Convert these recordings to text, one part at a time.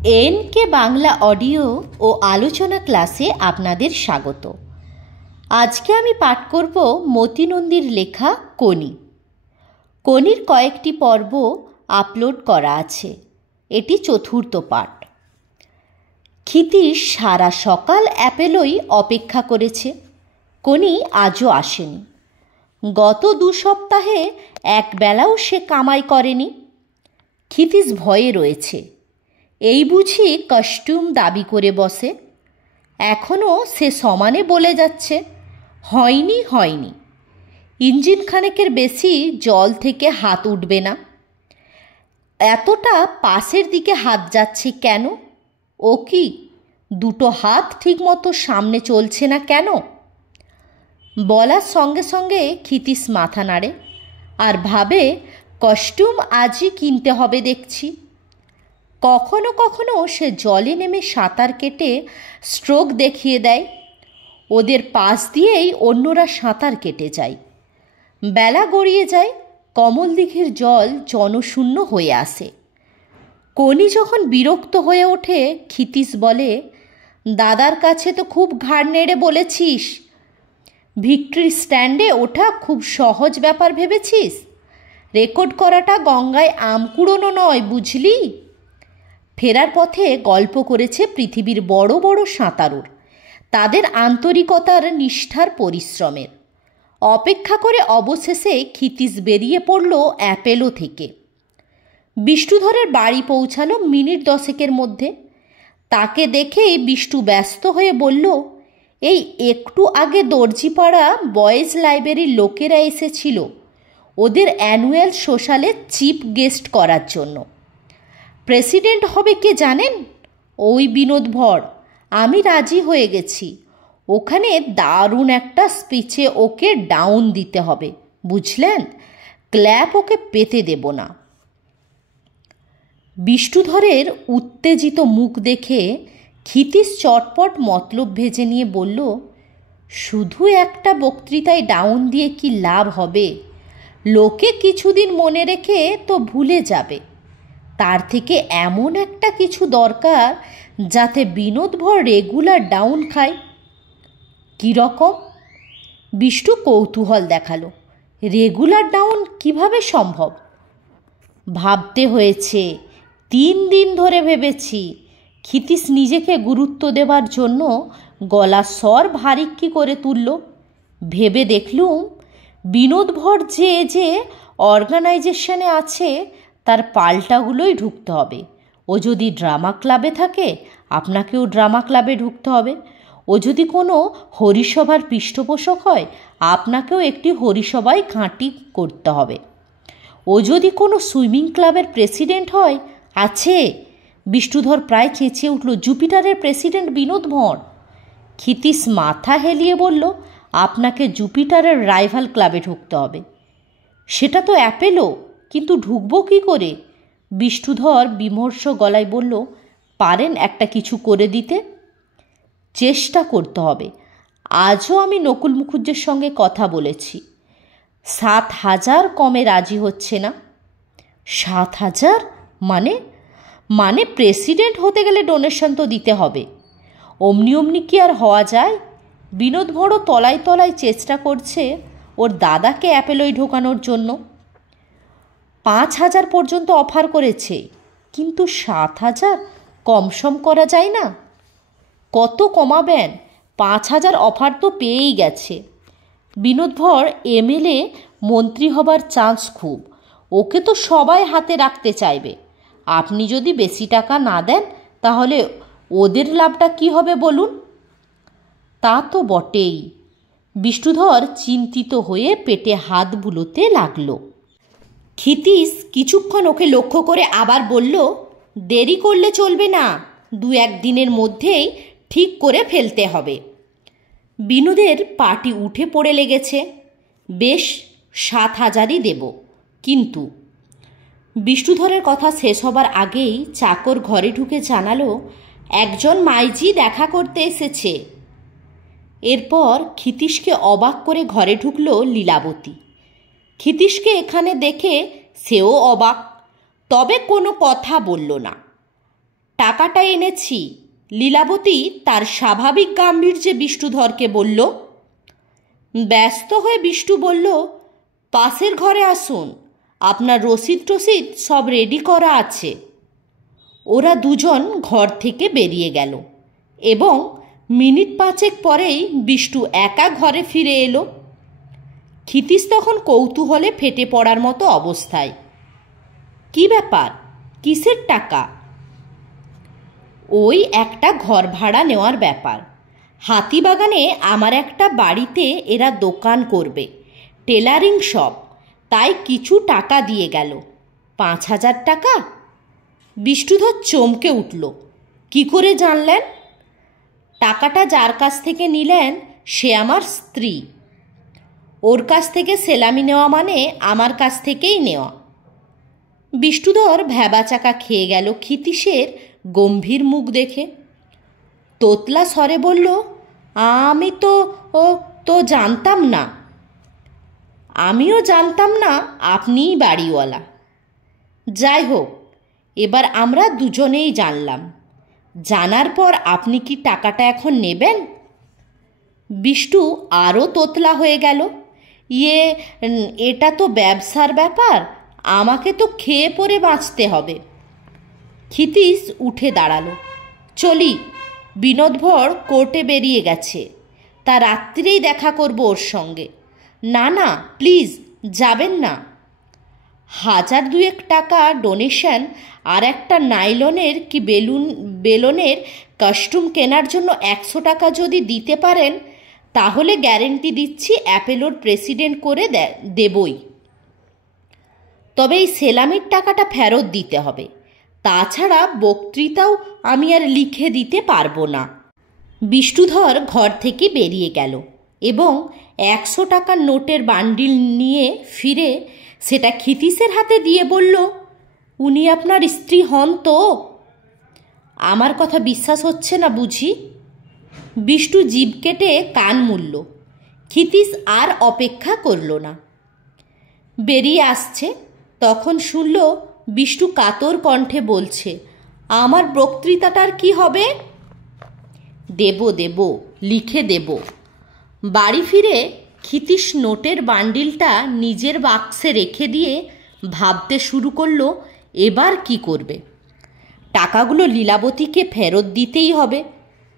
NK Bangla audio ও আলোচনা ক্লাসে আপনাদের স্বাগত। আজকে আমি পাঠ করব মতি নন্দীর লেখা কোনি। কোনির কয়েকটি পর্ব আপলোড করা আছে, এটি চতুর্থ পাঠ। ক্ষিতীশ সারা সকাল অ্যাপেলোই অপেক্ষা করেছে, কোনি আজও আসেনি। গত 2 সপ্তাহে একবেলাও সে কামাই করেনি। ক্ষিতীশ ভয়ে রয়েছে, এই বুঝি কস্টিউম দাবি করে বসে। এখনও সে সমানে বলে যাচ্ছে হয়নি হয়নি। ইঞ্জিন খানেকের বেশি জল থেকে হাত উঠবে না। এতটা পাশের দিকে হাত যাচ্ছে কেন? ও কি দুটো হাত ঠিকমতো সামনে চলছে না কেন? বলার সঙ্গে সঙ্গে ক্ষিতীশ মাথা নাড়ে আর ভাবে কস্টিউম আজই কিনতে হবে দেখছি। কখনো কখনো সে জলে নেমে সাঁতার কেটে স্ট্রোক দেখিয়ে দেয়। ওদের পাশ দিয়েই অন্যরা সাঁতার কেটে যায়। বেলা গড়িয়ে যায়, কমলদিঘির জল জনশূন্য হয়ে আসে। কোনি যখন বিরক্ত হয়ে ওঠে, ক্ষিতীশ বলে, দাদার কাছে তো খুব ঘাড় নেড়ে বলেছিস, ভিক্টরি স্ট্যান্ডে ওঠা খুব সহজ ব্যাপার ভেবেছিস। রেকর্ড করাটা গঙ্গায় আম কুড়োনো নয়, বুঝলি? ফেরার পথে গল্প করেছে পৃথিবীর বড় বড় সাঁতারুর, তাদের আন্তরিকতার, নিষ্ঠার, পরিশ্রমের। অপেক্ষা করে অবশেষে ক্ষিতীশ বেরিয়ে পড়ল অ্যাপেলো থেকে। বিষ্ণুধরের বাড়ি পৌঁছালো মিনিট 10 মধ্যে। তাকে দেখেই বিষ্ণু ব্যস্ত হয়ে বলল, এই একটু আগে দর্জিপাড়া বয়েজ লাইব্রেরির লোকেরা এসেছিল ওদের অ্যানুয়াল সোশ্যালে চিফ গেস্ট করার জন্য। প্রেসিডেন্ট হবে কে জানেন? ওই বিনোদ ভর। আমি রাজি হয়ে গেছি। ওখানে দারুণ একটা স্পিচে ওকে ডাউন দিতে হবে, বুঝলেন? ক্ল্যাপ ওকে পেতে দেব না। বিষ্ণুধরের উত্তেজিত মুখ দেখে ক্ষিতীশ চটপট মতলব ভেজে নিয়ে বলল, শুধু একটা বক্তৃতায় ডাউন দিয়ে কি লাভ হবে? লোকে কিছুদিন মনে রেখে তো ভুলে যাবে। তার থেকে এমন একটা কিছু দরকার যাতে বিনোদ ভর রেগুলার ডাউন খায়। কীরকম? বিষ্ণু কৌতূহল দেখালো। রেগুলার ডাউন কিভাবে সম্ভব? ভাবতে হয়েছে, 3 দিন ধরে ভেবেছি। ক্ষিতীশ নিজেকে গুরুত্ব দেবার জন্য গলার স্বর ভারিক্কি করে তুলল। ভেবে দেখলুম, বিনোদ ভর যে অর্গানাইজেশনে আছে তার পাল্টাগুলোই ঢুকতে হবে। ও যদি ড্রামা ক্লাবে থাকে, আপনাকেও ড্রামা ক্লাবে ঢুকতে হবে। ও যদি কোনো হরিসভার পৃষ্ঠপোষক হয়, আপনাকেও একটি হরিসভায় ঘাঁটি করতে হবে। ও যদি কোনো সুইমিং ক্লাবের প্রেসিডেন্ট হয়, আছে। বিষ্ণুধর প্রায় চেঁচিয়ে উঠল, জুপিটারের প্রেসিডেন্ট বিনোদ ভর। ক্ষিতীশ মাথা হেলিয়ে বলল, আপনাকে জুপিটারের রাইভাল ক্লাবে ঢুকতে হবে। সেটা তো অ্যাপেলো, কিন্তু ঢুকবো কী করে? বিষ্ণুধর বিমর্ষ গলায় বলল, পারেন একটা কিছু করে দিতে? চেষ্টা করতে হবে। আজও আমি নকুল মুখুজ্জের সঙ্গে কথা বলেছি, 7,000 কমে রাজি হচ্ছে না। 7,000 মানে প্রেসিডেন্ট হতে গেলে ডোনেশন তো দিতে হবে। অমনি অমনি কি আর হওয়া যায়? বিনোদ ভরও তলায় তলায় চেষ্টা করছে ওর দাদাকে অ্যাপেলোয় ঢোকানোর জন্য। 5,000 পর্যন্ত অফার করেছে, কিন্তু 7,000 কমসম করা যায় না? কত কমাবেন? 5,000 অফার তো পেয়েই গেছে। বিনোদ ভর এমএলএ মন্ত্রী হবার চান্স খুব, ওকে তো সবাই হাতে রাখতে চাইবে। আপনি যদি বেশি টাকা না দেন, তাহলে ওদের লাভটা কি হবে বলুন? তা তো বটেই। বিষ্ণুধর চিন্তিত হয়ে পেটে হাত বুলোতে লাগল। ক্ষিতীশ কিছুক্ষণ ওকে লক্ষ্য করে আবার বলল, দেরি করলে চলবে না, 2-1 দিনের মধ্যেই ঠিক করে ফেলতে হবে। বিনোদের পাটি উঠে পড়ে লেগেছে। বেশ, 7,000ই দেব। কিন্তু বিষ্ণুধরের কথা শেষ হবার আগেই চাকর ঘরে ঢুকে জানালো, একজন মাইজি দেখা করতে এসেছে। এরপর ক্ষিতীশকে অবাক করে ঘরে ঢুকল লীলাবতী। ক্ষিতীশকে এখানে দেখে সেও অবাক, তবে কোনো কথা বলল না। টাকাটা এনেছি, লীলাবতী তার স্বাভাবিক গাম্ভীর্যে বিষ্ণুধরকে বলল। ব্যস্ত হয়ে বিষ্ণু বলল, পাশের ঘরে আসুন, আপনার রসিদ টসিদ সব রেডি করা আছে। ওরা দুজন ঘর থেকে বেরিয়ে গেল এবং মিনিট 5 পরেই বিষ্ণু একা ঘরে ফিরে এলো। ক্ষিতীশ তখন কৌতূহলে ফেটে পড়ার মতো অবস্থায়। কি ব্যাপার, কিসের টাকা? ওই একটা ঘর ভাড়া নেওয়ার ব্যাপার। হাতিবাগানে আমার একটা বাড়িতে এরা দোকান করবে, টেলারিং শপ, তাই কিছু টাকা দিয়ে গেল। 5,000 টাকা? বিষ্ণুধর চমকে উঠল। কি করে জানলেন? টাকাটা যার কাছ থেকে নিলেন সে আমার স্ত্রী। ওর কাছ থেকে সেলামি নেওয়া মানে আমার কাছ থেকেই নেওয়া। বিষ্ণুধর ভ্যাবাচাকা খেয়ে গেল ক্ষিতীশের গম্ভীর মুখ দেখে। তোতলা স্বরে বলল, আমি তো জানতাম না। আমিও জানতাম না আপনিই বাড়িওয়ালা। যাই হোক, এবার আমরা দুজনেই জানলাম। জানার পর আপনি কি টাকাটা এখন নেবেন? বিষ্ণু আরও তোতলা হয়ে গেল। এটা তো ব্যবসার ব্যাপার, আমাকে তো খেয়ে পরে বাঁচতে হবে। ক্ষিতীশ উঠে দাঁড়ালো। চলি, বিনোদভর কোর্টে বেরিয়ে গেছে, তা রাত্রিরেই দেখা করব ওর সঙ্গে। না না, প্লিজ যাবেন না। 1,000-2 টাকা ডোনেশন আর একটা নাইলনের কি বেলুনের কাস্টম কেনার জন্য 100 টাকা যদি দিতে পারেন, তাহলে গ্যারেন্টি দিচ্ছি অ্যাপেলোর প্রেসিডেন্ট করে দেবই। তবে এই সেলামির টাকাটা ফেরত দিতে হবে, তাছাড়া বক্তৃতাও আমি আর লিখে দিতে পারবো না। বিষ্ণুধর ঘর থেকে বেরিয়ে গেল এবং 100 টাকার নোটের বান্ডিল নিয়ে ফিরে সেটা ক্ষিতীশের হাতে দিয়ে বলল, উনি আপনার স্ত্রী হন তো? আমার কথা বিশ্বাস হচ্ছে না বুঝি? বিষ্ণু জিভ কেটে কান মুড়ল। ক্ষিতীশ আর অপেক্ষা করল না, বেরিয়ে আসছে। তখন শুনল বিষ্ণু কাতর কণ্ঠে বলছে, আমার বক্তৃতাটার কি হবে? দেব, লিখে দেব। বাড়ি ফিরে ক্ষিতীশ নোটের বান্ডিলটা নিজের বাক্সে রেখে দিয়ে ভাবতে শুরু করলো এবার কি করবে। টাকাগুলো লীলাবতীকে ফেরত দিতেই হবে,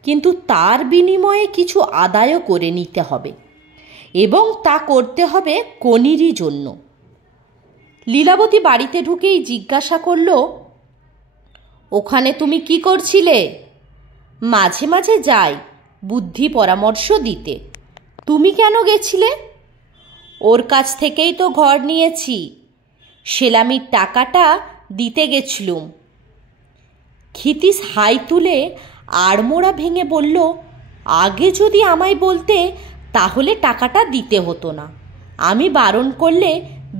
কিন্তু তার বিনিময়ে কিছু আদায়ও করে নিতে হবে এবং তা করতে হবে কনিরই জন্য। লীলাবতী বাড়িতে ঢুকেই জিজ্ঞাসা করল, ওখানে তুমি কি করছিলে? মাঝে মাঝে যাই বুদ্ধি পরামর্শ দিতে। তুমি কেন গেছিলে? ওর কাছ থেকেই তো ঘর নিয়েছি, সেলামির টাকাটা দিতে গেছিলুম। ক্ষিতীশ হাই তুলে আড়মোড়া ভেঙে বলল, আগে যদি আমায় বলতে তাহলে টাকাটা দিতে হতো না। আমি বারণ করলে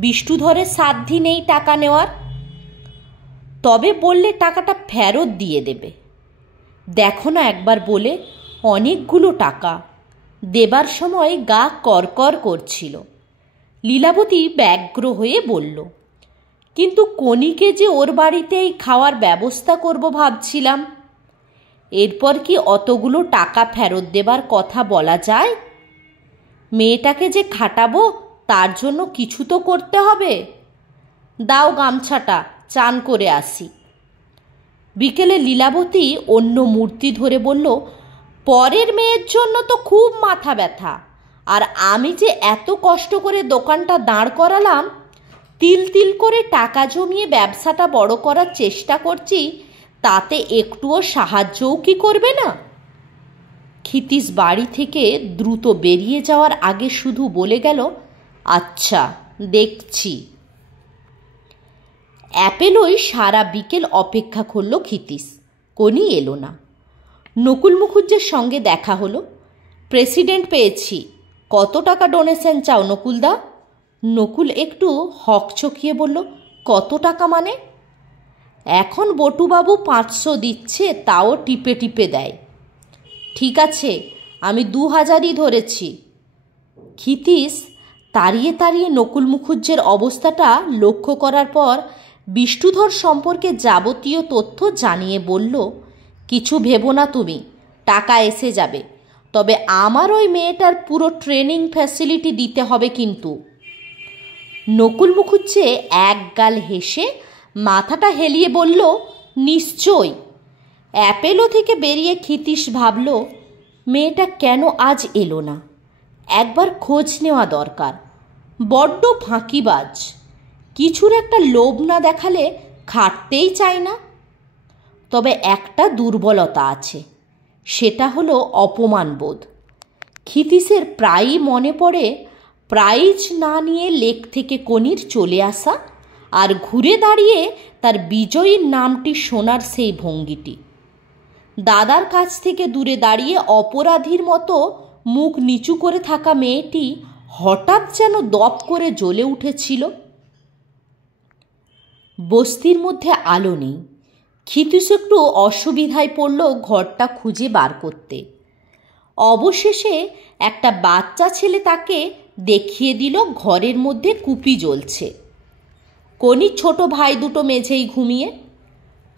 বিষ্ণুধরের সাধ্যি নেই টাকা নেওয়ার। তবে বললে টাকাটা ফেরত দিয়ে দেবে। দেখো না একবার বলে, অনেকগুলো টাকা। দেবার সময় গা করকর করছিল। লীলাবতী ব্যগ্র হয়ে বলল, কিন্তু কনিকে যে ওর বাড়িতেই খাওয়ার ব্যবস্থা করব ভাবছিলাম। এরপর কি অতগুলো টাকা ফেরত দেবার কথা বলা যায়? মেয়েটাকে যে খাটাবো তার জন্য কিছু তো করতে হবে। দাও গামছাটা, চান করে আসি। বিকেলে লীলাবতী অন্য মূর্তি ধরে বলল, পরের মেয়ের জন্য তো খুব মাথা ব্যথা, আর আমি যে এত কষ্ট করে দোকানটা দাঁড় করালাম, তিল তিল করে টাকা জমিয়ে ব্যবসাটা বড় করার চেষ্টা করছি, তাতে একটুও সাহায্যও কি করবে না? ক্ষিতীশ বাড়ি থেকে দ্রুত বেরিয়ে যাওয়ার আগে শুধু বলে গেল, আচ্ছা দেখছি। অ্যাপেলোয় সারা বিকেল অপেক্ষা করল ক্ষিতীশ, কোনি এলো না। নকুল মুখুজ্জের সঙ্গে দেখা হলো। প্রেসিডেন্ট পেয়েছি, কত টাকা ডোনেশন চাও নকুলদা? নকুল একটু হকচকিয়ে বলল, কত টাকা মানে? এখন বটুবাবু 500 দিচ্ছে, তাও টিপে টিপে দেয়। ঠিক আছে, আমি 2000ই ধরেছি। ক্ষিতীশ তাড়িয়ে তাড়িয়ে নকুল মুখুজ্জের অবস্থাটা লক্ষ্য করার পর বিষ্ণুধর সম্পর্কে যাবতীয় তথ্য জানিয়ে বলল, কিছু ভেবো না তুমি, টাকা এসে যাবে, তবে আমার ওই মেয়েটার পুরো ট্রেনিং ফ্যাসিলিটি দিতে হবে কিন্তু। নকুল মুখুজ্জে একগাল হেসে মাথাটা হেলিয়ে বলল, নিশ্চয়। অ্যাপেলো থেকে বেরিয়ে ক্ষিতীশ ভাবল, মেয়েটা কেন আজ এলো না, একবার খোঁজ নেওয়া দরকার। বড্ড ফাঁকিবাজ, কিছুর একটা লোভ না দেখালে খাটতেই চায় না। তবে একটা দুর্বলতা আছে, সেটা হলো অপমানবোধ। ক্ষিতীশের প্রায়ই মনে পড়ে প্রাইজ না নিয়ে লেক থেকে কনির চলে আসা আর ঘুরে দাঁড়িয়ে তার বিজয়ীর নামটি শোনার সেই ভঙ্গিটি। দাদার কাছ থেকে দূরে দাঁড়িয়ে অপরাধীর মতো মুখ নিচু করে থাকা মেয়েটি হঠাৎ যেন দপ করে জ্বলে উঠেছিল। বস্তির মধ্যে আলো নেই। ক্ষিতীশ একটু অসুবিধায় পড়ল ঘরটা খুঁজে বার করতে। অবশেষে একটা বাচ্চা ছেলে তাকে দেখিয়ে দিল ঘরের মধ্যে কুপি জ্বলছে। কনির ছোট ভাই দুটো মেঝেই ঘুমিয়ে,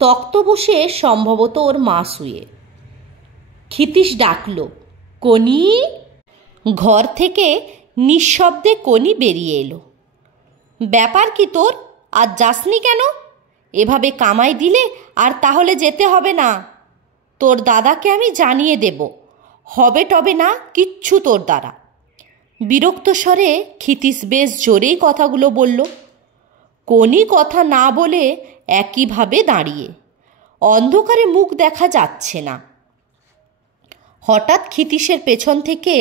তক্ত বসে সম্ভবত ওর মা শুয়ে। ক্ষিতীশ ডাকল, কনি। ঘর থেকে নিঃশব্দে কনি বেরিয়ে এলো। ব্যাপার কি তোর, আজ যাসনি কেন? এভাবে কামাই দিলে আর তাহলে যেতে হবে না। তোর দাদাকে আমি জানিয়ে দেব, হবে টবে না কিচ্ছু তোর দ্বারা। বিরক্ত স্বরে ক্ষিতীশ বেশ জোরেই কথাগুলো বলল। কনি কথা না বলে একইভাবে দাঁড়িয়ে, অন্ধকারে মুখ দেখা যাচ্ছে না। হঠাৎ ক্ষিতীশের পেছন থেকে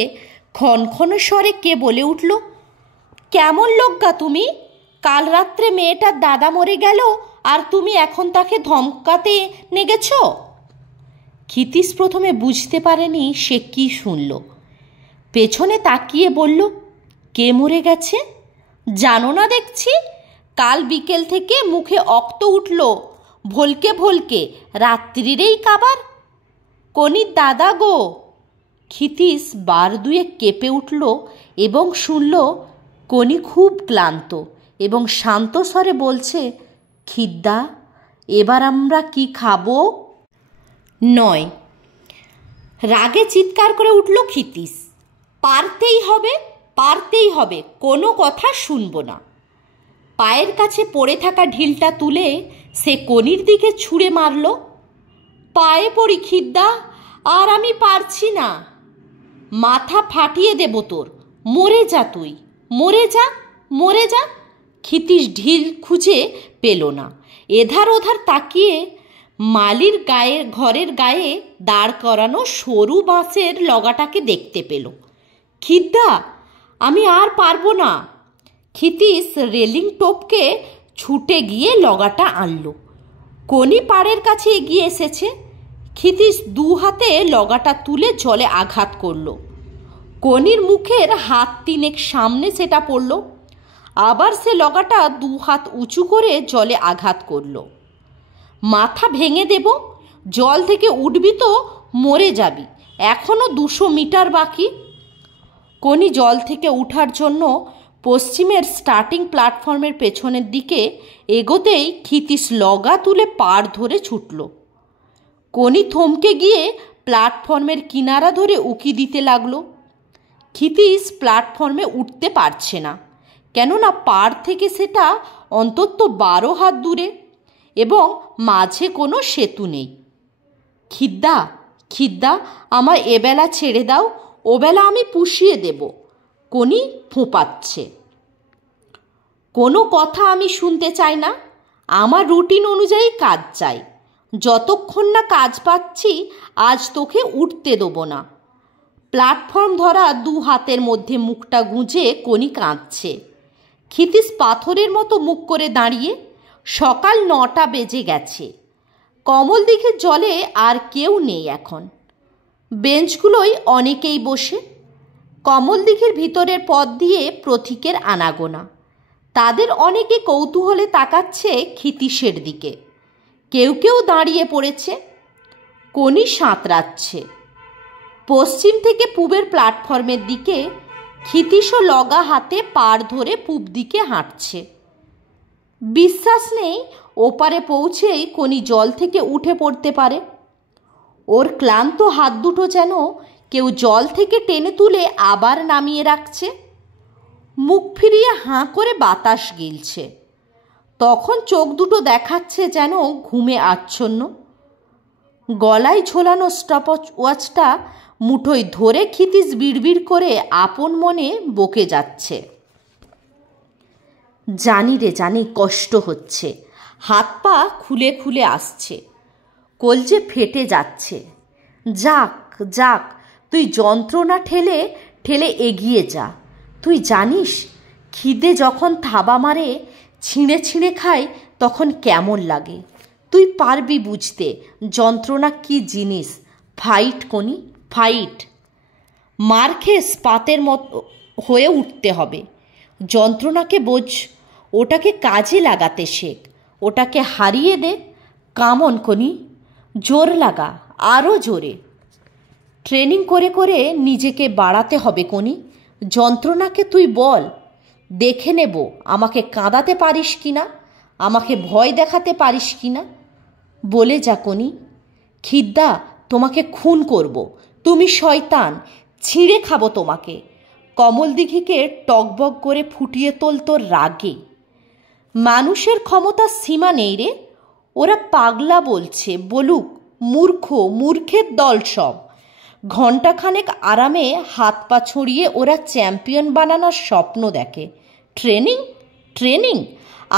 ক্ষণক্ষণ স্বরে কে বলে উঠল, কেমন লোকগা তুমি? কাল রাত্রে মেয়েটার দাদা মরে গেল আর তুমি এখন তাকে ধমকাতে নেগেছ। ক্ষিতীশ প্রথমে বুঝতে পারেনি সে কি শুনল। পেছনে তাকিয়ে বলল, কে মরে গেছে জানো না দেখছি? কাল বিকেল থেকে মুখে অক্ত উঠল ভলকে ভলকে, রাত্রিরেই কাবার। কনির দাদা গো। ক্ষিতীশ বার দুয়ে কেঁপে উঠল এবং শুনল কনি খুব ক্লান্ত এবং শান্ত স্বরে বলছে, খিদ্দা, এবার আমরা কি খাবো? নয়। রাগে চিৎকার করে উঠল ক্ষিতীশ, পারতেই হবে, পারতেই হবে, কোনো কথা শুনব না। পায়ের কাছে পড়ে থাকা ঢিলটা তুলে সে কনির দিকে ছুঁড়ে মারল। পায়ে পড়ি খিদ্দা, আর আমি পারছি না। মাথা ফাটিয়ে দেব তোর, মরে যা তুই, মরে যা, মরে যা। ক্ষিতীশ ঢিল খুঁজে পেল না। এধার ওধার তাকিয়ে মালির ঘরের গায়ে দাঁড় করানো সরু বাঁশের লগাটাকে দেখতে পেল। খিদ্দা, আমি আর পারবো না। ক্ষিতীশ রেলিং টপকে ছুটে গিয়ে লগাটা আনল। কনি পাড়ের কাছে এগিয়ে এসেছে। ক্ষিতীশ দু হাতে লগাটা তুলে জলে আঘাত করল। কনির মুখের হাত তিনেক সামনে সেটা পড়ল। আবার সে লগাটা দু হাত উঁচু করে জলে আঘাত করল। মাথা ভেঙে দেব, জল থেকে উঠবি তো মরে যাবি, এখনো 200 মিটার বাকি। কনি জল থেকে উঠার জন্য পশ্চিমের স্টার্টিং প্ল্যাটফর্মের পেছনের দিকে এগোতেই ক্ষিতীশ লগা তুলে পাড় ধরে ছুটল। কনি থমকে গিয়ে প্ল্যাটফর্মের কিনারা ধরে উকি দিতে লাগলো। ক্ষিতীশ প্ল্যাটফর্মে উঠতে পারছে না, কেননা পাড় থেকে সেটা অন্তত 12 হাত দূরে এবং মাঝে কোনো সেতু নেই। খিদ্দা, খিদ্দা, আমার এবেলা ছেড়ে দাও, ওবেলা আমি পুষিয়ে দেব। কনি ফোঁপাচ্ছে। কোনো কথা আমি শুনতে চাই না, আমার রুটিন অনুযায়ী কাজ চাই। যতক্ষণ না কাজ পাচ্ছি আজ তোকে উঠতে দেবো না। প্ল্যাটফর্ম ধরা 2 হাতের মধ্যে মুখটা গুঁজে কনি কাঁদছে। ক্ষিতীশ পাথরের মতো মুখ করে দাঁড়িয়ে। সকাল 9টা বেজে গেছে। কমল দিঘির জলে আর কেউ নেই এখন। বেঞ্চগুলোই অনেকেই বসে। কমল দিঘির ভিতরের পথ দিয়ে প্রতীকের আনাগোনা। তাদের অনেকে কৌতূহলে তাকাচ্ছে ক্ষিতীশের দিকে। কেউ কেউ দাঁড়িয়ে পড়েছে। কনি সাঁতরাচ্ছে। পশ্চিম থেকে পূবের প্ল্যাটফর্মের দিকে ক্ষিতীশও লগা হাতে পাড় ধরে পূব দিকে হাঁটছে। বিশ্বাস নেই ওপারে পৌঁছেই কোনি জল থেকে উঠে পড়তে পারে। ওর ক্লান্ত হাত দুটো যেন কেউ জল থেকে টেনে তুলে আবার নামিয়ে রাখছে। মুখ ফিরিয়ে হাঁ করে বাতাস গিলছে। তখন চোখ দুটো দেখাচ্ছে যেন ঘুমে আচ্ছন্ন। গলায় ঝোলানো স্টপওয়াচটা মুঠোয় ধরে ক্ষিতিশ বিড়বিড় করে আপন মনে বকে যাচ্ছে। জানি রে জানি কষ্ট হচ্ছে, হাত পা খুলে খুলে আসছে, কলজে ফেটে যাচ্ছে। যাক যাক, তুই যন্ত্রণা ঠেলে ঠেলে এগিয়ে যা। তুই জানিস খিদে যখন থাবা মারে, ছিঁড়ে ছিঁড়ে খায়, তখন কেমন লাগে। তুই পারবি বুঝতে যন্ত্রণা কি জিনিস। Fight Koni, fight. মার খেয়ে স্পাতের মতো হয়ে উঠতে হবে। যন্ত্রণাকে বোঝ, ওটাকে কাজে লাগাতে শেখ, ওটাকে হারিয়ে দে। কামন কোনি, জোর লাগা, আরও জোরে। ট্রেনিং করে করে নিজেকে বাড়াতে হবে কোনি। যন্ত্রণাকে তুই বল, দেখে নেব আমাকে কাঁদাতে পারিস কি না, আমাকে ভয় দেখাতে পারিস কি না। বলে যা কোনি, খিদ্দা তোমাকে খুন করব, তুমি শয়তান, ছিঁড়ে খাবো তোমাকে। কমলদিঘিকে টকবক করে ফুটিয়ে তোল তোর রাগে। মানুষের ক্ষমতার সীমা নেই রে। ওরা পাগলা বলছে, বলুক, মূর্খ, মূর্খের দল সব। ঘণ্টাখানেক আরামে হাত পা ছড়িয়ে ওরা চ্যাম্পিয়ন বানানোর স্বপ্ন দেখে। ট্রেনিং, ট্রেনিং,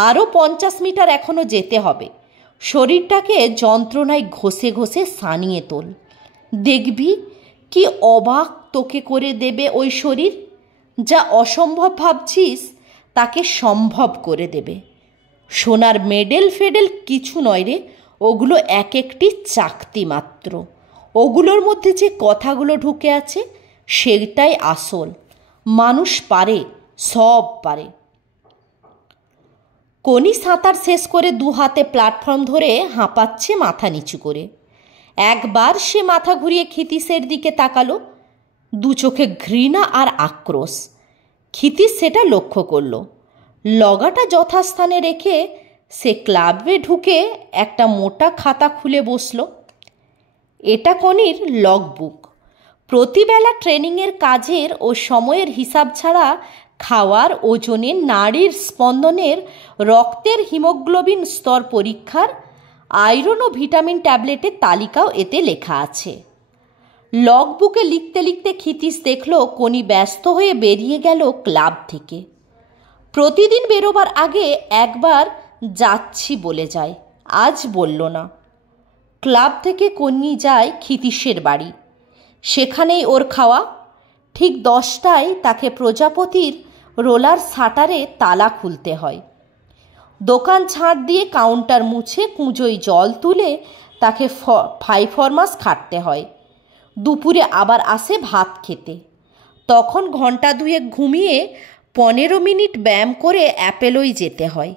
আরও 50 মিটার এখনও যেতে হবে। শরীরটাকে যন্ত্রণায় ঘষে ঘষে সানিয়ে তোল। দেখবি কি অবাক তোকে করে দেবে ওই শরীর। যা অসম্ভব ভাবছিস তাকে সম্ভব করে দেবে। সোনার মেডেল ফেডেল কিছু নয় রে, ওগুলো এক একটি চাকতি মাত্র। ওগুলোর মধ্যে যে কথাগুলো ঢুকে আছে সেটাই আসল। মানুষ পারে, সব পারে। কোনি সাঁতার শেষ করে দু হাতে প্ল্যাটফর্ম ধরে হাঁপাচ্ছে মাথা নিচু করে। একবার সে মাথা ঘুরিয়ে ক্ষিতীশের দিকে তাকালো, দু চোখে ঘৃণা আর আক্রোশ। ক্ষিতীশ সেটা লক্ষ্য করল। লগাটা যথাস্থানে রেখে সে ক্লাবে ঢুকে একটা মোটা খাতা খুলে বসল। এটা কোনির লগবুক। প্রতিবেলা ট্রেনিংয়ের কাজের ও সময়ের হিসাব ছাড়া খাওয়ার, ওজনের, নাড়ির স্পন্দনের, রক্তের হিমোগ্লোবিন স্তর পরীক্ষার, আয়রন ও ভিটামিন ট্যাবলেটের তালিকাও এতে লেখা আছে। লগবুকে লিখতে লিখতে ক্ষিতীশ দেখল কোনি ব্যস্ত হয়ে বেরিয়ে গেল ক্লাব থেকে। প্রতিদিন বেরোবার আগে একবার যাচ্ছি বলে যায়, আজ বলল না। ক্লাব থেকে কোনি যায় ক্ষিতীশের বাড়ি। সেখানেই ওর খাওয়া। ঠিক 10টায় তাকে প্রজাপতির রোলার শাটারে তালা খুলতে হয়। দোকান ছাড় দিয়ে কাউন্টার মুছে কুঁজোয় জল তুলে তাকে 5 ফরমাস খাটতে হয়। দুপুরে আবার আসে ভাত খেতে। তখন ঘন্টা দুয়েক ঘুমিয়ে 15 মিনিট ব্যায়াম করে অ্যাপেলোয় যেতে হয়।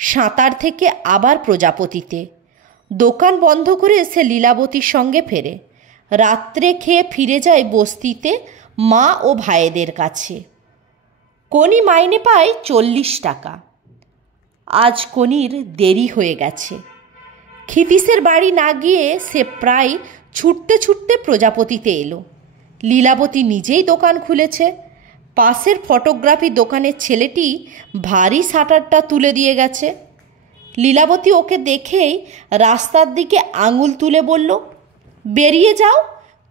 সাঁতার থেকে আবার প্রজাপতিতে। দোকান বন্ধ করে সে লীলাবতীর সঙ্গে ফেরে। রাত্রে খেয়ে ফিরে যায় বস্তিতে মা ও ভাইদের কাছে। কোনি মাইনে পায় 40 টাকা। আজ কোনির দেরি হয়ে গেছে। ক্ষিতীশের বাড়ি না গিয়ে সে প্রায় ছুটতে ছুটতে প্রজাপতিতে এলো। লীলাবতী নিজেই দোকান খুলেছে। পাশের ফটোগ্রাফি দোকানের ছেলেটি ভারী শাটারটা তুলে দিয়ে গেছে। লীলাবতী ওকে দেখেই রাস্তার দিকে আঙুল তুলে বলল, বেরিয়ে যাও,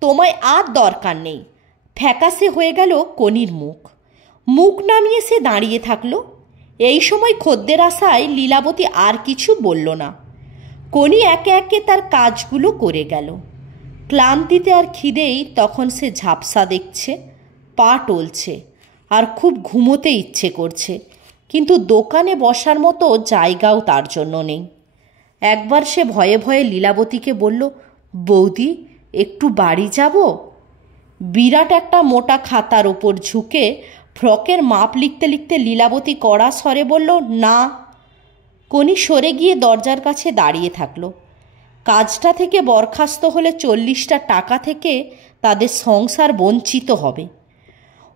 তোমায় আর দরকার নেই। ফ্যাকাশে হয়ে গেল কোনির মুখ। মুখ নামিয়ে সে দাঁড়িয়ে থাকলো। এই সময় খদ্দের আসায় লীলাবতী আর কিছু বলল না। কোনি একে একে তার কাজগুলো করে গেল। ক্লান্তিতে আর খিদেই তখন সে ঝাপসা দেখছে, পা টলছে আর খুব ঘুমোতে ইচ্ছে করছে, কিন্তু দোকানে বসার মতো জায়গাও তার জন্য নেই। একবার সে ভয়ে ভয়ে লীলাবতীকে বলল, বৌদি একটু বাড়ি যাব। বিরাট একটা মোটা খাতার ওপর ঝুঁকে ফ্রকের মাপ লিখতে লিখতে লীলাবতী কড়া স্বরে বলল, না। কোনি সরে গিয়ে দরজার কাছে দাঁড়িয়ে থাকলো। কাজটা থেকে বরখাস্ত হলে 40টা টাকা থেকে তাদের সংসার বঞ্চিত হবে।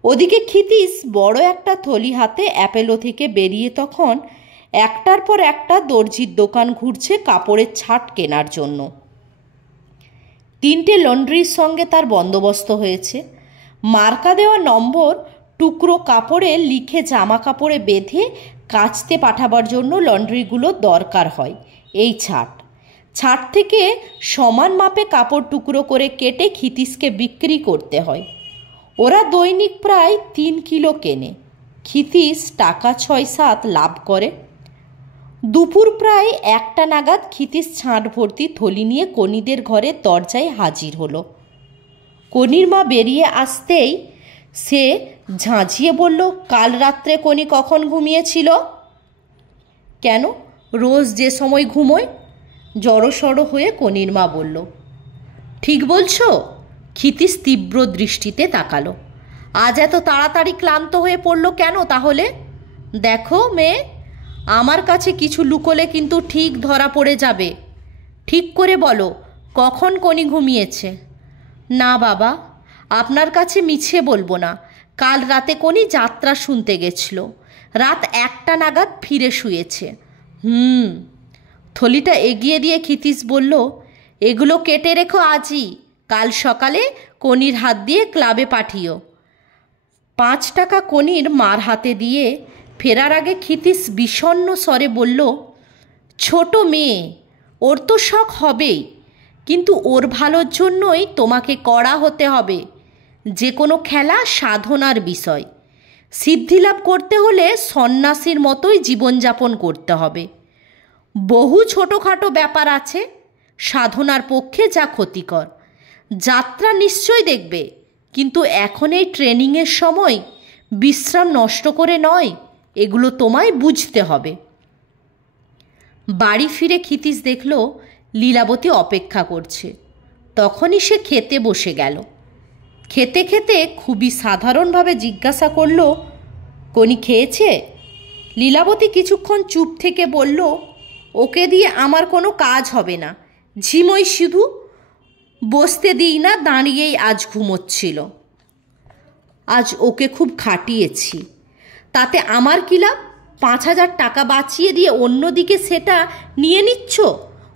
ওদিকে ক্ষিতীশ বড় একটা থলি হাতে অ্যাপেলো থেকে বেরিয়ে তখন একটার পর একটা দর্জির দোকান ঘুরছে কাপড়ের ছাট কেনার জন্য। 3টে লন্ড্রির সঙ্গে তার বন্দোবস্ত হয়েছে। মার্কা দেওয়া নম্বর টুকরো কাপড়ে লিখে জামা কাপড়ে বেঁধে কাচতে পাঠাবার জন্য লন্ড্রিগুলো দরকার হয় এই ছাট থেকে সমান মাপে কাপড় টুকরো করে কেটে ক্ষিতীশকে বিক্রি করতে হয়। ওরা দৈনিক প্রায় 3 কিলো কেনে। ক্ষিতীশ টাকা 6-7 লাভ করে। দুপুর প্রায় 1টা নাগাদ ক্ষিতীশ ছাঁট ভর্তি থলি নিয়ে কনিদের ঘরে দরজায় হাজির হলো। কনির মা বেরিয়ে আসতেই সে ঝাঁঝিয়ে বলল, কাল রাত্রে কনি কখন ঘুমিয়েছিল? কেন, রোজ যে সময় ঘুমোয়, জড়সড় হয়ে কনির মা বলল। ঠিক বলছো? ক্ষিতীশ তীব্র দৃষ্টিতে তাকালো। আজ এত তাড়াতাড়ি ক্লান্ত হয়ে পড়লো কেন তাহলে? দেখো মেয়ে, আমার কাছে কিছু লুকোলে কিন্তু ঠিক ধরা পড়ে যাবে। ঠিক করে বলো, কখন কনি ঘুমিয়েছে? না বাবা, আপনার কাছে মিছে বলবো না। কাল রাতে কনি যাত্রা শুনতে গেছিল। রাত 1টা নাগাদ ফিরে শুয়েছে। থলিটা এগিয়ে দিয়ে ক্ষিতীশ বলল, এগুলো কেটে রেখো আজই। কাল সকালে কনির হাত দিয়ে ক্লাবে পাঠিও। 5 টাকা কনির মার হাতে দিয়ে ফেরার আগে ক্ষিতীশ বিষণ্ণ স্বরে বলল, ছোট মেয়ে, ওর তো শখ হবেই, কিন্তু ওর ভালোর জন্যই তোমাকে কড়া হতে হবে। যে কোনো খেলা সাধনার বিষয়। সিদ্ধিলাভ করতে হলে সন্ন্যাসীর মতোই জীবনযাপন করতে হবে। বহু ছোটোখাটো ব্যাপার আছে সাধনার পক্ষে যা ক্ষতিকর। যাত্রা নিশ্চয় দেখবে, কিন্তু এখন এই ট্রেনিংয়ের সময় বিশ্রাম নষ্ট করে নয়, এগুলো তোমায় বুঝতে হবে। বাড়ি ফিরে ক্ষিতীশ দেখল লীলাবতী অপেক্ষা করছে। তখনই সে খেতে বসে গেল। খেতে খেতে খুবই সাধারণভাবে জিজ্ঞাসা করল, কনি খেয়েছে? লীলাবতী কিছুক্ষণ চুপ থেকে বলল, ওকে দিয়ে আমার কোনো কাজ হবে না, ঝিমোই শুধু। বসতে দিই না, দাঁড়িয়েই আজ ঘুমোচ্ছিল। আজ ওকে খুব খাটিয়েছি, তাতে আমার কি লাভ? 5,000 টাকা বাঁচিয়ে দিয়ে অন্যদিকে সেটা নিয়ে নিচ্ছ।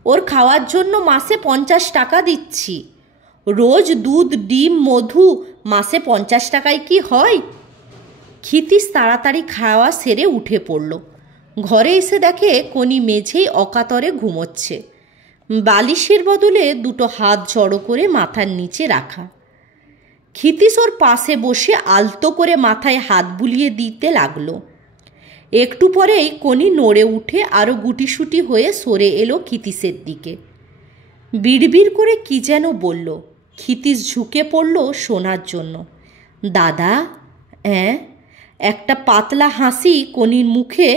ওর খাওয়ার জন্য মাসে 50 টাকা দিচ্ছি। রোজ দুধ, ডিম, মধু মাসে 50 টাকায় কি হয়? ক্ষিতীশ তাড়াতাড়ি খাওয়া সেরে উঠে পড়ল। ঘরে এসে দেখে কনি মেঝেই অকাতরে ঘুমোচ্ছে। বালিশের বদলে 2টো হাত জড়ো করে মাথার নিচে রাখা। ক্ষিতীশ ওর পাশে বসে আলতো করে মাথায় হাত বুলিয়ে দিতে লাগলো। একটু পরেই কনি নড়ে উঠে আরও গুটিসুটি হয়ে সরে এলো ক্ষিতীশের দিকে। বিড়বিড় করে কি যেন বলল। ক্ষিতীশ ঝুঁকে পড়ল শোনার জন্য। দাদা? একটা পাতলা হাসি কনির মুখে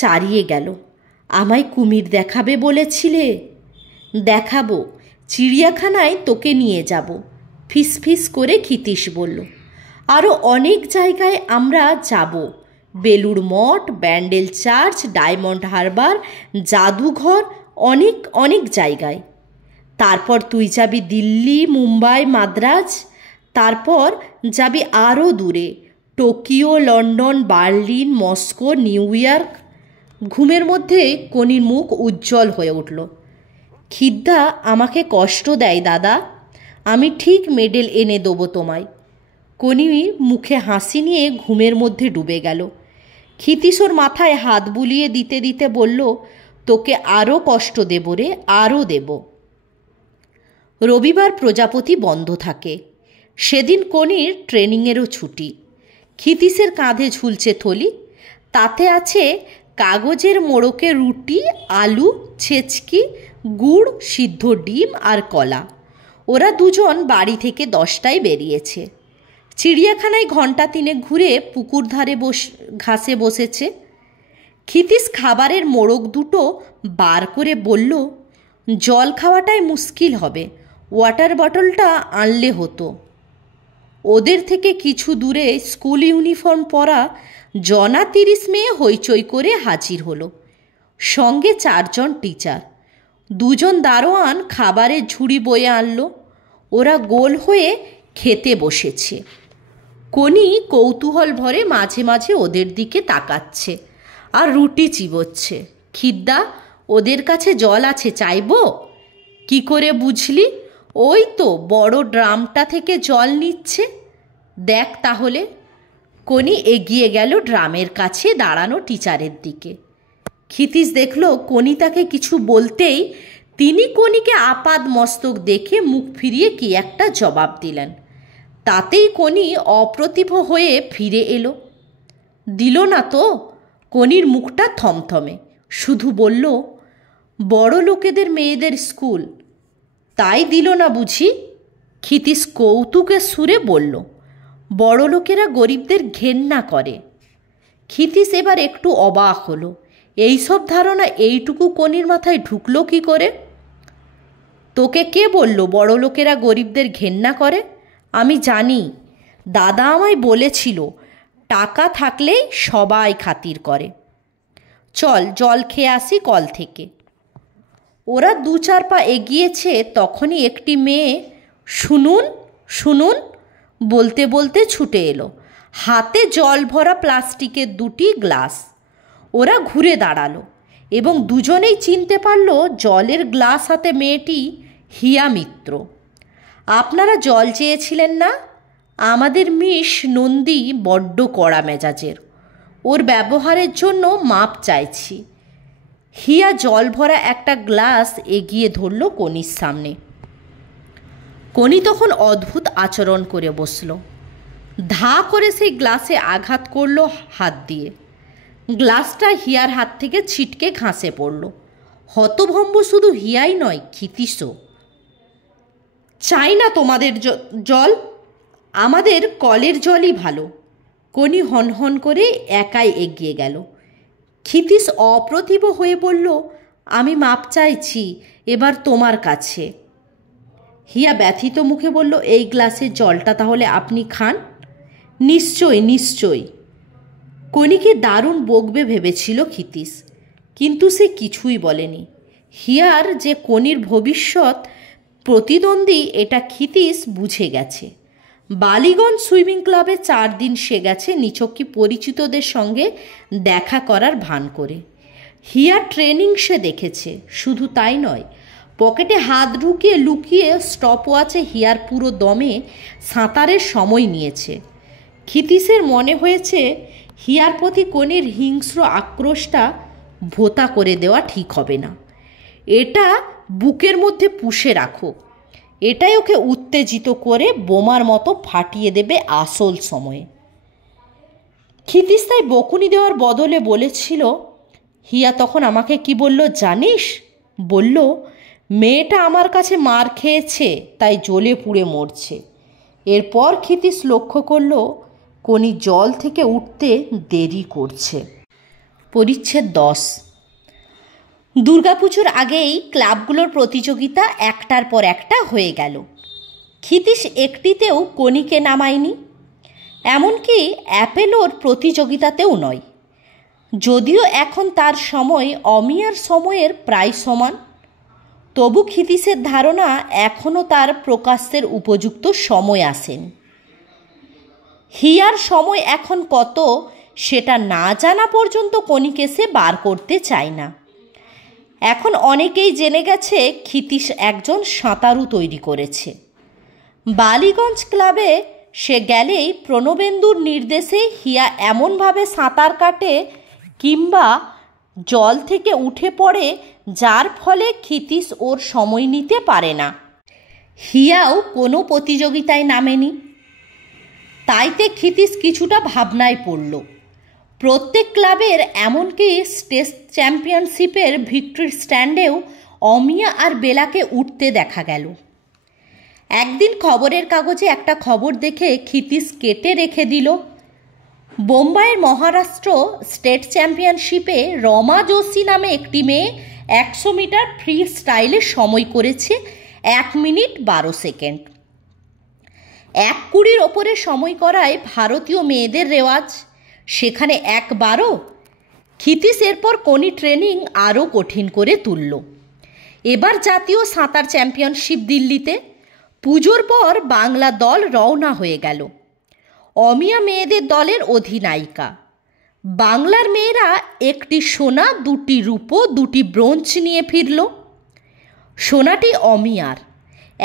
চারিয়ে গেল। আমায় কুমির দেখাবে বলেছিলে? দেখাবো, চিড়িয়াখানায় তোকে নিয়ে যাব, ফিসফিস করে ক্ষিতীশ বলল। আরও অনেক জায়গায় আমরা যাব, বেলুড় মঠ, ব্যান্ডেল চার্চ, ডায়মন্ড হারবার, জাদুঘর, অনেক অনেক জায়গায়। তারপর তুই যাবি দিল্লি, মুম্বাই, মাদ্রাজ। তারপর যাবি আরও দূরে, Tokyo, London, Berlin, Moscow, new York. ঘুমের মধ্যে কনির মুখ উজ্জ্বল হয়ে উঠল। খিদ্দা আমাকে কষ্ট দেয় দাদা, আমি ঠিক মেডেল এনে দেবো তোমায়। কনি মুখে হাসি নিয়ে ঘুমের মধ্যে ডুবে গেল। ক্ষিতীশ ওর মাথায় হাত বুলিয়ে দিতে দিতে বলল, তোকে আরও কষ্ট দেব রে, আরও দেব। রবিবার প্রজাপতি বন্ধ থাকে। সেদিন কনির ট্রেনিংয়েরও ছুটি। ক্ষিতীশের কাঁধে ঝুলছে থলি, তাতে আছে কাগজের মোড়কে রুটি, আলু, ছেচকি, গুড়, সিদ্ধ ডিম আর কলা। ওরা দুজন বাড়ি থেকে 10টায় বেরিয়েছে। চিড়িয়াখানায় ঘণ্টা 3 ঘুরে পুকুর ধারে ঘাসে বসেছে। ক্ষিতীশ খাবারের মোড়ক 2টো বার করে বলল, জল খাওয়াটাই মুশকিল হবে, ওয়াটার বটলটা আনলে হতো। ওদের থেকে কিছু দূরে স্কুল ইউনিফর্ম পরা জনা 30 মেয়ে হইচই করে হাজির হলো। সঙ্গে 4 জন টিচার। 2 জন দারোয়ান খাবারের ঝুড়ি বয়ে আনলো। ওরা গোল হয়ে খেতে বসেছে। কনি কৌতূহল ভরে মাঝে মাঝে ওদের দিকে তাকাচ্ছে, আর রুটি চিবোচ্ছে। খিদ্দা, ওদের কাছে জল আছে, চাইবো? কি করে বুঝলি? ওই তো বড় ড্রামটা থেকে জল নিচ্ছে, দেখ তাহলে। কনি এগিয়ে গেল ড্রামের কাছে দাঁড়ানো টিচারের দিকে। ক্ষিতীশ দেখল কনি তাকে কিছু বলতেই তিনি কনিকে আপাদ মস্তক দেখে মুখ ফিরিয়ে কি একটা জবাব দিলেন। তাতেই কনি অপ্রতিভ হয়ে ফিরে এলো। দিল না তো? কনির মুখটা থমথমে, শুধু বলল, বড় লোকেদের মেয়েদের স্কুল, তাই দিল না বুঝি? ক্ষিতীশ কৌতুকের সুরে বলল, বড় লোকেরা গরিবদের ঘেন্না করে। ক্ষিতীশ এবার একটু অবাক হলো। এইসব ধারণা এইটুকু কনির মাথায় ঢুকলো কি করে? তোকে কে বলল বড় লোকেরা গরিবদের ঘেন্না করে? আমি জানি, দাদা আমায় বলেছিল, টাকা থাকলেই সবাই খাতির করে। চল জল খেয়ে আসি কল থেকে। ওরা 2-4 পা এগিয়েছে, তখনই একটি মেয়ে শুনুন শুনুন বলতে বলতে ছুটে এলো, হাতে জল ভরা প্লাস্টিকের 2টি গ্লাস। ওরা ঘুরে দাঁড়ালো এবং দুজনেই চিনতে পারল জলের গ্লাস হাতে মেয়েটি হিয়া মিত্র। আপনারা জল চেয়েছিলেন না? আমাদের মিস নন্দী বড্ড কড়া মেজাজের, ওর ব্যবহারের জন্য মাপ চাইছি। হিয়া জল ভরা একটা গ্লাস এগিয়ে ধরল কনির সামনে। কনি তখন অদ্ভুত আচরণ করে বসল। ধা করে সেই গ্লাসে আঘাত করল হাত দিয়ে। গ্লাসটা হিয়ার হাত থেকে ছিটকে ঘাসে পড়ল। হতভম্ব শুধু হিয়াই নয়, ক্ষিতীশও। চাই না তোমাদের জল, আমাদের কলের জলই ভালো। কনি হনহন করে একাই এগিয়ে গেল। ক্ষিতীশ অপ্রতিভ হয়ে বলল, আমি মাপ চাইছি, এবার তোমার কাছে। হিয়া ব্যথিত মুখে বলল, এই গ্লাসের জলটা তাহলে আপনি খান। নিশ্চয় নিশ্চয়। কনিকে দারুণ বকবে ভেবেছিল ক্ষিতীশ, কিন্তু সে কিছুই বলেনি। হিয়ার যে কনির ভবিষ্যৎ প্রতিদ্বন্দ্বী এটা ক্ষিতীশ বুঝে গেছে। বালিগঞ্জ সুইমিং ক্লাবে 4 দিন সে গেছে নিছকি পরিচিতদের সঙ্গে দেখা করার ভান করে। হিয়ার ট্রেনিং সে দেখেছে, শুধু তাই নয়, পকেটে হাত ঢুকিয়ে লুকিয়ে স্টপওয়াচে হিয়ার পুরো দমে সাঁতারের সময় নিয়েছে। ক্ষিতীশের মনে হয়েছে হিয়ার প্রতি কনির হিংস্র আক্রোশটা ভোঁতা করে দেওয়া ঠিক হবে না। এটা বুকের মধ্যে পুষে রাখো, এটাই ওকে উত্তেজিত করে বোমার মতো ফাটিয়ে দেবে আসল সময়ে। ক্ষিতীশ তাই বকুনি দেওয়ার বদলে বলেছিল, হিয়া তখন আমাকে কি বলল জানিস? বলল, মেয়েটা আমার কাছে মার খেয়েছে তাই জ্বলে পুড়ে মরছে। এরপর ক্ষিতীশ লক্ষ্য করল কনি জল থেকে উঠতে দেরি করছে। পরিচ্ছেদ 10। দুর্গাপুজোর আগেই ক্লাবগুলোর প্রতিযোগিতা একটার পর একটা হয়ে গেল। ক্ষিতীশ একটিতেও কনিকে নামায়নি, এমনকি অ্যাপেলোর প্রতিযোগিতাতেও নয়। যদিও এখন তার সময় অমিয়ার সময়ের প্রায় সমান, তবু ক্ষিতীশের ধারণা এখনও তার প্রকাশের উপযুক্ত সময় আসেনি। হিয়ার সময় এখন কত সেটা না জানা পর্যন্ত কনিকে সে বার করতে চায় না। এখন অনেকেই জেনে গেছে ক্ষিতীশ একজন সাঁতারু তৈরি করেছে। বালিগঞ্জ ক্লাবে সে গেলেই প্রণবেন্দুর নির্দেশে হিয়া এমনভাবে সাঁতার কাটে কিংবা জল থেকে উঠে পড়ে যার ফলে ক্ষিতীশ ওর সময় নিতে পারে না। হিয়াও কোনো প্রতিযোগিতায় নামেনি, তাইতে ক্ষিতীশ কিছুটা ভাবনায় পড়ল। প্রত্যেক ক্লাবের এমনকি টেস্ট চ্যাম্পিয়নশিপের ভিক্টরি স্ট্যান্ডেও অমিয়া আর বেলাকে উঠতে দেখা গেল। একদিন খবরের কাগজে একটা খবর দেখে ক্ষিতীশ কেটে রেখে দিল, বোম্বাইয়ের মহারাষ্ট্র স্টেট চ্যাম্পিয়নশিপে রমা যোশী নামে একটি মেয়ে 100 মিটার ফ্রি স্টাইলে সময় করেছে 1 মিনিট 12 সেকেন্ড। 1:20 ওপরে সময় করায় ভারতীয় মেয়েদের রেওয়াজ, সেখানে 1:12। ক্ষিতীশ এরপর কনি ট্রেনিং আরও কঠিন করে তুলল। এবার জাতীয় সাঁতার চ্যাম্পিয়নশিপ দিল্লিতে। পুজোর পর বাংলা দল রওনা হয়ে গেল। অমিয়া মেয়েদের দলের অধিনায়িকা। বাংলার মেয়েরা একটি সোনা, 2টি রূপো, 2টি ব্রোঞ্জ নিয়ে ফিরল। সোনাটি অমিয়ার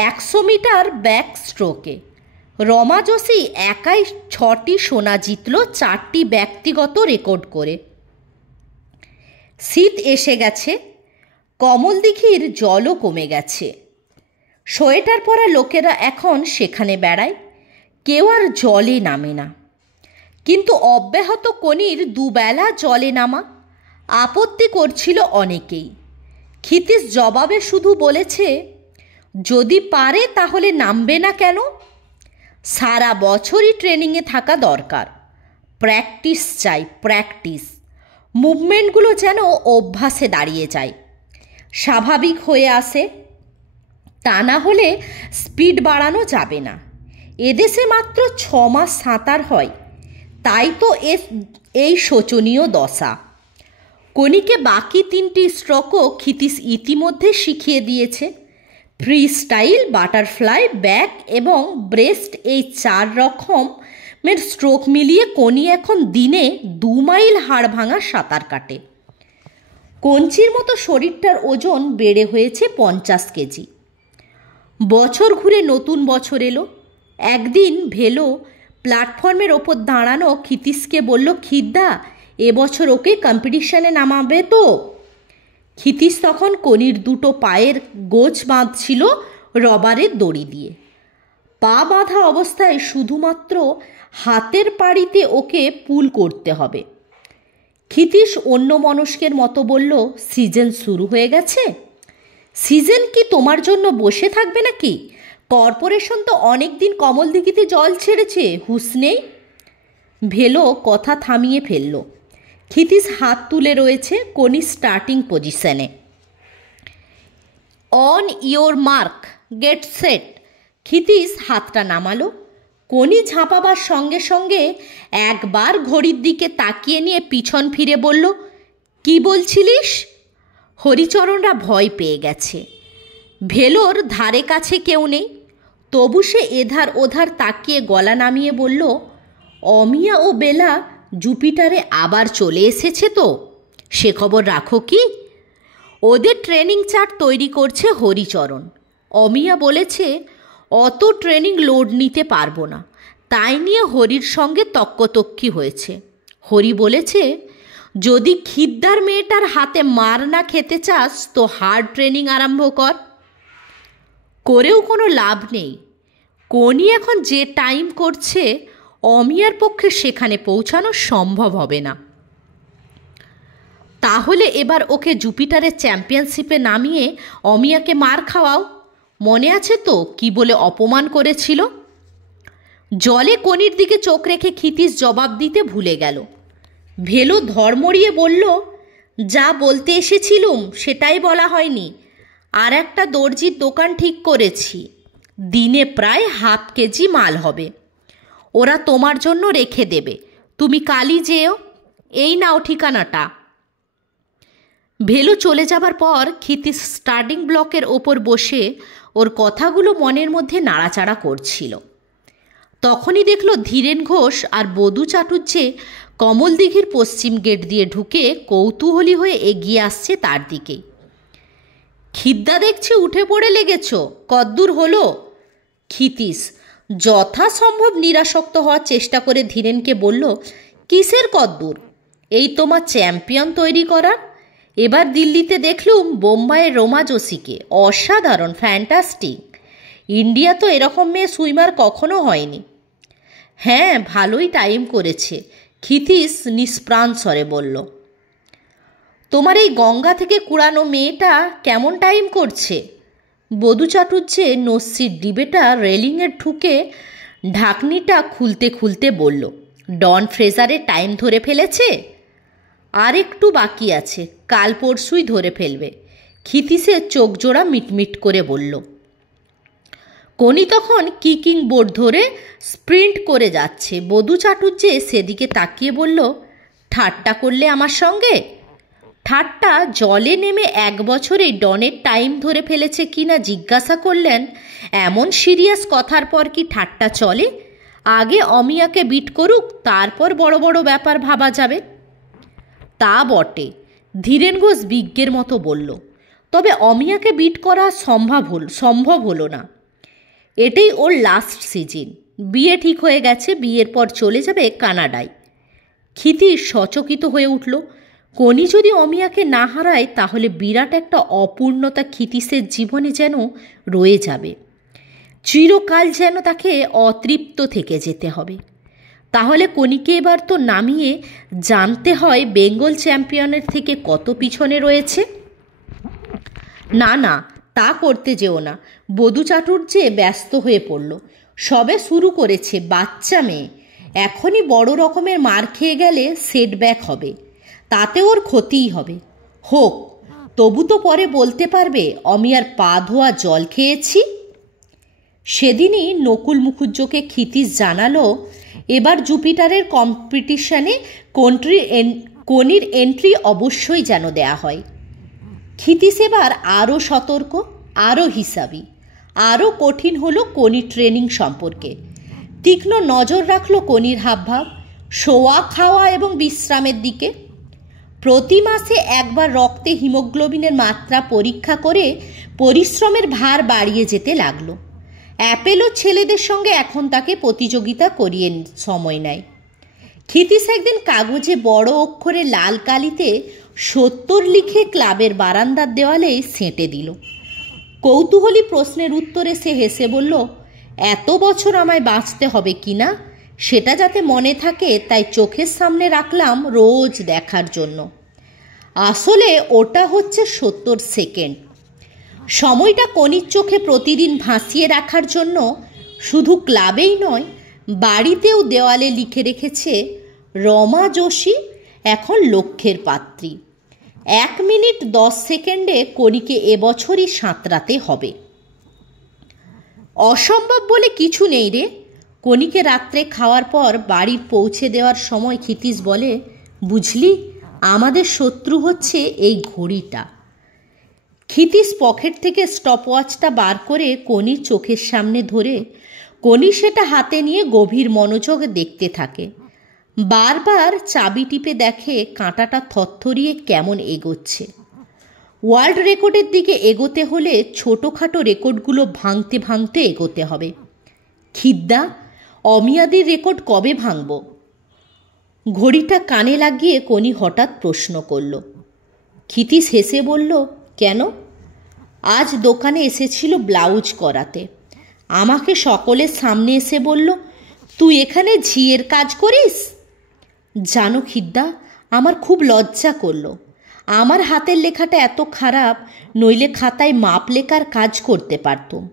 100 মিটার ব্যাক স্ট্রোকে। রমা যোশী একাই 6টি সোনা জিতল, 4টি ব্যক্তিগত রেকর্ড করে। শীত এসে গেছে, কমলদিঘির জলও কমে গেছে। সোয়েটার পরা লোকেরা এখন সেখানে বেড়ায়, কেউ আর জলে নামে না। কিন্তু অব্যাহত কোনির দুবেলা জলে নামা। আপত্তি করছিল অনেকেই। ক্ষিতীশ জবাবে শুধু বলেছে, যদি পারে তাহলে নামবে না কেন? সারা বছরই ট্রেনিংয়ে থাকা দরকার। প্র্যাকটিস চাই, প্র্যাকটিস। মুভমেন্টগুলো যেন অভ্যাসে দাঁড়িয়ে যায়, স্বাভাবিক হয়ে আসে। তা না হলে স্পিড বাড়ানো যাবে না। এদেশে মাত্র 6 মাস সাঁতার হয়, তাই তো এই শোচনীয় দশা। কোনিকে বাকি 3টি স্ট্রোকও ক্ষিতীশ ইতিমধ্যে শিখিয়ে দিয়েছে। ফ্রি স্টাইল, বাটারফ্লাই, ব্যাক এবং ব্রেস্ট, এই 4 রকমের স্ট্রোক মিলিয়ে কোনি এখন দিনে 2 মাইল হাড় ভাঙা সাঁতার কাটে। কঞ্চির মতো শরীরটার ওজন বেড়ে হয়েছে 50 কেজি। বছর ঘুরে নতুন বছর এলো। একদিন ভেলো প্ল্যাটফর্মের ওপর দাঁড়ানো ক্ষিতীশকে বলল, খিদ্দা, এবছর ওকে কম্পিটিশনে নামাবে তো? ক্ষিতীশ তখন কোনির 2টো পায়ের গোছ বাঁধছিল রবারের দড়ি দিয়ে। পা বাঁধা অবস্থায় শুধুমাত্র হাতের পাড়িতে ওকে পুল করতে হবে। ক্ষিতীশ অন্য মনস্কের মতো বলল, সিজন শুরু হয়ে গেছে। সিজন কি তোমার জন্য বসে থাকবে নাকি? কর্পোরেশন তো অনেক দিন কমলদিঘিতে জল ছেড়েছে, হুঁশ নেই? ভেলো কথা থামিয়ে ফেলল। ক্ষিতীশ হাত তুলে রয়েছে কোনি স্টার্টিং পজিশনে। On your mark, get set. Kshitish হাতটা নামালো। কোনি ঝাঁপাবার সঙ্গে সঙ্গে একবার ঘড়ির দিকে তাকিয়ে নিয়ে পিছন ফিরে বলল, কি বলছিলিস? হরিচরণরা ভয় পেয়ে গেছে। ভেলোর ধারে কাছে কেউ নেই, তবু সে এধার ওধার তাকিয়ে গলা নামিয়ে বলল, অমিয়া ও বেলা জুপিটারে আবার চলে এসেছে তো, সে খবর রাখো কি? ওদের ট্রেনিং চার্ট তৈরি করছে হরিচরণ। অমিয়া বলেছে, অত ট্রেনিং লোড নিতে পারবো না, তাই নিয়ে হরির সঙ্গে তক্কতক্কি হয়েছে। হরি বলেছে, যদি খিদ্দার মেয়েটার হাতে মার না খেতে চাস তো হার্ড ট্রেনিং আরম্ভ কর। করেও কোনো লাভ নেই। কোনি এখন যে টাইম করছে, অমিয়ার পক্ষে সেখানে পৌঁছানো সম্ভব হবে না। তাহলে এবার ওকে জুপিটারের চ্যাম্পিয়নশিপে নামিয়ে অমিয়াকে মার খাওয়াও। মনে আছে তো কি বলে অপমান করেছিল? জলে কোনির দিকে চোখ রেখে ক্ষিতীশ জবাব দিতে ভুলে গেল। ভেলো ধর্মড়িয়ে বলল, যা বলতে এসেছিলুম সেটাই বলা হয়নি। আর একটা দর্জির দোকান ঠিক করেছি, দিনে প্রায় ½ কেজি মাল হবে। ওরা তোমার জন্য রেখে দেবে, তুমি কালই যেও। এই নাও ঠিকানাটা। ভেলো চলে যাবার পর ক্ষিতীশ স্টার্টিং ব্লকের ওপর বসে ওর কথাগুলো মনের মধ্যে নাড়াচাড়া করছিল। তখনই দেখল ধীরেন ঘোষ আর বধূ চাটুর্যে কমলদিঘির পশ্চিম গেট দিয়ে ঢুকে কৌতূহলী হয়ে এগিয়ে আসছে তার দিকেই। খিদ্দা দেখছি উঠে পড়ে লেগেছ, কদ্দূর হলো? ক্ষিতীশ যথাসম্ভব নিরাসক্ত হওয়ার চেষ্টা করে ধীরেনকে বলল, কিসের কদ্দূর? এই তোমার চ্যাম্পিয়ন তৈরি করার। এবার দিল্লিতে দেখলুম বোম্বাইয়ের রমা যোশীকে, অসাধারণ, ফ্যান্টাস্টিক। ইন্ডিয়া তো এরকম মেয়ে সুইমার কখনো হয়নি। হ্যাঁ, ভালোই টাইম করেছে, ক্ষিতীশ নিষ্প্রাণ স্বরে বলল। তোমার এই গঙ্গা থেকে কুড়ানো মেয়েটা কেমন টাইম করছে? বধূ চাটুর্যে নস্যির ডিবেটা রেলিংয়ে ঢুকে ঢাকনিটা খুলতে খুলতে বলল, ডন ফ্রেজারের টাইম ধরে ফেলেছে। আর একটু বাকি আছে, কাল পরশুই ধরে ফেলবে। ক্ষিতীশের চোখ জোড়া মিটমিট করে বলল। কোনি তখন কিকিং বোর্ড ধরে স্প্রিন্ট করে যাচ্ছে। বধূ চাটুর্যে সেদিকে তাকিয়ে বলল, ঠাট্টা করলে আমার সঙ্গে? ঠাট্টা? জলে নেমে 1 বছরেই ডনের টাইম ধরে ফেলেছে কিনা জিজ্ঞাসা করলেন। এমন সিরিয়াস কথার পর কি ঠাট্টা চলে? আগে অমিয়াকে বিট করুক, তারপর বড় বড় ব্যাপার ভাবা যাবে। তা বটে, ধীরেন ঘোষ বিজ্ঞের মতো বলল। তবে অমিয়াকে বিট করা সম্ভব হলো না। এটাই ওর লাস্ট সিজন। বিয়ে ঠিক হয়ে গেছে, বিয়ের পর চলে যাবে কানাডায়। ক্ষিতি সচকিত হয়ে উঠল। কনি যদি অমিয়াকে না হারায় তাহলে বিরাট একটা অপূর্ণতা ক্ষিতিসের জীবনে যেন রয়ে যাবে। চিরকাল যেন তাকে অতৃপ্ত থেকে যেতে হবে। তাহলে কনিকে এবার তো নামিয়ে জানতে হয় বেঙ্গল চ্যাম্পিয়নের থেকে কত পিছনে রয়েছে। না না, তা করতে যেও না। বধূ চাটুর্যে ব্যস্ত হয়ে পড়ল। সবে শুরু করেছে, বাচ্চা মেয়ে। এখনই বড় রকমের মার খেয়ে গেলে সেটব্যাক হবে, তাতে ওর ক্ষতিই হবে। হোক, তবু তো পরে বলতে পারবে অমিয়ার পা ধোয়া জল খেয়েছি। সেদিনই নকুল মুখুজ্জকে ক্ষিতিশ জানালো এবার জুপিটারের কম্পিটিশনে কনির এন্ট্রি অবশ্যই যেন দেয়া হয়। ক্ষিতিশ এবার আরও সতর্ক, আরও হিসাবি, আরও কঠিন হলো কনির ট্রেনিং সম্পর্কে। তীক্ষ্ণ নজর রাখলো কনির হাবভাব, শোয়া, খাওয়া এবং বিশ্রামের দিকে। প্রতি মাসে একবার রক্তে হিমোগ্লোবিনের মাত্রা পরীক্ষা করে পরিশ্রমের ভার বাড়িয়ে যেতে লাগলো। অ্যাপেলো ছেলেদের সঙ্গে এখন তাকে প্রতিযোগিতা করিয়ে সময় নেয়। ক্ষিতিশ একদিন কাগজে বড় অক্ষরে লাল কালিতে 70 লিখে ক্লাবের বারান্দার দেওয়ালে সেঁটে দিল। কৌতূহলী প্রশ্নের উত্তরে সে হেসে বলল, এত বছর আমায় বাঁচতে হবে কি না সেটা যাতে মনে থাকে তাই চোখের সামনে রাখলাম রোজ দেখার জন্য। আসলে ওটা হচ্ছে 70 সেকেন্ড। সময়টা কনির চোখে প্রতিদিন ভাসিয়ে রাখার জন্য শুধু ক্লাবেই নয়, বাড়িতেও দেওয়ালে লিখে রেখেছে, রমা যোশী এখন লক্ষ্যের পাত্রী। 1 মিনিট 10 সেকেন্ডে কনিকে এবছরই সাঁতরাতে হবে। অসম্ভব বলে কিছু নেই রে। কনিকে রাত্রে খাওয়ার পর বাড়ি পৌঁছে দেওয়ার সময় ক্ষিতিশ বলে, বুঝলি, আমাদের শত্রু হচ্ছে এই ঘড়িটা। ক্ষিতিশ পকেট থেকে স্টপওয়াচটা বার করে কনির চোখের সামনে ধরে কনি সেটা হাতে নিয়ে গভীর মনোযোগ দেখতে থাকে। বারবার চাবি টিপে দেখে কাঁটাটা থরথরিয়ে কেমন এগোচ্ছে। ওয়ার্ল্ড রেকর্ডের দিকে এগোতে হলে ছোটোখাটো রেকর্ডগুলো ভাঙতে ভাঙতে এগোতে হবে। খিদ্দা, অমিয়াদির রেকর্ড কবে ভাঙব? ঘড়িটা কানে লাগিয়ে কনি হঠাৎ প্রশ্ন করল। ক্ষিতিশ হেসে বলল, কেন? আজ দোকানে এসেছিল ব্লাউজ করাতে। আমাকে সকলের সামনে এসে বলল, তুই এখানে ঝিয়ের কাজ করিস? জানো খিদ্দা, আমার খুব লজ্জা করলো। আমার হাতের লেখাটা এত খারাপ, নইলে খাতায় মাপ লেখার কাজ করতে পারতুম।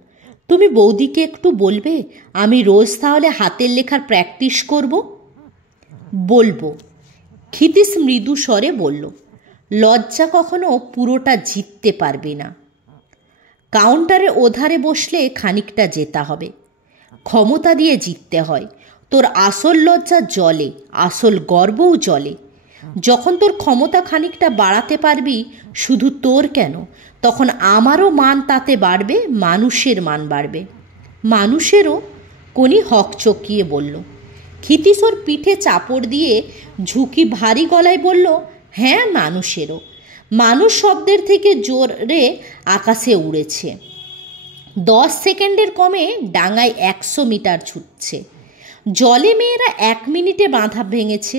তুমি বৌদিকে একটু বলবে আমি রোজ তাহলে হাতের লেখার প্র্যাকটিস করব? বলবো, ক্ষিতিশ মৃদু স্বরে বলল। লজ্জা কখনো পুরোটা জিততে পারবে না। কাউন্টারের ওধারে বসলে খানিকটা জেতা হবে। ক্ষমতা দিয়ে জিততে হয়। তোর আসল লজ্জা জলে, আসল গর্বও জলে। যখন তোর ক্ষমতা খানিকটা বাড়াতে পারবি, শুধু তোর কেন, তখন আমারও মান তাতে বাড়বে, মানুষের মান বাড়বে। মানুষেরও? কনি হক চকিয়ে বলল। ক্ষিতিশ ওর পিঠে চাপড় দিয়ে ঝুঁকি ভারী গলায় বলল, হ্যাঁ, মানুষেরও। মানুষ শব্দের থেকে জোরে আকাশে উড়েছে। 10 সেকেন্ডের কমে ডাঙায় 100 মিটার ছুটছে। জলে মেয়েরা 1 মিনিটে বাঁধা ভেঙেছে।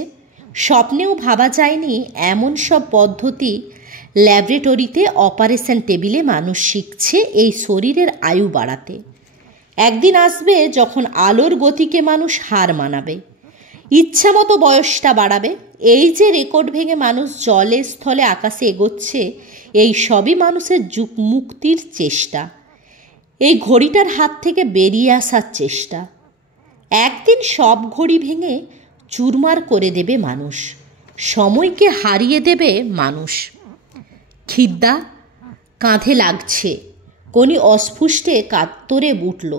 স্বপ্নেও ভাবা যায়নি এমন সব পদ্ধতি ল্যাবরেটরিতে অপারেশন টেবিলে মানুষ শিখছে এই শরীরের আয়ু বাড়াতে। একদিন আসবে যখন আলোর গতিকে মানুষ হার মানাবে, ইচ্ছা মতো বয়সটা বাড়াবে। এই যে রেকর্ড ভেঙে মানুষ জলে, স্থলে, আকাশে এগোচ্ছে, এই সবই মানুষের মুক্তির চেষ্টা, এই ঘড়িটার হাত থেকে বেরিয়ে আসার চেষ্টা। একদিন সব ঘড়ি ভেঙে চুরমার করে দেবে মানুষ, সময়কে হারিয়ে দেবে মানুষ। খিদ্দা, কাঁধে লাগছে। কনি অস্ফুষ্টে কাতরে উঠল।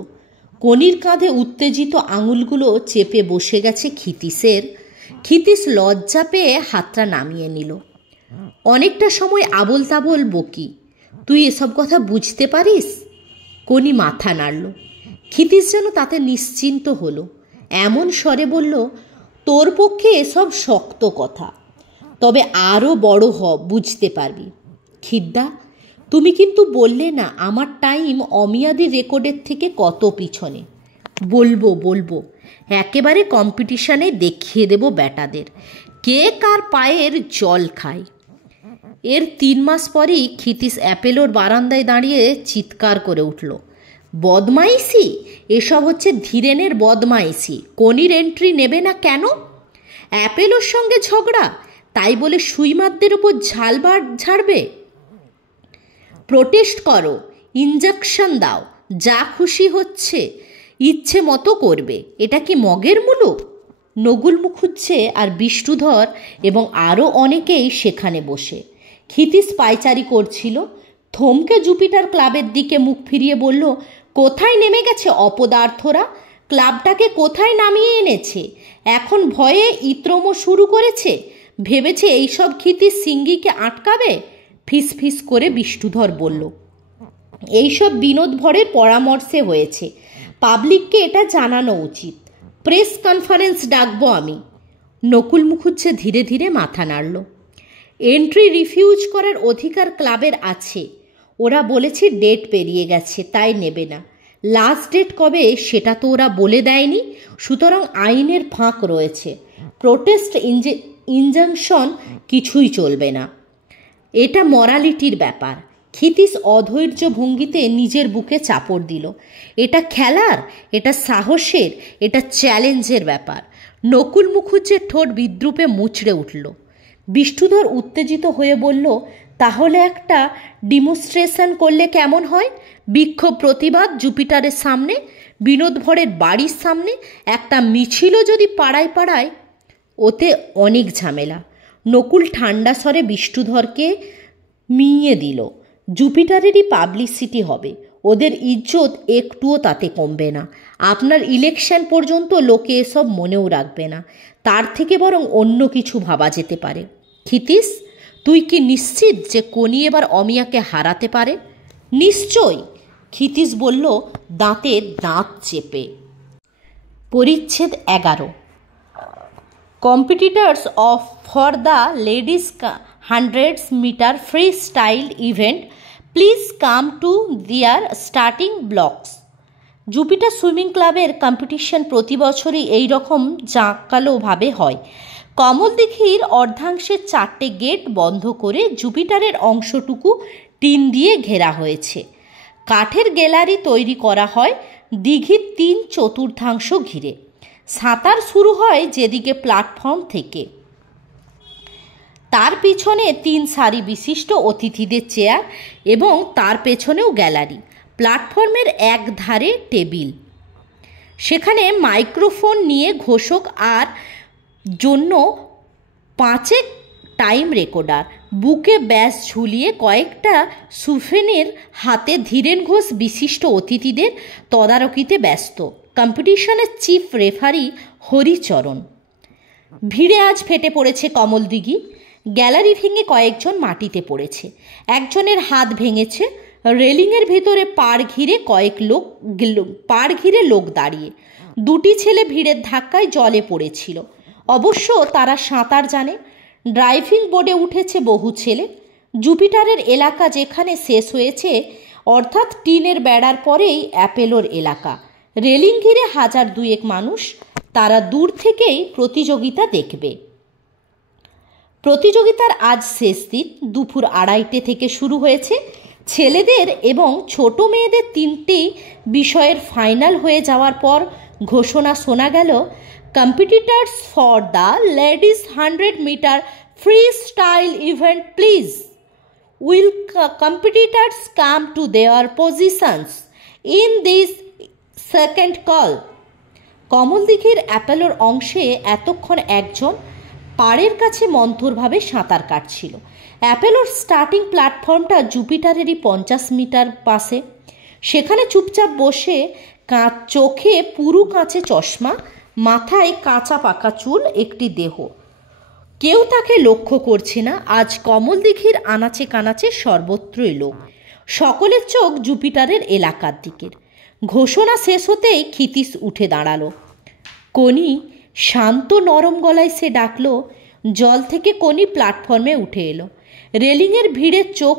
কনির কাঁধে উত্তেজিত আঙুলগুলো চেপে বসে গেছে ক্ষিতিশের। ক্ষিতিশ লজ্জা পেয়ে হাতটা নামিয়ে নিল। অনেকটা সময় আবোল তাবোল বকি। তুই এসব কথা বুঝতে পারিস? কনি মাথা নাড়ল। ক্ষিতিশ যেন তাতে নিশ্চিন্ত হলো। এমন স্বরে বলল, তোর পক্ষে এসব শক্ত কথা। তবে আরও বড় হ, বুঝতে পারবি। খিদ্দা, তুমি কিন্তু বললে না আমার টাইম অমিয়াদির রেকর্ডের থেকে কত পিছনে। বলবো, একেবারে কম্পিটিশানে দেখিয়ে দেব ব্যাটাদের কে কার পায়ের জল খায়। এর 3 মাস পরেই ক্ষিতীশ অ্যাপেলোর বারান্দায় দাঁড়িয়ে চিৎকার করে উঠল, বদমাইশি! এসব হচ্ছে ধীরেনের বদমাইশি। কনির এন্ট্রি নেবে না কেন? অ্যাপেলোর সঙ্গে ঝগড়া, তাই বলে সুইমারদের ওপর ঝাড়বে? প্রোটেস্ট করো, ইনজেকশন দাও, যা খুশি হচ্ছে ইচ্ছে মতো করবে। এটা কি মগের মুলুক? নকুল মুখুজ্জে আর বিষ্ণুধর এবং আরও অনেকেই সেখানে বসে। ক্ষিতীশ পায়চারি করছিল। থমকে জুপিটার ক্লাবের দিকে মুখ ফিরিয়ে বলল, কোথায় নেমে গেছে অপদার্থরা? ক্লাবটাকে কোথায় নামিয়ে এনেছে? এখন ভয়ে ইত্রমো শুরু করেছে। ভেবেছে এইসব ক্ষিতীশ সিঙ্গিকে আটকাবে? ফিসফিস করে বিষ্ণুধর বলল, এইসব বিনোদভরের পরামর্শে হয়েছে। পাবলিককে এটা জানানো উচিত। প্রেস কনফারেন্স ডাকবো আমি। নকুল মুখুজ্জে ধীরে ধীরে মাথা নাড়ল। এন্ট্রি রিফিউজ করার অধিকার ক্লাবের আছে। ওরা বলেছে ডেট পেরিয়ে গেছে, তাই নেবে না। লাস্ট ডেট কবে সেটা তো ওরা বলে দেয়নি। সুতরাং আইনের ফাঁক রয়েছে। প্রোটেস্ট ইনজাংশন কিছুই চলবে না। এটা মরালিটির ব্যাপার। ক্ষিতীশ অধৈর্য ভঙ্গিতে নিজের বুকে চাপড় দিল। এটা খেলার, এটা সাহসের, এটা চ্যালেঞ্জের ব্যাপার। নকুল মুখুজ্জের ঠোঁট বিদ্রুপে মুচড়ে উঠল। বিষ্ণুধর উত্তেজিত হয়ে বলল, তাহলে একটা ডিমনস্ট্রেশন করলে কেমন হয়? বিক্ষোভ প্রতিবাদ জুপিটারের সামনে, বিনোদভরের বাড়ির সামনে, একটা মিছিলও যদি পাড়ায় পাড়ায়। ওতে অনেক ঝামেলা। নকুল ঠান্ডা স্বরে বিষ্ণুধরকে মিইয়ে দিল। জুপিটারেরই পাবলিসিটি হবে। ওদের ইজ্জত একটুও তাতে কমবে না। আপনার ইলেকশন পর্যন্ত লোকে এসব মনেও রাখবে না। তার থেকে বরং অন্য কিছু ভাবা যেতে পারে। ক্ষিতীশ, তুই কি নিশ্চিত যে কনি এবার অমিয়াকে হারাতে পারে? নিশ্চয়, ক্ষিতীশ বলল দাঁতে দাঁত চেপে। পরিচ্ছেদ 11। Competitors of for the ladies 100 metre free style event, please come to their starting blocks. Jupiter swimming ক্লাবের কম্পিটিশন প্রতি বছরই এই রকম জাঁকালোভাবে হয়। কমলদিঘির অর্ধাংশের 4টে গেট বন্ধ করে জুপিটারের অংশটুকু টিন দিয়ে ঘেরা হয়েছে। কাঠের গ্যালারি তৈরি করা হয় দিঘির 3/4 ঘিরে। সাঁতার শুরু হয় যেদিকে প্ল্যাটফর্ম থেকে। তার পিছনে 3 সারি বিশিষ্ট অতিথিদের চেয়ার এবং তার পেছনেও গ্যালারি। প্ল্যাটফর্মের এক ধারে টেবিল। সেখানে মাইক্রোফোন নিয়ে ঘোষক আর জন্য 5 টাইম রেকর্ডার। বুকে ব্যাস ঝুলিয়ে কয়েকটা সুফেনের হাতে ধীরেন ঘোষ বিশিষ্ট অতিথিদের তদারকিতে ব্যস্ত। কম্পিটিশনের চিফ রেফারি হরিচরণ। ভিড়ে আজ ফেটে পড়েছে কমলদিঘি। গ্যালারি ভেঙে কয়েকজন মাটিতে পড়েছে। একজনের হাত ভেঙেছে। রেলিংয়ের ভেতরে পাড় ঘিরে লোক দাঁড়িয়ে। 2টি ছেলে ভিড়ের ধাক্কায় জলে পড়েছিল। অবশ্য তারা সাঁতার জানে। ড্রাইভিং বোর্ডে উঠেছে বহু ছেলে। জুপিটারের এলাকা যেখানে শেষ হয়েছে, অর্থাৎ টিনের বেড়ার পরেই অ্যাপেলোর এলাকা। রেলিং ঘিরে 1000-2 মানুষ। তারা দূর থেকেই প্রতিযোগিতা দেখবে। প্রতিযোগিতার আজ শেষ দিন। দুপুর 2:30 থেকে শুরু হয়েছে। ছেলেদের এবং ছোট মেয়েদের 3টি বিষয়ের ফাইনাল হয়ে যাওয়ার পর ঘোষণা শোনা গেল, competitors for the ladies 100 metre free style event, please will competitors come to their positions in this second call. কমলদিঘির অ্যাপেলোর অংশে এতক্ষণ একজন পাড়ের কাছে মন্থরভাবে সাঁতার কাটছিল। অ্যাপেলোর স্টার্টিং প্ল্যাটফর্মটা জুপিটারেরই 50 মিটার পাশে। সেখানে চুপচাপ বসে চোখে পুরু কাঁচে চশমা, মাথায় কাঁচা পাকা চুল একটি দেহ। কেউ তাকে লক্ষ্য করছে না। আজ কমলদিঘির আনাচে কানাচে সর্বত্রই লোক। সকলের চোখ জুপিটারের এলাকার দিকের। ঘোষণা শেষ হতেই ক্ষিতীশ উঠে দাঁড়ালো। কনি, শান্ত নরম গলায় সে ডাকল, জল থেকে কোনি প্ল্যাটফর্মে উঠে এলো। রেলিংয়ের ভিড়ে চোখ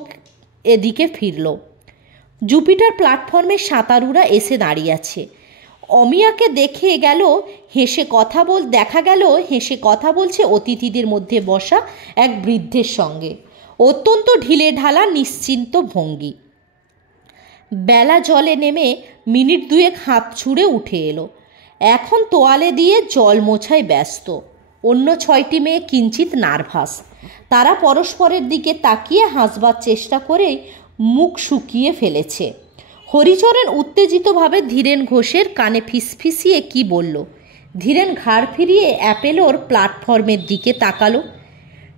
এদিকে ফিরল। জুপিটার প্ল্যাটফর্মে সাঁতারুরা এসে দাঁড়িয়ে আছে। অমিয়াকে দেখা গেল হেসে কথা বলছে অতিথিদের মধ্যে বসা এক বৃদ্ধের সঙ্গে। অত্যন্ত ঢিলে ঢালা নিশ্চিন্ত ভঙ্গি। বেলা জলে নেমে মিনিট দুয়েক হাত ছুঁড়ে উঠে এলো। এখন তোয়ালে দিয়ে জল মোছায় ব্যস্ত। অন্য 6টি মেয়ে কিঞ্চিত নার্ভাস। তারা পরস্পরের দিকে তাকিয়ে হাসবার চেষ্টা করে মুখ শুকিয়ে ফেলেছে। হরিচরণ উত্তেজিতভাবে ধীরেন ঘোষের কানে ফিসফিসিয়ে কি বলল। ধীরেন ঘাড় ফিরিয়ে অ্যাপেলোর প্ল্যাটফর্মের দিকে তাকালো।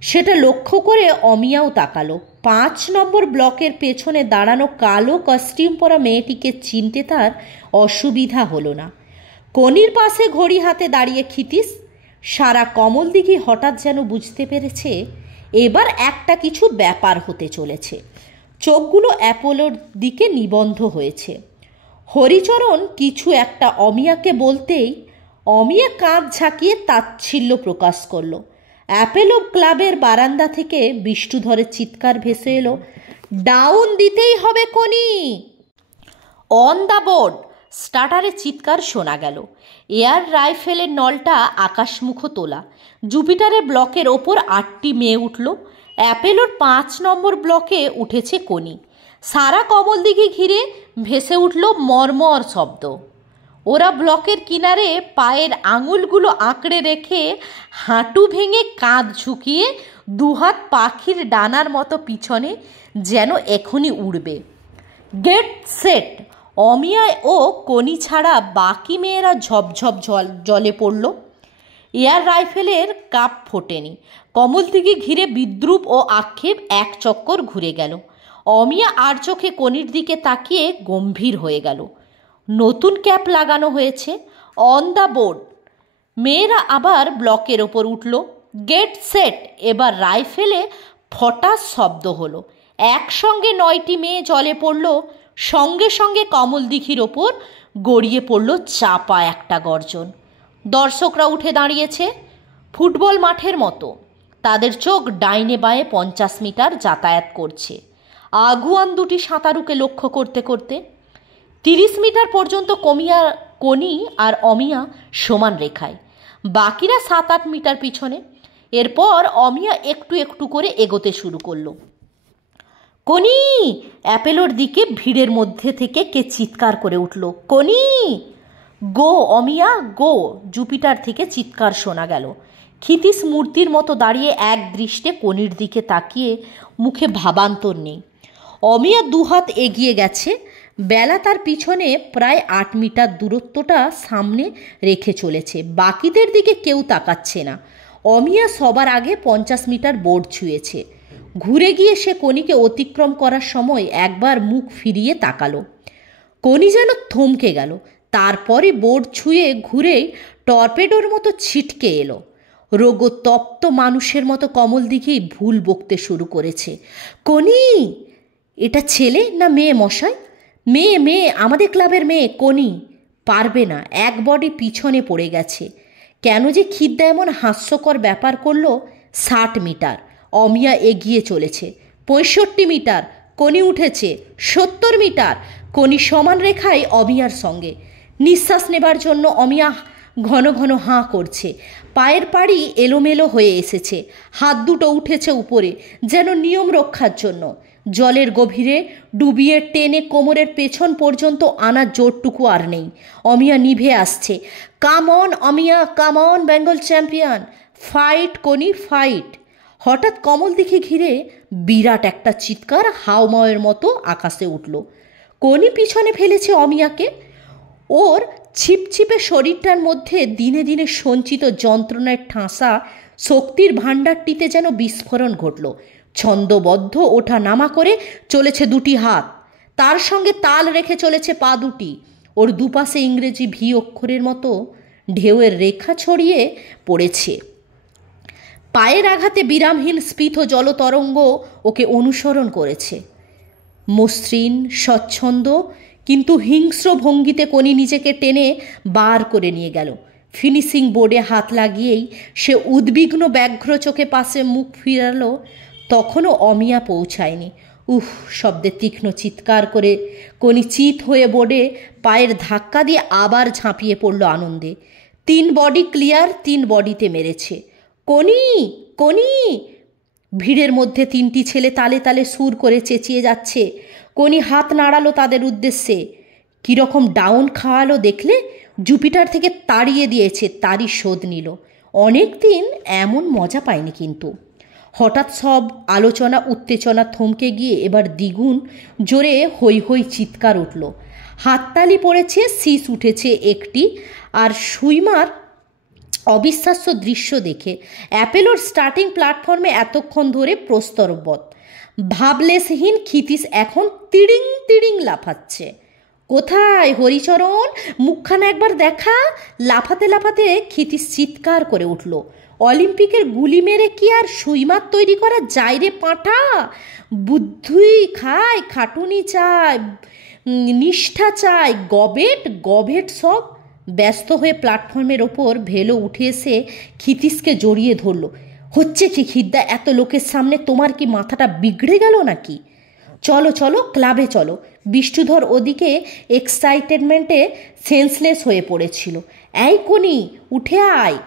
সেটা লক্ষ্য করে অমিয়াও তাকালো। 5 নম্বর ব্লকের পেছনে দাঁড়ানো কালো কস্টিউম পরা মেয়েটিকে চিনতে তার অসুবিধা হলো না। কোনির পাশে ঘড়ি হাতে দাঁড়িয়ে ক্ষিতিশ। সারা কমলদিঘি হঠাৎ যেন বুঝতে পেরেছে এবার একটা কিছু ব্যাপার হতে চলেছে। চোখগুলো অ্যাপোলোর দিকে নিবন্ধ হয়েছে। হরিচরণ কিছু একটা অমিয়াকে বলতেই অমিয়া কাঁধ ঝাঁকিয়ে তাচ্ছিল্য প্রকাশ করল। অ্যাপেলো ক্লাবের বারান্দা থেকে বিষ্ণুধরের চিৎকার ভেসে এলো, ডাউন দিতেই হবে কোনি, অন দ্য বোর্ড। স্টার্টারের চিৎকার শোনা গেল। এয়ার রাইফেলের নলটা আকাশমুখ তোলা। জুপিটারের ব্লকের ওপর 8টি মেয়ে উঠল। অ্যাপেলোর 5 নম্বর ব্লকে উঠেছে কোনি। সারা কমলদিঘি ঘিরে ভেসে উঠল মর্মর শব্দ। ওরা ব্লকের কিনারে পায়ের আঙুলগুলো আঁকড়ে রেখে হাঁটু ভেঙে কাঁধ ঝুঁকিয়ে দুহাত পাখির ডানার মতো পিছনে, যেন এখনই উড়বে। Get set. অমিয়া ও কোনি ছাড়া বাকি মেয়েরা ঝপঝপ জলে পড়ল। Air রাইফেলের cup ফোটেনি। কমলদিঘি ঘিরে বিদ্রুপ ও আক্ষেপ এক চক্কর ঘুরে গেল। অমিয়া আর চোখে কোনির দিকে তাকিয়ে গম্ভীর হয়ে গেল। নতুন ক্যাপ লাগানো হয়েছে। On the board. মেয়েরা আবার ব্লকের ওপর উঠল। Get set. এবার রাইফেলে ফটাস শব্দ হলো। একসঙ্গে 9টি মেয়ে জলে পড়ল। সঙ্গে সঙ্গে কমলদিঘির ওপর গড়িয়ে পড়ল চাপা একটা গর্জন। দর্শকরা উঠে দাঁড়িয়েছে ফুটবল মাঠের মতো। তাদের চোখ ডাইনে বাঁয়ে 50 মিটার যাতায়াত করছে। আগুয়ান দুটি সাঁতারুকে লক্ষ্য করতে করতে 30 মিটার পর্যন্ত কোনি আর অমিয়া সমান রেখায়, বাকিরা 7-8 মিটার পিছনে। এরপর অমিয়া একটু একটু করে এগোতে শুরু করলো। কোনি! অ্যাপেলোর দিকে ভিড়ের মধ্যে থেকে কে চিৎকার করে উঠল, কোনি! গো অমিয়া গো! জুপিটার থেকে চিৎকার শোনা গেল। ক্ষিতিশ মূর্তির মতো দাঁড়িয়ে এক দৃষ্টে কোনির দিকে তাকিয়ে, মুখে ভাবান্তর নেই। অমিয়া দুহাত এগিয়ে গেছে। বেলা তার পিছনে প্রায় 8 মিটার দূরত্বটা সামনে রেখে চলেছে। বাকিদের দিকে কেউ তাকাচ্ছে না। অমিয়া সবার আগে 50 মিটার বোর্ড ছুঁয়েছে। ঘুরে গিয়ে সে কোনিকে অতিক্রম করার সময় একবার মুখ ফিরিয়ে তাকালো। কোনি যেন থমকে গেল। তারপরে বোর্ড ছুঁয়ে ঘুরেই টর্পেডোর মতো ছিটকে এলো। রোগতপ্ত মানুষের মতো কমলদিঘি ভুল বকতে শুরু করেছে। কোনি! এটা ছেলে না মেয়ে মশাই? মেয়ে, মেয়ে, আমাদের ক্লাবের মেয়ে কোনি। পারবে না, এক বডি পিছনে পড়ে গেছে। কেন যে খিদ্দা এমন হাস্যকর ব্যাপার করল। 60 মিটার। অমিয়া এগিয়ে চলেছে। 65 মিটার। কোনি উঠেছে। 70 মিটার। কোনি সমান রেখায় অমিয়ার সঙ্গে। নিঃশ্বাস নেবার জন্য অমিয়া ঘন ঘন হাঁ করছে। পায়ের পাড়ি এলোমেলো হয়ে এসেছে। হাত দুটো উঠেছে উপরে, যেন নিয়ম রক্ষার জন্য। জলের গভীরে ডুবিয়ে টেনে কোমরের পেছন পর্যন্ত আনার জোরটুকু আর নেই। অমিয়া নিভে আসছে। Come on Amiya, come on Bengal champion, fight Koni fight. হঠাৎ কমলদিঘি ঘিরে বিরাট একটা চিৎকার হাওমাওয়ের মতো আকাশে উঠল। কোনি পিছনে ফেলেছে অমিয়াকে। ওর ছিপছিপে শরীরটার মধ্যে দিনে দিনে সঞ্চিত যন্ত্রণার ঠাসা শক্তির ভাণ্ডারটিতে যেন বিস্ফোরণ ঘটল। ছন্দবদ্ধ ওঠা নামা করে চলেছে দুটি হাত, তার সঙ্গে তাল রেখে চলেছে পা দুটি। ওর দুপাশে ইংরেজি ভি অক্ষরের মতো ঢেউয়ের রেখা ছড়িয়ে পড়েছে। পায়ের আঘাতে বিরামহীন স্ফীত জলতরঙ্গ ওকে অনুসরণ করেছে। মসৃণ স্বচ্ছন্দ কিন্তু হিংস্র ভঙ্গিতে কোনি নিজেকে টেনে বার করে নিয়ে গেল। ফিনিশিং বোর্ডে হাত লাগিয়েই সে উদ্বিগ্ন ব্যগ্র চোখে পাশে মুখ ফিরালো, তখনও অমিয়া পৌঁছায়নি। উফ শব্দে তীক্ষ্ণ চিৎকার করে কনি চিত হয়ে বোর্ডে পায়ের ধাক্কা দিয়ে আবার ঝাঁপিয়ে পড়ল আনন্দে। 3 বডি ক্লিয়ার, 3 বডিতে মেরেছে। কনি কনি! ভিড়ের মধ্যে 3টি ছেলে তালে তালে সুর করে চেঁচিয়ে যাচ্ছে। কনি হাত নাড়ালো তাদের উদ্দেশ্যে। কীরকম ডাউন খাওয়ালো দেখলে? জুপিটার থেকে তাড়িয়ে দিয়েছে, তারই শোধ নিল। অনেক দিন এমন মজা পায়নি। কিন্তু হঠাৎ সব আলোচনা উত্তেজনা থমকে গিয়ে এবার দ্বিগুণ জোরে হৈ হৈ চিৎকার উঠল। হাততালি পড়েছে, শীষ উঠেছে একটি। আর সুইমার অবিশ্বাস্য দৃশ্য দেখে অ্যাপেলোর স্টার্টিং প্ল্যাটফর্মে এতক্ষণ ধরে প্রস্তরবৎ ভাবলেশহীন ক্ষিতীশ এখন তিড়িং তিড়িং লাফাচ্ছে। কোথায় হরিচরণ? মুখখানা একবার দেখা। লাফাতে লাফাতে ক্ষিতীশ চিৎকার করে উঠল, অলিম্পিকের গুলি মেরে কি আর সুইমার তৈরি করা যায় রে পাঁঠা? বুদ্ধি খায়, খাটুনি চায়, নিষ্ঠা চায়, গবেট গবেট সব। ব্যস্ত হয়ে প্ল্যাটফর্মের ওপর ভেলো উঠে এসে ক্ষিতীশকে জড়িয়ে ধরল। হচ্ছে কি খিদ্দা, এত লোকের সামনে তোমার কি মাথাটা বিগড়ে গেল নাকি? চলো চলো, ক্লাবে চলো। বিষ্ণুধর ওদিকে এক্সাইটেডমেন্টে সেন্সলেস হয়ে পড়েছিল। এই কনি, উঠে আয়।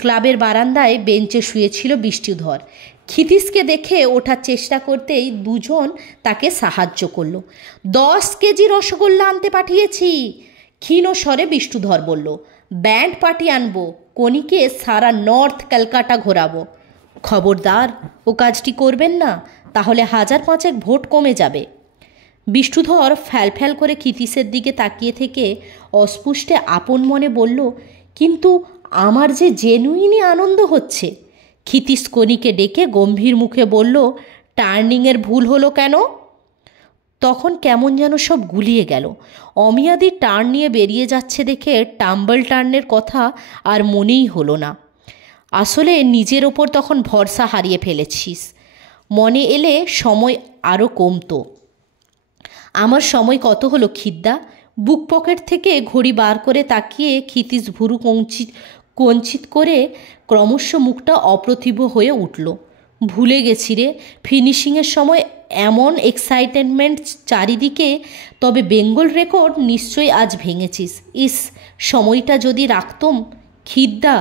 ক্লাবের বারান্দায় বেঞ্চে শুয়েছিল বিষ্ণুধর। ক্ষিতীশকে দেখে ওঠার চেষ্টা করতেই দুজন তাকে সাহায্য করল। 10 কেজি রসগোল্লা আনতে পাঠিয়েছি, ক্ষীণ স্বরে বিষ্ণুধর বলল। ব্যান্ড পার্টি আনবো, কনিকে সারা নর্থ ক্যালকাটা ঘোরাবো। খবরদার ও কাজটি করবেন না, তাহলে 1000-5 ভোট কমে যাবে। বিষ্ণুধর ফ্যালফ্যাল করে ক্ষিতীশের দিকে তাকিয়ে থেকে অস্পুষ্টে আপন মনে বলল, কিন্তু আমার যে জেনুইনই আনন্দ হচ্ছে। ক্ষিতীশ কনিকে ডেকে গম্ভীর মুখে বলল, টার্নিংয়ের ভুল হলো কেন? তখন কেমন যেন সব গুলিয়ে গেল। অমিয়াদি টার্ন নিয়ে বেরিয়ে যাচ্ছে দেখে টাম্বল টার্নের কথা আর মনেই হলো না। আসলে নিজের ওপর তখন ভরসা হারিয়ে ফেলেছিস। মনে এলে সময় আরও কমতো। আমার সময় কত হলো খিদ্দা? বুক পকেট থেকে ঘড়ি বার করে তাকিয়ে ক্ষিতীশ ভুরু কঞ্চিত করে ক্রমশ মুখটা অপ্রতিভ হয়ে উঠল। ভুলে গেছি রে, ফিনিশিংয়ের সময় এমন এক্সাইটেডমেন্ট চারিদিকে। তবে বেঙ্গল রেকর্ড নিশ্চয়ই আজ ভেঙেছিস। ইস, সময়টা যদি রাখতম। খিদ্দা,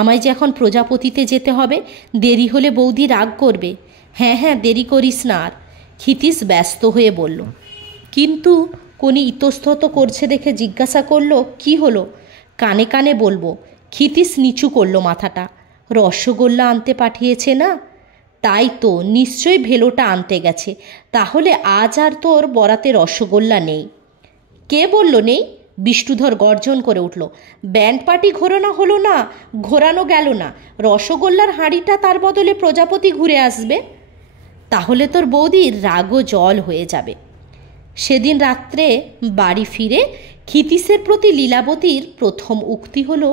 আমায় যে এখন প্রজাপতিতে যেতে হবে, দেরি হলে বৌদি রাগ করবে। হ্যাঁ হ্যাঁ, দেরি করিস না আর, ক্ষিতীশ ব্যস্ত হয়ে বলল। কিন্তু কোনি ইতস্তত করছে দেখে জিজ্ঞাসা করল, কি হলো? কানে কানে বলবো। ক্ষিতীশ নিচু করল মাথাটা। রসগোল্লা আনতে পাঠিয়েছে না? তাই তো, নিশ্চয়ই ভেলোটা আনতে গেছে। তাহলে আজ আর তোর বরাতে রসগোল্লা নেই। কে বলল নেই? বিষ্ণুধর গর্জন করে উঠল। ব্যান্ড পার্টি ঘোরানো হলো না, ঘোরানো গেল না। রসগোল্লার হাঁড়িটা তার বদলে প্রজাপতি ঘুরে আসবে। তাহলে তোর বৌদির রাগও জল হয়ে যাবে। সেদিন রাত্রে বাড়ি ফিরে ক্ষিতীশের প্রতি লীলাবতীর প্রথম উক্তি হলো,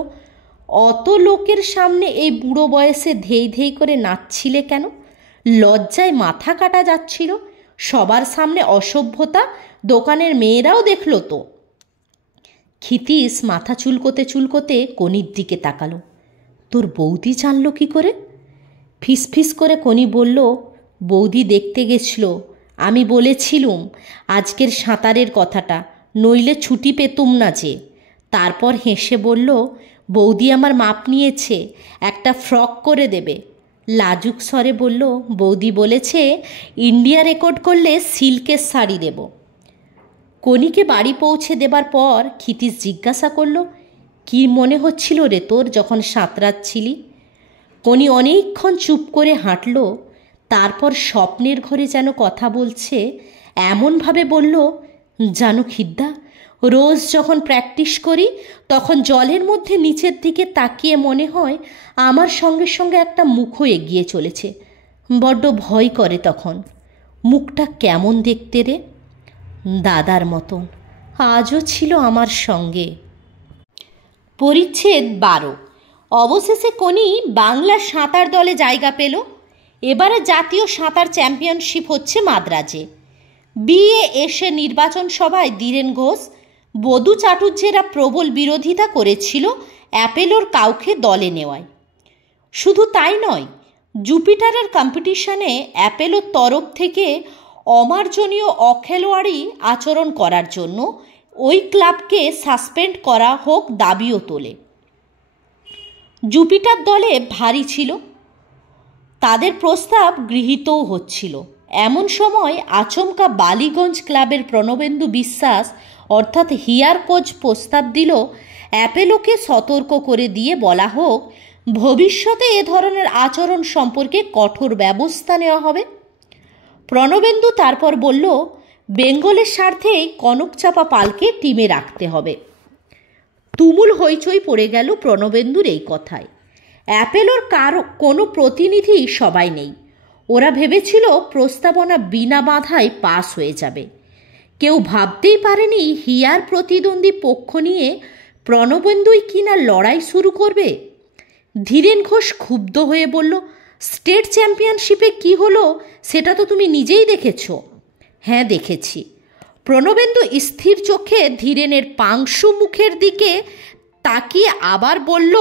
অত লোকের সামনে এই বুড়ো বয়সে ধেই ধেই করে নাচছিলে কেন? লজ্জায় মাথা কাটা যাচ্ছিল। সবার সামনে অসভ্যতা, দোকানের মেয়েরাও দেখল তো। ক্ষিতীশ মাথা চুলকোতে চুলকোতে কনির দিকে তাকালো। তোর বৌদি জানলো কি করে? ফিসফিস করে কনি বলল, বৌদি দেখতে গেছিল। আমি বলেছিলুম আজকের সাঁতারের কথাটা, নইলে ছুটি পেতুম না যে। তারপর হেসে বলল, বৌদি আমার মাপ নিয়েছে, একটা ফ্রক করে দেবে। লাজুক স্বরে বলল, বৌদি বলেছে ইন্ডিয়া রেকর্ড করলে সিল্কের শাড়ি দেব। কনিকে বাড়ি পৌঁছে দেবার পর ক্ষিতীশ জিজ্ঞাসা করল, কি মনে হচ্ছিল রে তোর যখন সাঁতরাচ্ছিলি? কনি অনেকক্ষণ চুপ করে হাঁটল। তারপর স্বপ্নের ঘরে যেন কথা বলছে এমনভাবে বলল, জানো খিদ্দা, রোজ যখন প্র্যাকটিস করি তখন জলের মধ্যে নিচের দিকে তাকিয়ে মনে হয় আমার সঙ্গে সঙ্গে একটা মুখও এগিয়ে চলেছে। বড্ড ভয় করে তখন। মুখটা কেমন দেখতে রে? দাদার মতন। আজও ছিল আমার সঙ্গে। পরিচ্ছেদ 12। অবশেষে কনি বাংলা সাঁতার দলে জায়গা পেল। এবারে জাতীয় সাঁতার চ্যাম্পিয়নশিপ হচ্ছে মাদ্রাজে। বিএ এসে নির্বাচন সভায় ধীরেন ঘোষ, বধূ চাটুর্যেরা প্রবল বিরোধিতা করেছিল অ্যাপেলোর কাউকে দলে নেওয়ায়। শুধু তাই নয়, জুপিটারের কম্পিটিশনে অ্যাপেলোর তরফ থেকে অমার্জনীয় অখেলোয়াড়ি আচরণ করার জন্য ওই ক্লাবকে সাসপেন্ড করা হোক দাবিও তোলে। জুপিটার দলে ভারী ছিল, তাদের প্রস্তাব গৃহীতও হচ্ছিল। এমন সময় আচমকা বালিগঞ্জ ক্লাবের প্রণবেন্দু বিশ্বাস অর্থাৎ হিয়ার কোচ প্রস্তাব দিল অ্যাপেলোকে সতর্ক করে দিয়ে বলা হোক ভবিষ্যতে এ ধরনের আচরণ সম্পর্কে কঠোর ব্যবস্থা নেওয়া হবে। প্রণবেন্দু তারপর বলল বেঙ্গলের স্বার্থেই কনকচাপা পালকে টিমে রাখতে হবে। তুমুল হইচই পড়ে গেল প্রণবেন্দুর এই কথায়। অ্যাপেলোর কোনো প্রতিনিধি সবাই নেই। ওরা ভেবেছিল প্রস্তাবনা বিনা বাধায় পাস হয়ে যাবে। কেউ ভাবতেই পারেনি হিয়ার প্রতিদ্বন্দ্বী পক্ষ নিয়ে প্রণবেন্দুই কিনা লড়াই শুরু করবে। ধীরেন ঘোষ ক্ষুব্ধ হয়ে বলল, স্টেট চ্যাম্পিয়নশিপে কি হলো সেটা তো তুমি নিজেই দেখেছ। হ্যাঁ দেখেছি। প্রণবেন্দু স্থির চোখে ধীরেনের পাংশু মুখের দিকে তাকিয়ে আবার বলল,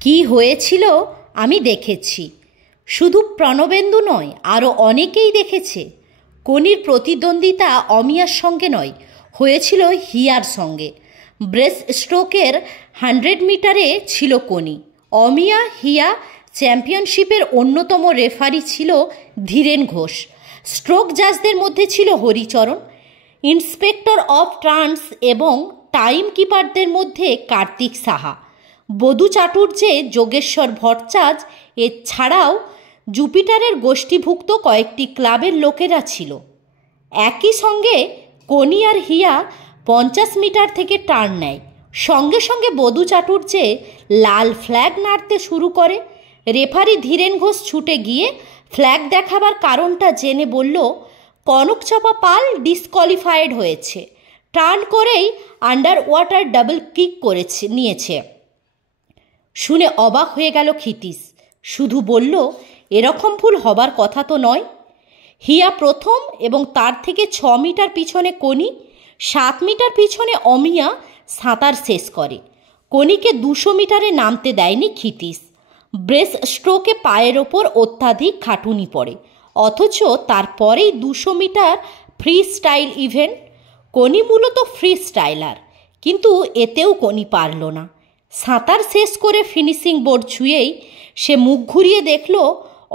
কি হয়েছিল আমি দেখেছি। শুধু প্রণবেন্দু নয়, আরও অনেকেই দেখেছে। কনির প্রতিদ্বন্দ্বিতা অমিয়ার সঙ্গে নয়, হয়েছিল হিয়ার সঙ্গে। ব্রেস্ট স্ট্রোকের 100 মিটারে ছিল কনি। অমিয়া হিয়া চ্যাম্পিয়নশিপের অন্যতম রেফারি ছিল ধীরেন ঘোষ। স্ট্রোক জাজদের মধ্যে ছিল হরিচরণ। ইন্সপেক্টর অফ ট্রান্স এবং টাইম কিপারদের মধ্যে কার্তিক সাহা, বধূ চাটুর্যে যোগেশ্বর ভট্টাচার্য, এছাড়াও জুপিটারের গোষ্ঠীভুক্ত কয়েকটি ক্লাবের লোকেরা ছিল। একই সঙ্গে কনি আর হিয়া 50 মিটার থেকে টার্ন নেয়। সঙ্গে সঙ্গে বধূ চাটুর্যে লাল ফ্ল্যাগ নাড়তে শুরু করে। রেফারি ধীরেন ঘোষ ছুটে গিয়ে ফ্ল্যাগ দেখাবার কারণটা জেনে বলল, কনকচাপা পাল ডিসকোয়ালিফাইড হয়েছে, টার্ন করেই আন্ডার ওয়াটার ডাবল কিক নিয়েছে। শুনে অবাক হয়ে গেল ক্ষিতীশ। শুধু বলল, এরকম ভুল হবার কথা তো নয়। হিয়া প্রথম এবং তার থেকে 6 মিটার পিছনে কনি, 7 মিটার পিছনে অমিয়া সাঁতার শেষ করে। কনিকে 200 মিটারে নামতে দেয়নি ক্ষিতীশ। ব্রেস্ট স্ট্রোকে পায়ের ওপর অত্যাধিক খাটুনি পড়ে, অথচ তারপরেই 200 মিটার ফ্রি স্টাইল ইভেন্ট। কনি মূলত ফ্রি স্টাইলার, কিন্তু এতেও কনি পারল না। সাঁতার শেষ করে ফিনিশিং বোর্ড ছুঁয়েই সে মুখ ঘুরিয়ে দেখল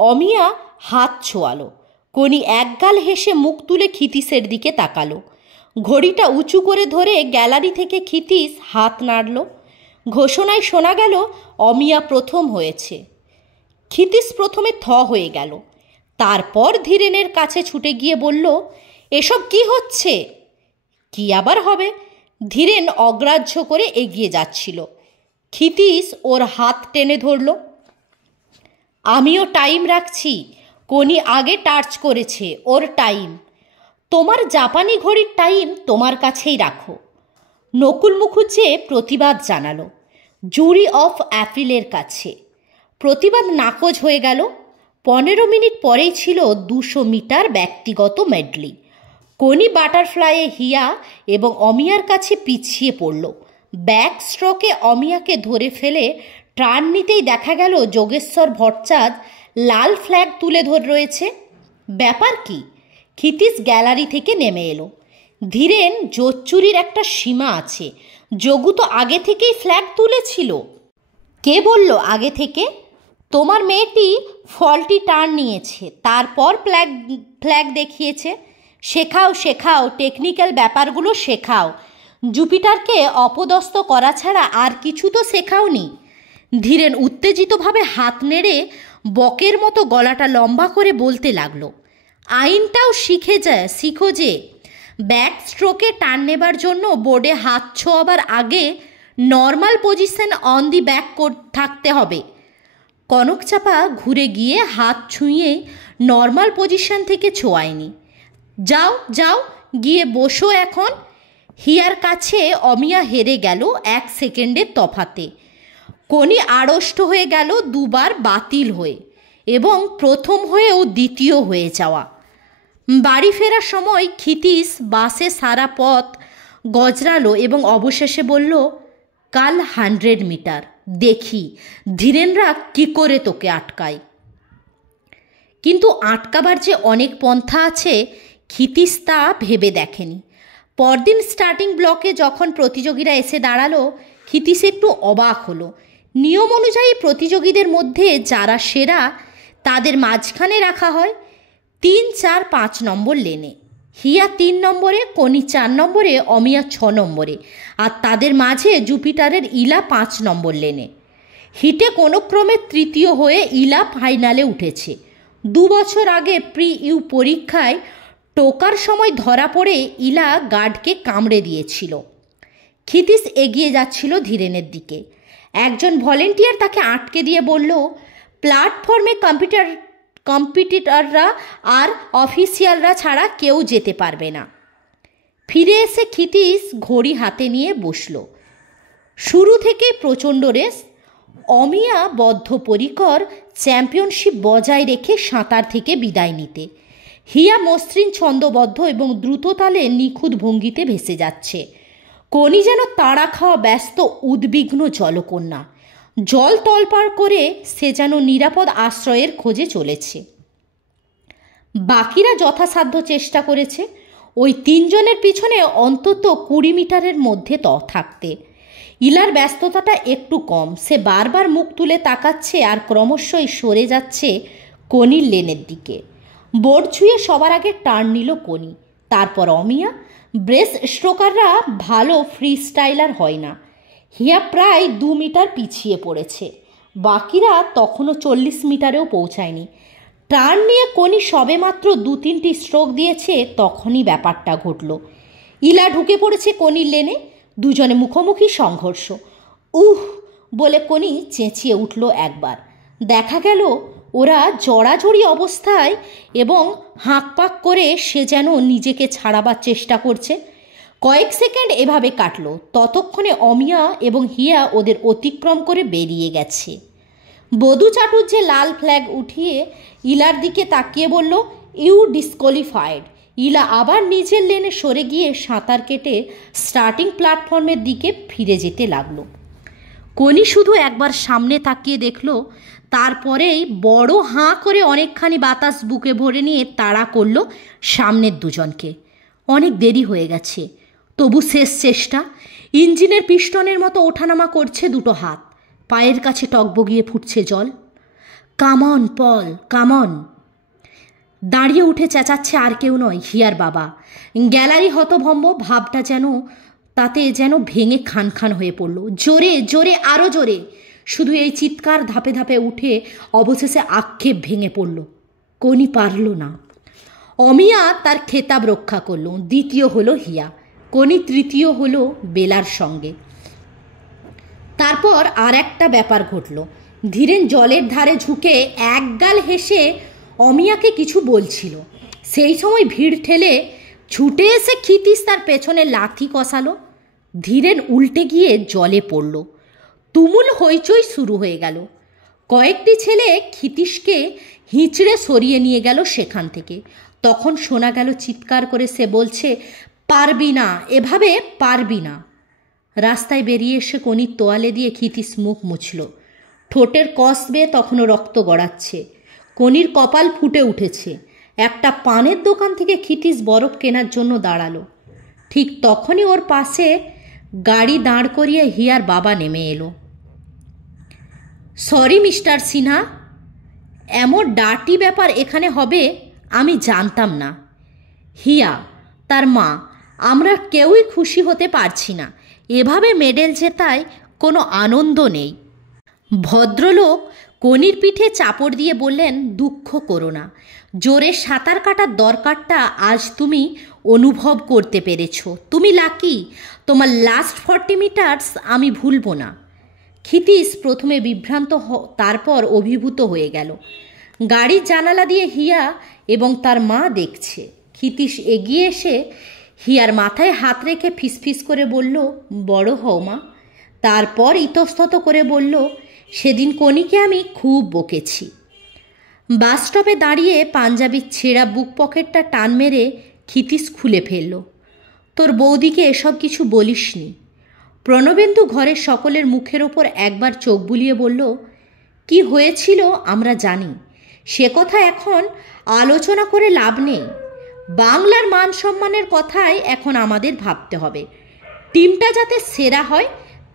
অমিয়া হাত ছোঁয়ালো। কনি একগাল হেসে মুখ তুলে ক্ষিতীশের দিকে তাকালো। ঘড়িটা উঁচু করে ধরে গ্যালারি থেকে ক্ষিতীশ হাত নাড়ল। ঘোষণায় শোনা গেল অমিয়া প্রথম হয়েছে। ক্ষিতীশ প্রথমে থ হয়ে গেল, তারপর ধীরেনের কাছে ছুটে গিয়ে বলল, এসব কি হচ্ছে? কি আবার হবে? ধীরেন অগ্রাহ্য করে এগিয়ে যাচ্ছিল। ক্ষিতীশ ওর হাত টেনে ধরল। আমিও টাইম রাখছি, কনি আগে টাচ করেছে, ওর টাইম। তোমার জাপানি ঘড়ির টাইম তোমার কাছেই রাখো। নকুল মুখুজ্জে প্রতিবাদ জানালো জুরি অফ অ্যাপিলের কাছে। প্রতিবাদ নাকচ হয়ে গেল। 15 মিনিট পরেই ছিল 200 মিটার ব্যক্তিগত মেডলি। কনি বাটারফ্লাইয়ে হিয়া এবং অমিয়ার কাছে পিছিয়ে পড়ল। ব্যাক স্ট্রোকে অমিয়াকে ধরে ফেলে টার্ন নিতেই দেখা গেল যোগেশ্বর ভট্টাচার্য লাল ফ্ল্যাগ তুলে ধরে রয়েছে। ব্যাপার কি? ক্ষিতীশ গ্যালারি থেকে নেমে এলো। ধীরেন, জোচ্চুরির একটা সীমা আছে। যোগু তো আগে থেকেই ফ্ল্যাগ তুলেছিল। কে বলল আগে থেকে? তোমার মেয়েটি ফল্টি টার্ন নিয়েছে, তারপর ফ্ল্যাগ দেখিয়েছে। শেখাও শেখাও, টেকনিক্যাল ব্যাপারগুলো শেখাও। জুপিটারকে অপদস্থ করা ছাড়া আর কিছু তো শেখাওনি। ধীরেন উত্তেজিতভাবে হাত নেড়ে বকের মতো গলাটা লম্বা করে বলতে লাগলো, আইনটাও শিখো যে ব্যাক স্ট্রোকে টার্ন নেবার জন্য বোর্ডে হাত ছোঁয়াবার আগে normal position on the back থাকতে হবে। কনকচাপা ঘুরে গিয়ে হাত ছুঁয়ে নর্মাল পজিশন থেকে ছোঁয়ায়নি। যাও যাও, গিয়ে বসো এখন। হিয়ার কাছে অমিয়া হেরে গেল 1 সেকেন্ডের তফাতে। কনি আড়ষ্ট হয়ে গেল 2 বার বাতিল হয়ে, এবং প্রথম হয়েও দ্বিতীয় হয়ে যাওয়া। বাড়ি ফেরার সময় ক্ষিতীশ বাসে সারা পথ গজরালো এবং অবশেষে বলল, কাল 100 মিটার, দেখি ধীরেনরা কি করে তোকে আটকায়। কিন্তু আটকাবার যে অনেক পন্থা আছে ক্ষিতীশ তা ভেবে দেখেনি। পরদিন স্টার্টিং ব্লকে যখন প্রতিযোগীরা এসে দাঁড়ালো, ক্ষিতীশ একটু অবাক হলো। নিয়ম অনুযায়ী প্রতিযোগীদের মধ্যে যারা সেরা তাদের মাঝখানে রাখা হয় 3, 4, 5 নম্বর লেনে। হিয়া 3 নম্বরে, কনি 4 নম্বরে, অমিয়া 6 নম্বরে, আর তাদের মাঝে জুপিটারের ইলা 5 নম্বর লেনে। হিটে কোনো ক্রমে তৃতীয় হয়ে ইলা ফাইনালে উঠেছে। 2 বছর আগে প্রি ইউ পরীক্ষায় টোকার সময় ধরা পড়ে ইলা গার্ডকে কামড়ে দিয়েছিল। ক্ষিতীশ এগিয়ে যাচ্ছিল ধীরেনের দিকে। একজন ভলেন্টিয়ার তাকে আটকে দিয়ে বলল, প্ল্যাটফর্মে কম্পিটিটররা আর অফিসিয়ালরা ছাড়া কেউ যেতে পারবে না। ফিরে এসে ক্ষিতীশ ঘড়ি হাতে নিয়ে বসল। শুরু থেকে প্রচণ্ড রেস। অমিয়া বদ্ধপরিকর চ্যাম্পিয়নশিপ বজায় রেখে সাঁতার থেকে বিদায় নিতে। হিয়া মসৃণ ছন্দবদ্ধ এবং দ্রুত তালে নিখুঁত ভঙ্গিতে ভেসে যাচ্ছে। কনি যেন তাড়া খাওয়া ব্যস্ত উদ্বিগ্ন জলকন্যা। জল তলপাড় করে সে যেন নিরাপদ আশ্রয়ের খোঁজে চলেছে। বাকিরা যথাসাধ্য চেষ্টা করেছে ওই 3 জনের পিছনে অন্তত 20 মিটারের মধ্যে থাকতে। ইলার ব্যস্ততাটা একটু কম। সে বারবার মুখ তুলে তাকাচ্ছে আর ক্রমশই সরে যাচ্ছে কনির লেনের দিকে। বোর্ড ছুঁয়ে সবার আগে টার্ন নিল কনি, তারপর অমিয়া। ব্রেস্ট স্ট্রোকাররা ভালো ফ্রি স্টাইলার হয় না। হিয়া প্রায় 2 মিটার পিছিয়ে পড়েছে। বাকিরা তখনও 40 মিটারেও পৌঁছায়নি। টার্ন নিয়ে কনি সবে মাত্র 2-3টি স্ট্রোক দিয়েছে, তখনই ব্যাপারটা ঘটল। ইলা ঢুকে পড়েছে কনির লেনে। দুজনে মুখোমুখি সংঘর্ষ। উহ বলে কনি চেঁচিয়ে উঠল একবার। দেখা গেল ওরা জড়াজড়ি অবস্থায় এবং হাঁকপাক করে সে যেন নিজেকে ছাড়াবার চেষ্টা করছে। কয়েক সেকেন্ড এভাবে কাটল। ততক্ষণে অমিয়া এবং হিয়া ওদের অতিক্রম করে বেরিয়ে গেছে। বধূ চাটুর্যে লাল ফ্ল্যাগ উঠিয়ে ইলার দিকে তাকিয়ে বলল, ইউ ডিসকোয়ালিফাইড। ইলা আবার নিজের লেনে সরে গিয়ে সাঁতার কেটে স্টার্টিং প্ল্যাটফর্মের দিকে ফিরে যেতে লাগলো। কনি শুধু একবার সামনে তাকিয়ে দেখল, তারপরেই বড় হাঁ করে অনেকখানি বাতাস বুকে ভরে নিয়ে তাড়া করল সামনের দুজনকে। অনেক দেরি হয়ে গেছে, তবু শেষ চেষ্টা। ইঞ্জিনের পিস্টনের মতো ওঠানামা করছে দুটো হাত। পায়ের কাছে টকবগিয়ে ফুটছে জল। কামন পল, কামন। দাঁড়িয়ে উঠে চেঁচাচ্ছে আর কেউ নয়, হিয়ার বাবা। গ্যালারি হতভম্ব। ভাবটা তাতে যেন ভেঙে খান খান হয়ে পড়ল। জোরে জোরে, আরও জোরে। শুধু এই চিৎকার ধাপে ধাপে উঠে অবশেষে আক্ষেপ ভেঙে পড়ল। কনি পারল না। অমিয়া তার খেতাব রক্ষা করল। দ্বিতীয় হলো হিয়া। কনি তৃতীয় হলো বেলার সঙ্গে। তারপর আর একটা ব্যাপার ঘটল। ধীরেন জলের ধারে ঝুঁকে একগাল হেসে অমিয়াকে কিছু বলছিল। সেই সময় ভিড় ঠেলে ছুটে এসে ক্ষিতীশ তার পেছনে লাথি কষালো। ধীরেন উল্টে গিয়ে জলে পড়ল। তুমুল হইচই শুরু হয়ে গেল। কয়েকটি ছেলে ক্ষিতীশকে হিঁচড়ে সরিয়ে নিয়ে গেল সেখান থেকে। তখন শোনা গেল চিৎকার করে সে বলছে, পারবি না, এভাবে পারবি না। রাস্তায় বেরিয়ে এসে কনির তোয়ালে দিয়ে ক্ষিতীশ মুখ মুছল। ঠোঁটের কষ বেয়ে তখনও রক্ত গড়াচ্ছে। কনির কপাল ফুটে উঠেছে। একটা পানের দোকান থেকে ক্ষিতীশ বরফ কেনার জন্য দাঁড়ালো। ঠিক তখনই ওর পাশে গাড়ি দাঁড় করিয়ে হিয়ার বাবা নেমে এলো। সরি মিস্টার সিনহা, এমন ডার্টি ব্যাপার এখানে হবে আমি জানতাম না। হিয়া, তার মা, আমরা কেউই খুশি হতে পারছি না। এভাবে মেডেল জেতায় কোনো আনন্দ নেই। ভদ্রলোক কনির পিঠে চাপড় দিয়ে বললেন, দুঃখ করো না। জোরে সাঁতার কাটার দরকারটা আজ তুমি অনুভব করতে পেরেছ। তুমি লাকি। তোমার লাস্ট 40 মিটার্স আমি ভুলব না। ক্ষিতীশ প্রথমে বিভ্রান্ত, তারপর অভিভূত হয়ে গেল। গাড়ির জানালা দিয়ে হিয়া এবং তার মা দেখছে। ক্ষিতীশ এগিয়ে এসে হিয়ার মাথায় হাত রেখে ফিসফিস করে বলল, বড় হও মা। তারপর ইতস্তত করে বলল, সেদিন কনিকে আমি খুব বকেছি। বাস স্টপে দাঁড়িয়ে পাঞ্জাবির ছেঁড়া বুক পকেটটা টান মেরে ক্ষিতীশ খুলে ফেলল। তোর বৌদিকে এসব কিছু বলিসনি। প্রণবেন্দু ঘরের সকলের মুখের ওপর একবার চোখ বুলিয়ে বলল, কি হয়েছিল আমরা জানি, সে কথা এখন আলোচনা করে লাভ নেই। বাংলার মান সম্মানের কথাই এখন আমাদের ভাবতে হবে। টিমটা যাতে সেরা হয়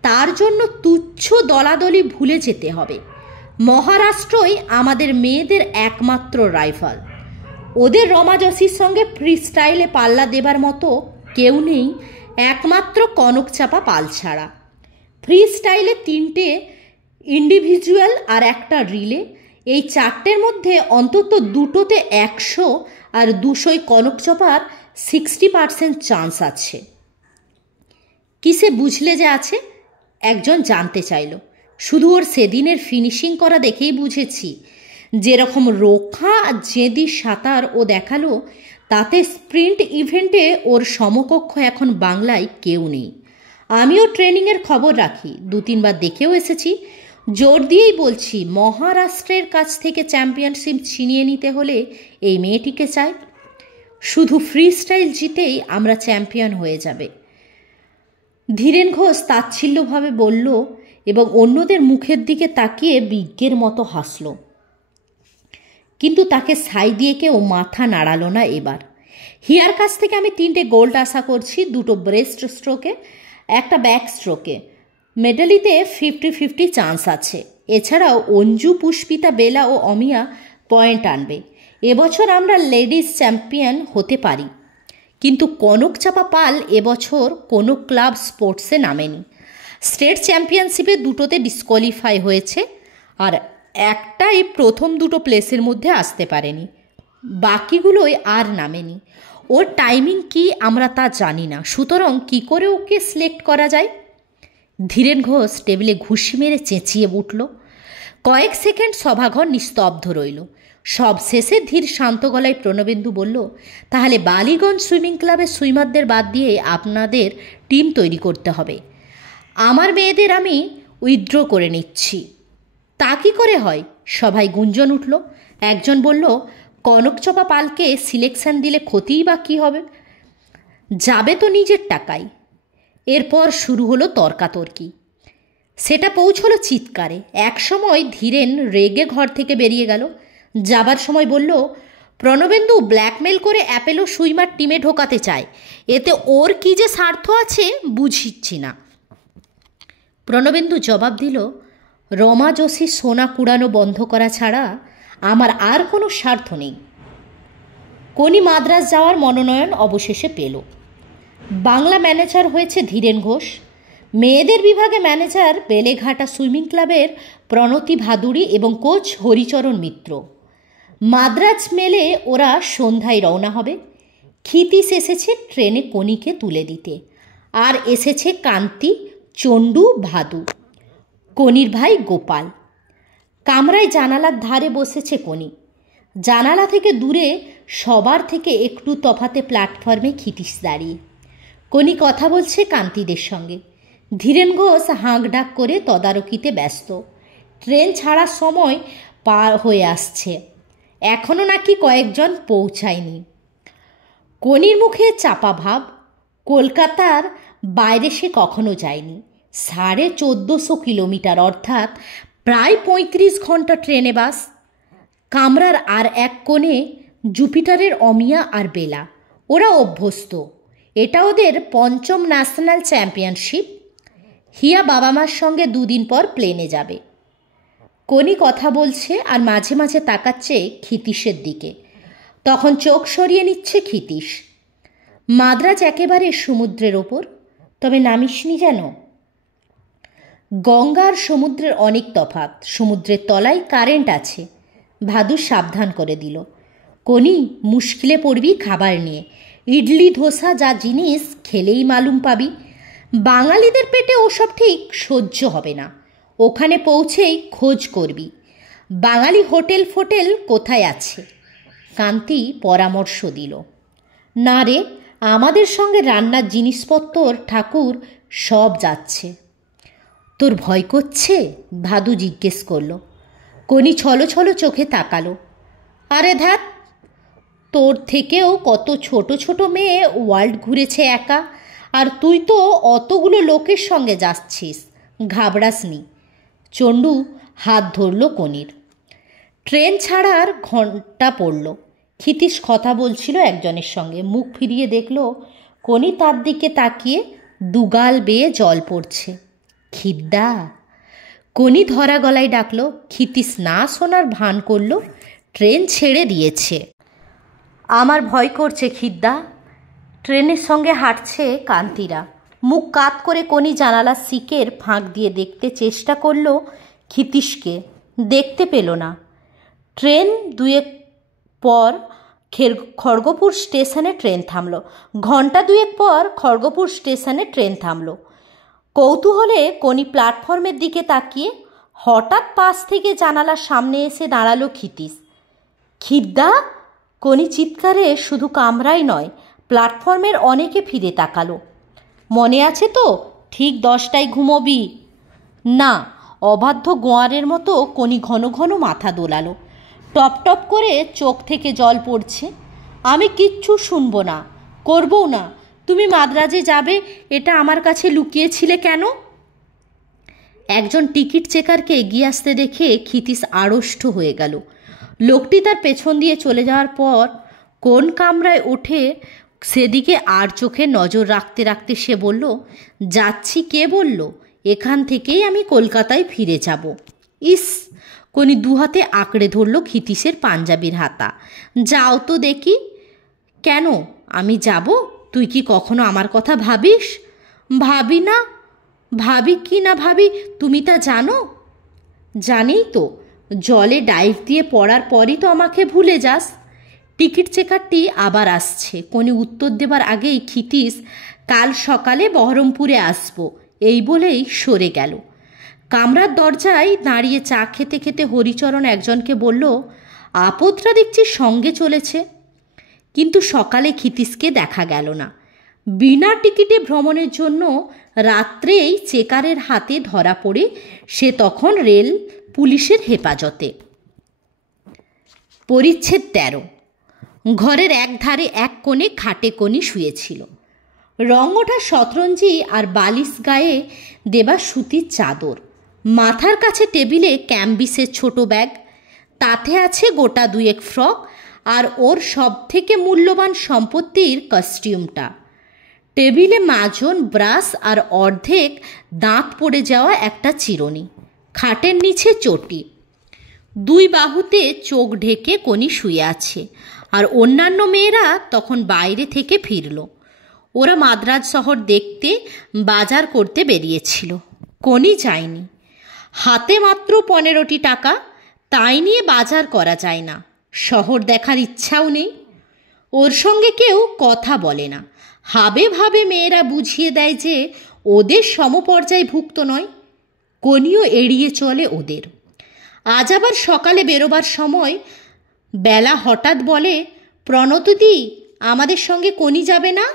তার জন্য তুচ্ছ দলাদলি ভুলে যেতে হবে। মহারাষ্ট্রই আমাদের মেয়েদের একমাত্র রাইভাল। ওদের রমা জসির সঙ্গে ফ্রি স্টাইলে পাল্লা দেবার মতো কেউ নেই, একমাত্র কনকচাপা পাল ছাড়া। ফ্রি স্টাইলে 3টে ইন্ডিভিজুয়াল আর একটা রিলে, এই 4টের মধ্যে অন্তত 2টোতে 100 আর 200 কনকচাপার 60% চান্স আছে। কিসে বুঝলে যে আছে? একজন জানতে চাইল। শুধু ওর সেদিনের ফিনিশিং করা দেখেই বুঝেছি। যেরকম রোখা জেদি সাঁতার ও দেখালো, তাতে স্প্রিন্ট ইভেন্টে ওর সমকক্ষ এখন বাংলায় কেউ নেই। আমিও ট্রেনিংয়ের খবর রাখি, 2-3 বার দেখেও এসেছি। জোর দিয়েই বলছি, মহারাষ্ট্রের কাছ থেকে চ্যাম্পিয়নশিপ ছিনিয়ে নিতে হলে এই মেয়েটিকে চাই। শুধু ফ্রি স্টাইল জিতেই আমরা চ্যাম্পিয়ন হয়ে যাবে। ধীরেন ঘোষ তাচ্ছিল্যভাবে বলল এবং অন্যদের মুখের দিকে তাকিয়ে বিজ্ঞের মতো হাসল। কিন্তু তাকে সাই দিয়ে কেউ মাথা নাড়ালো না এবার। হিয়ার কাছ থেকে আমি 3টে গোল্ড আশা করছি, 2টো ব্রেস্ট স্ট্রোকে, একটা ব্যাক স্ট্রোকে। মেডেলিতে 50-50 চান্স আছে। এছাড়াও অঞ্জু, পুষ্পিতা, বেলা ও অমিয়া পয়েন্ট আনবে। এবছর আমরা লেডিস চ্যাম্পিয়ন হতে পারি। কিন্তু কনকচাপা পাল এবছর কোনো ক্লাব স্পোর্টসে নামেনি। স্টেট চ্যাম্পিয়নশিপে 2টোতে ডিসকোয়ালিফাই হয়েছে আর একটাই প্রথম 2টো প্লেসের মধ্যে আসতে পারেনি। বাকিগুলোই আর নামেনি। ওর টাইমিং কি আমরা তা জানি না, সুতরাং কি করে ওকে সিলেক্ট করা যায়? ধীরেন ঘোষ টেবিলে ঘুষি মেরে চেঁচিয়ে উঠল। কয়েক সেকেন্ড সভাঘর নিস্তব্ধ রইল। সব শেষে ধীর শান্ত গলায় প্রণবেন্দু বলল, তাহলে বালিগঞ্জ সুইমিং ক্লাবের সুইমারদের বাদ দিয়ে আপনাদের টিম তৈরি করতে হবে। আমার মেয়েদের আমি উইথড্র করে নিচ্ছি। তা কি করে হয়? সভায় গুঞ্জন উঠল। একজন বলল, কনকচাপা পালকে সিলেকশন দিলে ক্ষতিই বা কী হবে? যাবে তো নিজের টাকায়। এরপর শুরু হলো তর্কাতর্কি। সেটা পৌঁছলো চিৎকারে। একসময় ধীরেন রেগে ঘর থেকে বেরিয়ে গেল। যাবার সময় বলল, প্রণবেন্দু ব্ল্যাকমেল করে অ্যাপেলো সুইমার টিমে ঢোকাতে চায়। এতে ওর কী যে স্বার্থ আছে বুঝিচ্ছি না। প্রণবেন্দু জবাব দিল, রমা যোশী সোনা কুড়ানো বন্ধ করা ছাড়া আমার আর কোনো স্বার্থ নেই। কোনি মাদ্রাজ যাওয়ার মনোনয়ন অবশেষে পেল। বাংলা ম্যানেজার হয়েছে ধীরেন ঘোষ। মেয়েদের বিভাগে ম্যানেজার বেলেঘাটা সুইমিং ক্লাবের প্রণতি ভাদুড়ি এবং কোচ হরিচরণ মিত্র। মাদ্রাজ মেলে ওরা সন্ধ্যায় রওনা হবে। ক্ষিতীশ এসেছে ট্রেনে কোনিকে তুলে দিতে, আর এসেছে কান্তি, চণ্ডু, ভাদু, কোনির ভাই গোপাল। কামরায় জানালার ধারে বসেছে কোনি। জানালা থেকে দূরে সবার থেকে একটু তফাতে প্ল্যাটফর্মে ক্ষিতীশ দাঁড়িয়ে। কোনি কথা বলছে কান্তিদের সঙ্গে। ধীরেন ঘোষ হাঁক ডাক করে তদারকিতে ব্যস্ত। ট্রেন ছাড়ার সময় পার হয়ে আসছে, এখনও নাকি কয়েকজন পৌঁছায়নি। কোনির মুখে চাপা ভাব। কলকাতার বাইরে সে কখনো যায়নি। 1450 কিলোমিটার, অর্থাৎ প্রায় 35 ঘন্টা ট্রেনে বাস। কামরার আর এক কোণে জুপিটারের অমিয়া আর বেলা। ওরা অভ্যস্ত। এটা ওদের 5ম ন্যাশনাল চ্যাম্পিয়নশিপ। হিয়া বাবা মার সঙ্গে 2 দিন পর প্লেনে যাবে। কোনি কথা বলছে আর মাঝে মাঝে তাকাচ্ছে ক্ষিতীশের দিকে। তখন চোখ সরিয়ে নিচ্ছে ক্ষিতীশ। মাদ্রাজ একেবারে সমুদ্রের ওপর। তবে নামিসনি যেন। গঙ্গার সমুদ্রের অনেক তফাৎ। সমুদ্রের তলায় কারেন্ট আছে। ভাদু সাবধান করে দিল, কোনি মুশকিলে পড়বি খাবার নিয়ে। ইডলি ধোসা যা জিনিস খেলেই মালুম পাবি। বাঙালিদের পেটে ওসব ঠিক সহ্য হবে না। ওখানে পৌঁছেই খোঁজ করবি বাঙালি হোটেল ফোটেল কোথায় আছে। কান্তি পরামর্শ দিল, না রে, আমাদের সঙ্গে রান্নার জিনিসপত্র ঠাকুর সব যাচ্ছে। তোর ভয় করছে? ভাদু জিজ্ঞেস করল। কোনি ছলো ছলো চোখে তাকালো। আরে ধ্যাত, তোর থেকেও কত ছোট ছোট মেয়ে ওয়ার্ল্ড ঘুরেছে একা, আর তুই তো অতগুলো লোকের সঙ্গে যাচ্ছিস, ঘাবড়াসনি। চণ্ডু হাত ধরল কনির। ট্রেন ছাড়ার ঘণ্টা পড়ল। ক্ষিতীশ কথা বলছিল একজনের সঙ্গে। মুখ ফিরিয়ে দেখল কনি তার দিকে তাকিয়ে দুগাল বেয়ে জল পড়ছে। খিদ্দা, কনি ধরা গলায় ডাকল। ক্ষিতীশ না শোনার ভান করল। ট্রেন ছেড়ে দিয়েছে। আমার ভয় করছে খিদ্দা। ট্রেনের সঙ্গে হাঁটছে কান্তিরা। মুখ কাত করে কনি জানালার সিকের ফাঁক দিয়ে দেখতে চেষ্টা করল ক্ষিতীশকে। দেখতে পেল না। ট্রেন দুয়েক পর খড়গপুর স্টেশনে ট্রেন থামল। ঘণ্টা দুয়েক পর খড়গপুর স্টেশনে ট্রেন থামল। কৌতূহলে কনি প্ল্যাটফর্মের দিকে তাকিয়ে হঠাৎ পাশ থেকে জানালার সামনে এসে দাঁড়ালো ক্ষিতীশ। খিদ্দা, কনি চিৎকারে শুধু কামরাই নয়, প্ল্যাটফর্মের অনেকে ফিরে তাকালো। মনে আছে তো, ঠিক 10টায় ঘুমোবি। না, অবাধ্য গোয়ারের মতো কনি ঘন ঘন মাথা দোলালো। টপ টপ করে চোখ থেকে জল পড়ছে। আমি কিচ্ছু শুনবো না, করবও না। তুমি মাদ্রাজে যাবে এটা আমার কাছে লুকিয়েছিলে কেন? একজন টিকিট চেকারকে এগিয়ে আসতে দেখে ক্ষিতীশ আড়ষ্ট হয়ে গেল। লোকটি তার পেছন দিয়ে চলে যাওয়ার পর কোন কামরায় ওঠে সেদিকে আর চোখে নজর রাখতে রাখতে সে বলল, যাচ্ছি কে বলল? এখান থেকেই আমি কলকাতায় ফিরে যাব। ইস! কনি দুহাতে আঁকড়ে ধরল ক্ষিতীশের পাঞ্জাবির হাতা। যাও তো দেখি। কেন? আমি যাব? তুই কি কখনো আমার কথা ভাবিস? ভাবি না। ভাবি কি না ভাবি তুমি তা জানো? জানিই তো, জলে ডাইভ দিয়ে পড়ার পরই তো আমাকে ভুলে যাস। টিকিট চেকারটি আবার আসছে। কনি উত্তর দেবার আগেই ক্ষিতীশ কাল সকালে বহরমপুরে আসব এই বলেই সরে গেল। কামরার দরজায় দাঁড়িয়ে চা খেতে খেতে হরিচরণ একজনকে বলল, আপদরা দেখছি সঙ্গে চলেছে। কিন্তু সকালে ক্ষিতীশকে দেখা গেল না। বিনা টিকিটে ভ্রমণের জন্য রাত্রেই চেকারের হাতে ধরা পড়ে সে তখন রেল পুলিশের হেফাজতে। পরিচ্ছেদ 13। ঘরের এক ধারে এক কোণে খাটে কনি শুয়েছিল। রং ওঠা শতরঞ্জি আর বালিশ গায়ে দেবা সুতির চাদর। মাথার কাছে টেবিলে ক্যাম্বিসের ছোট ব্যাগ, তাতে আছে গোটা দুয়েক ফ্রক আর ওর সব থেকে মূল্যবান সম্পত্তির কস্টিউমটা। টেবিলে মাজন, ব্রাশ আর অর্ধেক দাঁত পড়ে যাওয়া একটা চিরুনি। খাটের নিচে চটি। দুই বাহুতে চোখ ঢেকে কনি শুয়ে আছে। আর অন্যান্য মেয়েরা তখন বাইরে থেকে ফিরল। ওরা মাদ্রাজ শহর দেখতে, বাজার করতে বেরিয়েছিল। কনি যায়নি। হাতে মাত্র 15টি টাকা, তাই নিয়ে বাজার করা যায় না। শহর দেখার ইচ্ছাও নেই। ওর সঙ্গে কেউ কথা বলে না। হাবে ভাবে মেয়েরা বুঝিয়ে দেয় যে ওদের সমপর্যায়ভুক্ত নয়। কনিও এড়িয়ে চলে ওদের। আজ আবার সকালে বেরোবার সময় বেলা হঠাৎ বলে, প্রণতদি, আমাদের সঙ্গে কনি যাবে না?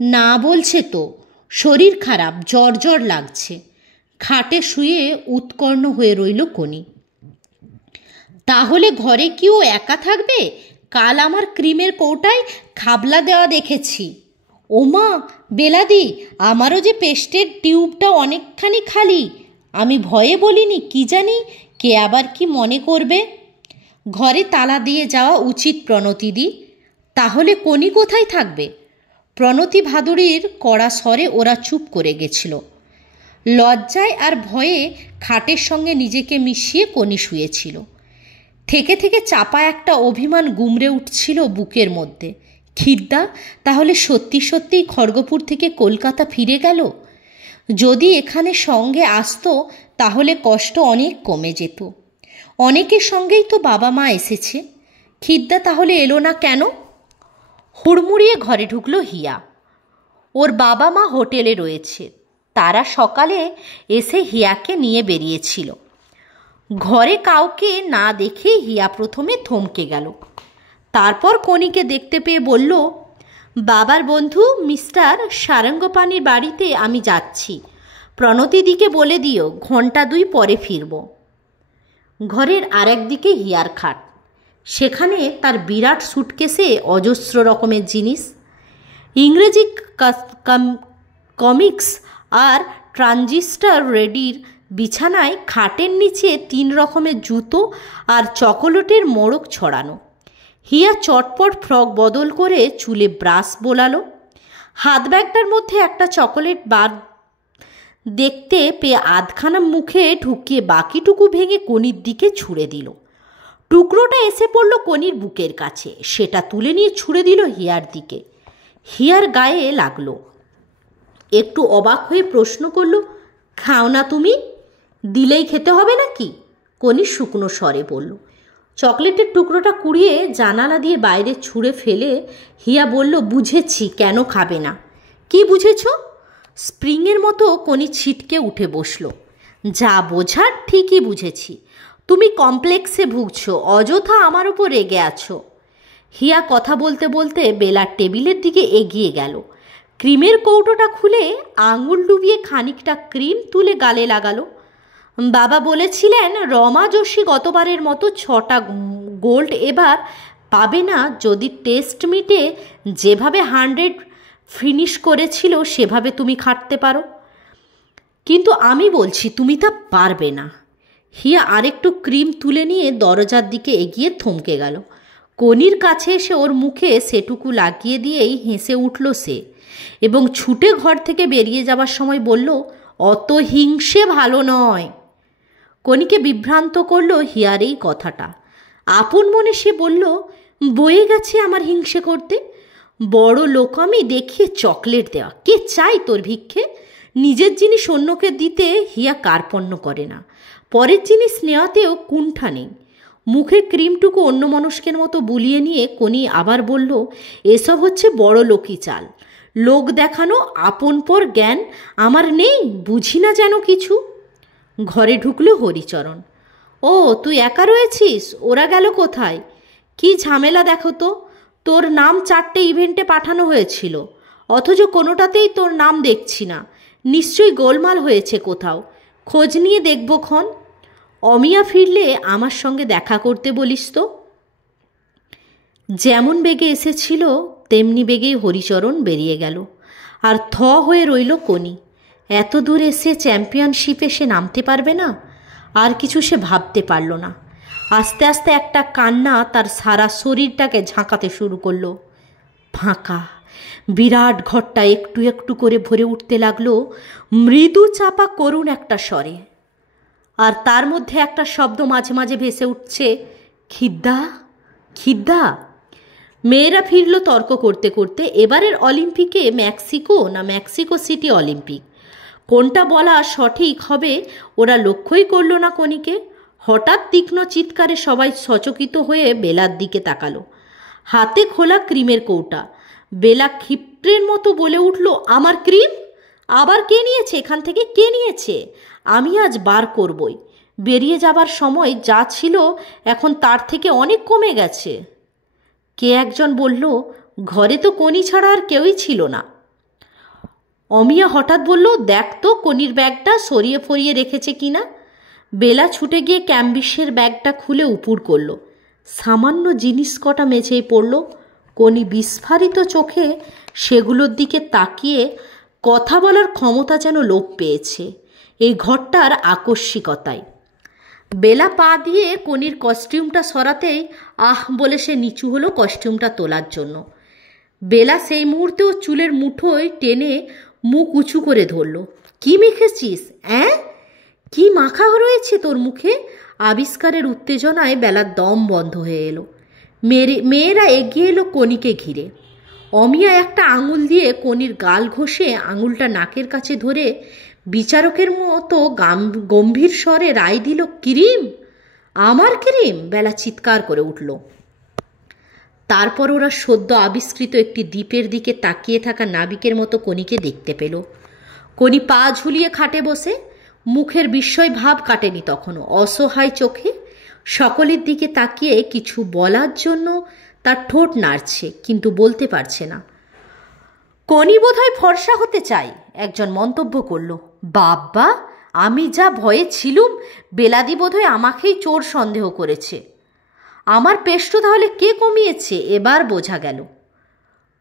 না বলছে তো, শরীর খারাপ, জ্বর জ্বর লাগছে। খাটে শুয়ে উৎকর্ণ হয়ে রইল কনি। তাহলে ঘরে কি ও একা থাকবে? কাল আমার ক্রিমের কৌটায় খাবলা দেওয়া দেখেছি। ওমা বেলাদি, আমারও যে পেস্টের টিউবটা অনেকখানি খালি। আমি ভয়ে বলিনি, কি জানি কে আবার কি মনে করবে। ঘরে তালা দিয়ে যাওয়া উচিত প্রণতিদি। তাহলে কনি কোথায় থাকবে? প্রণতি ভাদুড়ির কড়া স্বরে ওরা চুপ করে গেছিল। লজ্জায় আর ভয়ে খাটের সঙ্গে নিজেকে মিশিয়ে কনি শুয়েছিল। থেকে থেকে চাপা একটা অভিমান গুমড়ে উঠছিল বুকের মধ্যে। খিদ্দা তাহলে সত্যি সত্যিই খড়গপুর থেকে কলকাতা ফিরে গেল। যদি এখানে সঙ্গে আসতো তাহলে কষ্ট অনেক কমে যেত। অনেকের সঙ্গেই তো বাবা মা এসেছে। খিদ্দা তাহলে এলো না কেন? হুড়মুড়িয়ে ঘরে ঢুকলো হিয়া। ওর বাবা মা হোটেলে রয়েছে। তারা সকালে এসে হিয়াকে নিয়ে বেরিয়েছিল। ঘরে কাউকে না দেখে হিয়া প্রথমে থমকে গেল। তারপর কনিকে দেখতে পেয়ে বলল, বাবার বন্ধু মিস্টার সারঙ্গপাণির বাড়িতে আমি যাচ্ছি। প্রণতিদিকে বলে দিও 1-2 ঘণ্টা পরে ফিরব। ঘরের আরেক দিকে হিয়ার খাট। সেখানে তার বিরাট সুটকেসে অজস্র রকমের জিনিস। ইংরেজি কমিক্স আর ট্রানজিস্টার রেডির বিছানায় খাটের নিচে 3 রকমের জুতো আর চকোলেটের মোড়ক ছড়ানো। হিয়া চটপট ফ্রক বদল করে চুলে ব্রাশ বোলালো। হাত ব্যাগটার মধ্যে একটা চকোলেট বার দেখতে পেয়ে আধখানা মুখে ঢুকিয়ে বাকিটুকু ভেঙে কনির দিকে ছুঁড়ে দিল। টুকরোটা এসে পড়ল কনির বুকের কাছে, সেটা তুলে নিয়ে ছুঁড়ে দিল হিয়ার দিকে। হিয়ার গায়ে লাগলো। একটু অবাক হয়ে প্রশ্ন করল, খাও না তুমি? দিলেই খেতে হবে নাকি? কনি শুকনো স্বরে বলল। চকলেটের টুকরোটা কুড়িয়ে জানালা দিয়ে বাইরে ছুঁড়ে ফেলে হিয়া বলল, বুঝেছি কেন খাবে না। কি বুঝেছ? স্প্রিংয়ের মতো কনি ছিটকে উঠে বসল। যা বোঝার ঠিকই বুঝেছি। তুমি কমপ্লেক্সে ভুগছো, অযথা আমার উপর রেগে আছো। হিয়া কথা বলতে বলতে বেলার টেবিলের দিকে এগিয়ে গেল। ক্রিমের কৌটোটা খুলে আঙুল ডুবিয়ে খানিকটা ক্রিম তুলে গালে লাগালো। বাবা বলেছিলেন রমা যোশী গতবারের মতো 6টা গোল্ড এবার পাবে না যদি টেস্ট মিটে যেভাবে 100 ফিনিশ করেছিল সেভাবে তুমি খাটতে পারো। কিন্তু আমি বলছি তুমি তা পারবে না। হিয়া আরেকটু ক্রিম তুলে নিয়ে দরজার দিকে এগিয়ে থমকে গেল। কনির কাছে এসে ওর মুখে সেটুকু লাগিয়ে দিয়েই হেসে উঠল সে এবং ছুটে ঘর থেকে বেরিয়ে যাবার সময় বলল, অত হিংসে ভালো নয়। কনিকে বিভ্রান্ত করল হিয়ার এই কথাটা। আপন মনে সে বলল, বয়ে গেছে আমার হিংসে করতে। বড় লোক আমি দেখিয়ে চকলেট দেওয়া, কে চাই তোর ভিক্ষে? নিজের জিনিস অন্যকে দিতে হিয়া কার্পণ্য করে না, পরের জিনিস নেওয়াতেও কুণ্ঠা নেই। মুখে ক্রিমটুকু অন্য মানুষের মতো বুলিয়ে নিয়ে কনি আবার বলল, এসব হচ্ছে বড় লোকই চাল। লোক দেখানো, আপন পর জ্ঞান আমার নেই, বুঝি না যেন কিছু। ঘরে ঢুকলো হরিচরণ। ও তুই একা রয়েছিস? ওরা গেল কোথায়? কি ঝামেলা দেখো তো। তোর নাম 4টে ইভেন্টে পাঠানো হয়েছিল, অথচ কোনোটাতেই তোর নাম দেখছি না। নিশ্চয়ই গোলমাল হয়েছে কোথাও, খোঁজ নিয়ে দেখব ক্ষণ। অমিয়া ফিরলে আমার সঙ্গে দেখা করতে বলিস তো। যেমন বেগে এসেছিল তেমনি বেগেই হরিচরণ বেরিয়ে গেল। আর থ হয়ে রইল কনি। এত দূর এসে চ্যাম্পিয়নশিপে সে নামতে পারবে না? আর কিছু সে ভাবতে পারল না। আস্তে আস্তে একটা কান্না তার সারা শরীরটাকে ঝাঁকাতে শুরু করলো। ফাঁকা বিরাট ঘরটা একটু একটু করে ভরে উঠতে লাগলো মৃদু চাপা করুণ একটা স্বরে। আর তার মধ্যে একটা শব্দ মাঝে মাঝে ভেসে উঠছে, খিদ্দা খিদ্দা। মেয়েরা ফিরল তর্ক করতে করতে। এবারের অলিম্পিকে মেক্সিকো না মেক্সিকো সিটি অলিম্পিক, কোনটা বলা সঠিক হবে ওরা লক্ষ্যই করল না কনিকে। হঠাৎ তীক্ষ্ণ চিৎকারে সবাই সচকিত হয়ে বেলার দিকে তাকালো। হাতে খোলা ক্রিমের কৌটা। বেলা ক্ষিপ্রের মতো বলে উঠল, আমার ক্রিম আবার কে নিয়েছে? এখান থেকে কে নিয়েছে? আমি আজ বার করবই। বেরিয়ে যাবার সময় যা ছিল এখন তার থেকে অনেক কমে গেছে। কে একজন বলল, ঘরে তো কনি ছাড়া আর কেউই ছিল না। অমিয়া হঠাৎ বলল, দেখ তো কনির ব্যাগটা সরিয়ে ফরিয়ে রেখেছে কিনা। বেলা ছুটে গিয়ে ক্যাম্বিসের ব্যাগটা খুলে উপুর করল। সামান্য জিনিস কটা মেঝেই পড়ল। কনি বিস্ফারিত চোখে সেগুলোর দিকে তাকিয়ে কথা বলার ক্ষমতা যেন লোপ পেয়েছে এই ঘরটার আকস্মিকতায়। বেলা পা দিয়ে কনির কস্টিউমটা সরাতেই আহ বলে সে নিচু হলো কস্টিউমটা তোলার জন্য। বেলা সেই মুহূর্তেও চুলের মুঠোয় টেনে মুখ উঁচু করে ধরল। কি মেখেছিস? কি মাখা রয়েছে তোর মুখে? আবিষ্কারের উত্তেজনায় বেলার দম বন্ধ হয়ে এলো। মেয়েরা এগিয়ে এলো কনিকে ঘিরে। অমিয়া একটা আঙুল দিয়ে কনির গাল ঘষে আঙুলটা নাকের কাছে ধরে বিচারকের মতো গম্ভীর স্বরে রায় দিল, ক্রিম? আমার ক্রিম? বেলা চিৎকার করে উঠল। তারপর ওরা সদ্য আবিষ্কৃত একটি দ্বীপের দিকে তাকিয়ে থাকা নাবিকের মতো কনিকে দেখতে পেল। কনি পা ঝুলিয়ে খাটে বসে, মুখের বিস্ময় ভাব কাটেনি তখনও। অসহায় চোখে সকলের দিকে তাকিয়ে কিছু বলার জন্য তার ঠোঁট নাড়ছে, কিন্তু বলতে পারছে না। কনি বোধহয় ফর্সা হতে চাই, একজন মন্তব্য করল। বাবা, আমি যা ভয়ে ছিলুম, বেলাদি বোধহয় আমাকেই চোর সন্দেহ করেছে। আমার পেষ্ট তাহলে কে কমিয়েছে? এবার বোঝা গেল।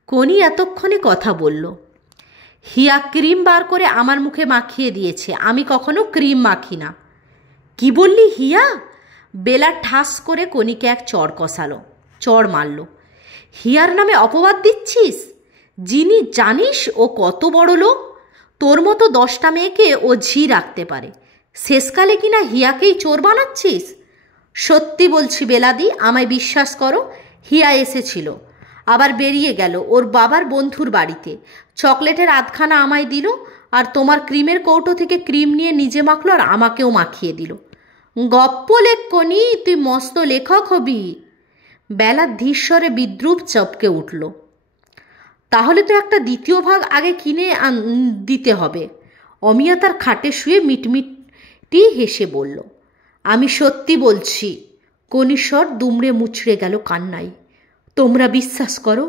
কনি এতক্ষণে কথা বলল। হিয়া ক্রিম বার করে আমার মুখে মাখিয়ে দিয়েছে, আমি কখনো ক্রিম মাখি না। কি বললি হিয়া? বেলা ঠাস করে কনিকে এক চড় মারল। হিয়ার নামে অপবাদ দিচ্ছিস? যিনি জানিস ও কত বড় লোক, তোর মতো 10টা মেয়েকে ও ঝি রাখতে পারে, শেষকালে কিনা হিয়াকেই চোর বানাচ্ছিস? সত্যি বলছি বেলাদি, আমায় বিশ্বাস করো, হিয়া এসেছিল, আবার বেরিয়ে গেল ওর বাবার বন্ধুর বাড়িতে। চকলেটের আধখানা আমায় দিল, আর তোমার ক্রিমের কৌটো থেকে ক্রিম নিয়ে নিজে মাখলো আর আমাকেও মাখিয়ে দিল। গপ্প লেখ কনি, তুই মস্ত লেখক হবি। বেলা ধীশ্বরে বিদ্রুপ চপকে উঠল। তাহলে তো একটা দ্বিতীয় ভাগ আগে কিনে দিতে হবে। অমিয়া তার খাটে শুয়ে মিটমিটি হেসে বলল। আমি সত্যি বলছি। কনিশ্বর দুমড়ে মুচড়ে গেল কান্নায়। তোমরা বিশ্বাস করো,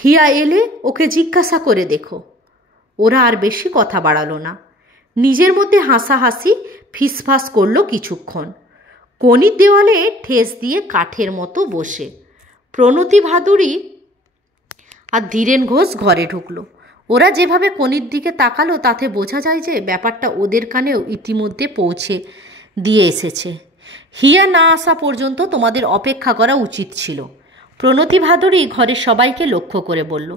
হিয়া এলে ওকে জিজ্ঞাসা করে দেখো। ওরা আর বেশি কথা বাড়ালো না, নিজের মধ্যে হাসাহাসি ফিসফাস করল কিছুক্ষণ। কনির দেওয়ালে ঠেস দিয়ে কাঠের মতো বসে প্রণতি ভাদুরী আর ধীরেন ঘোষ ঘরে ঢুকলো। ওরা যেভাবে কনির দিকে তাকালো তাতে বোঝা যায় যে ব্যাপারটা ওদের কানেও ইতিমধ্যে পৌঁছে দিয়ে এসেছে। হিয়া না আসা পর্যন্ত তোমাদের অপেক্ষা করা উচিত ছিল। প্রণতি ভাদুরী ঘরের সবাইকে লক্ষ্য করে বলল,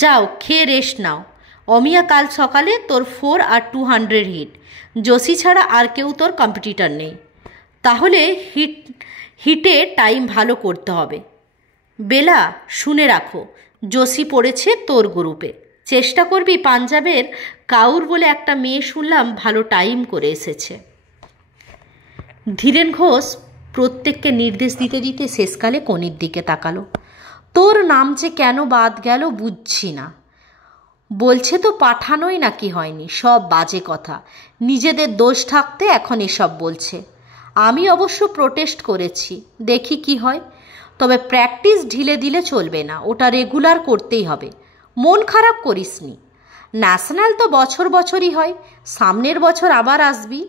যাও খেয়ে রেস্ট নাও। অমিয়া কাল সকালে তোর 4 আর 200 হিট। জোশী ছাড়া আর কেউ তোর কম্পিটিটর নেই। তাহলে হিটে টাইম ভালো করতে হবে। বেলা শুনে রাখো, জোশী পড়েছে তোর গ্রুপে। চেষ্টা করবি পাঞ্জাবের কাউর বলে একটা মেয়ে শুনলাম ভালো টাইম করে এসেছে। ধীরেন ঘোষ প্রত্যেককে নির্দেশ দিতে দিতে শেষকালে কনির দিকে তাকালো। তোর নাম যে কেন বাদ গেল বুঝছি না। বলছে তো পাঠানোই নাকি হয়নি, সব বাজে কথা। নিজেদের দোষ থাকতে এখন এসব বলছে। আমি অবশ্য প্রোটেস্ট করেছি, দেখি কি হয়। তবে প্র্যাকটিস ঢিলে দিলে চলবে না, ওটা রেগুলার করতেই হবে। মন খারাপ করিসনি, ন্যাশনাল তো বছর বছরই হয়, সামনের বছর আবার আসবি।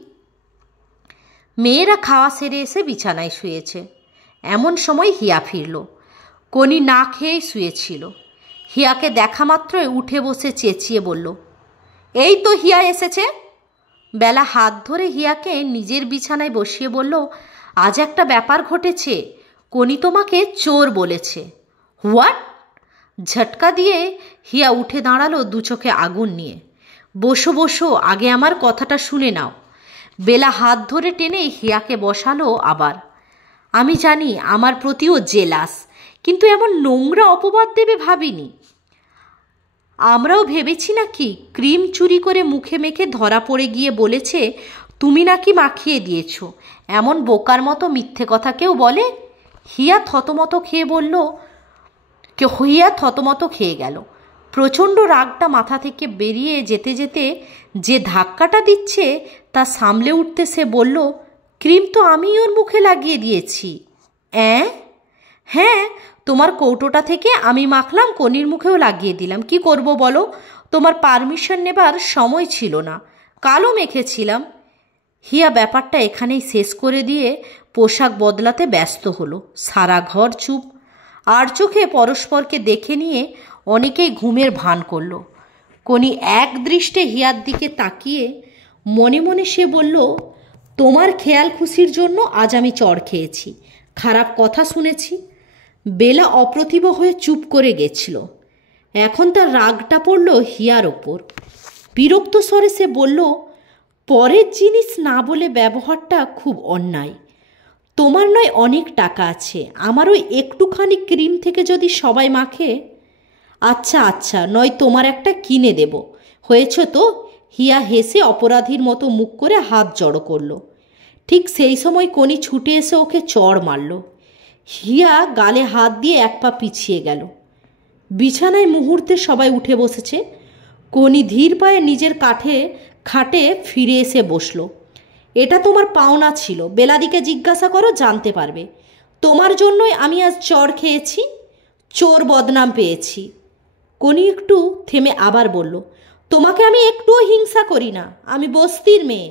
মেয়েরা খাওয়া সেরে এসে বিছানায় শুয়েছে। এমন সময় হিয়া ফিরল। কনি না খেয়েই শুয়েছিল। হিয়াকে দেখা মাত্রই উঠে বসে চেঁচিয়ে বলল, এই তো হিয়া এসেছে। বেলা হাত ধরে হিয়াকে নিজের বিছানায় বসিয়ে বলল, আজ একটা ব্যাপার ঘটেছে। কনি তোমাকে চোর বলেছে। হোয়াট? ঝটকা দিয়ে হিয়া উঠে দাঁড়ালো দু চোখে আগুন নিয়ে। বসো বসো, আগে আমার কথাটা শুনে নাও। বেলা হাত ধরে টেনে হিয়াকে বসালো আবার। আমি জানি আমার প্রতিও জেলাস, কিন্তু এমন নোংরা অপবাদ দেবে ভাবিনি। আমরাও ভেবেছি নাকি ক্রিম চুরি করে মুখে মেখে ধরা পড়ে গিয়ে বলেছে তুমি নাকি মাখিয়ে দিয়েছ। এমন বোকার মতো মিথ্যে কথা কেউ বলে? হিয়া থতমত খেয়ে গেল। প্রচণ্ড রাগটা মাথা থেকে বেরিয়ে যেতে যেতে যে ধাক্কাটা দিচ্ছে তা সামলে উঠতে সে বলল, ক্রিম তো আমি ওর মুখে লাগিয়ে দিয়েছি। হ্যাঁ, তোমার কৌটোটা থেকে আমি মাখলাম, কনির মুখেও লাগিয়ে দিলাম। কি করব বলো? তোমার পারমিশন নেবার সময় ছিল না, কালও মেখেছিলাম। হিয়া ব্যাপারটা এখানেই শেষ করে দিয়ে পোশাক বদলাতে ব্যস্ত হলো। সারা ঘর চুপ। আর চোখে পরস্পরকে দেখে নিয়ে অনেকেই ঘুমের ভান করল। কনি এক দৃষ্টে হিয়ার দিকে তাকিয়ে মনে মনে সে বলল, তোমার খেয়াল খুশির জন্য আজ আমি চড় খেয়েছি, খারাপ কথা শুনেছি। বেলা অপ্রতিভ হয়ে চুপ করে গেছিল। এখন তার রাগটা পড়ল হিয়ার ওপর। বিরক্ত স্বরে সে বলল, পরের জিনিস না বলে ব্যবহারটা খুব অন্যায়। তোমার নয় অনেক টাকা আছে, আমার ওই একটুখানি ক্রিম থেকে যদি সবাই মাখে। আচ্ছা, নয় তোমার একটা কিনে দেব, হয়েছ তো। হিয়া হেসে অপরাধীর মতো মুখ করে হাত জড়ো করল। ঠিক সেই সময় কনি ছুটে এসে ওকে চড় মারল। হিয়া গালে হাত দিয়ে এক পা পিছিয়ে গেল। বিছানায় মুহূর্তে সবাই উঠে বসেছে। কনি ধীর পায়ে নিজের খাটে ফিরে এসে বসল। এটা তোমার পাওনা ছিল, বেলাদিকে জিজ্ঞাসা করো, জানতে পারবে। তোমার জন্যই আমি আজ চড় খেয়েছি, চোর বদনাম পেয়েছি। কনি একটু থেমে আবার বলল, তোমাকে আমি একটুও হিংসা করি না, আমি বস্তির মেয়ে,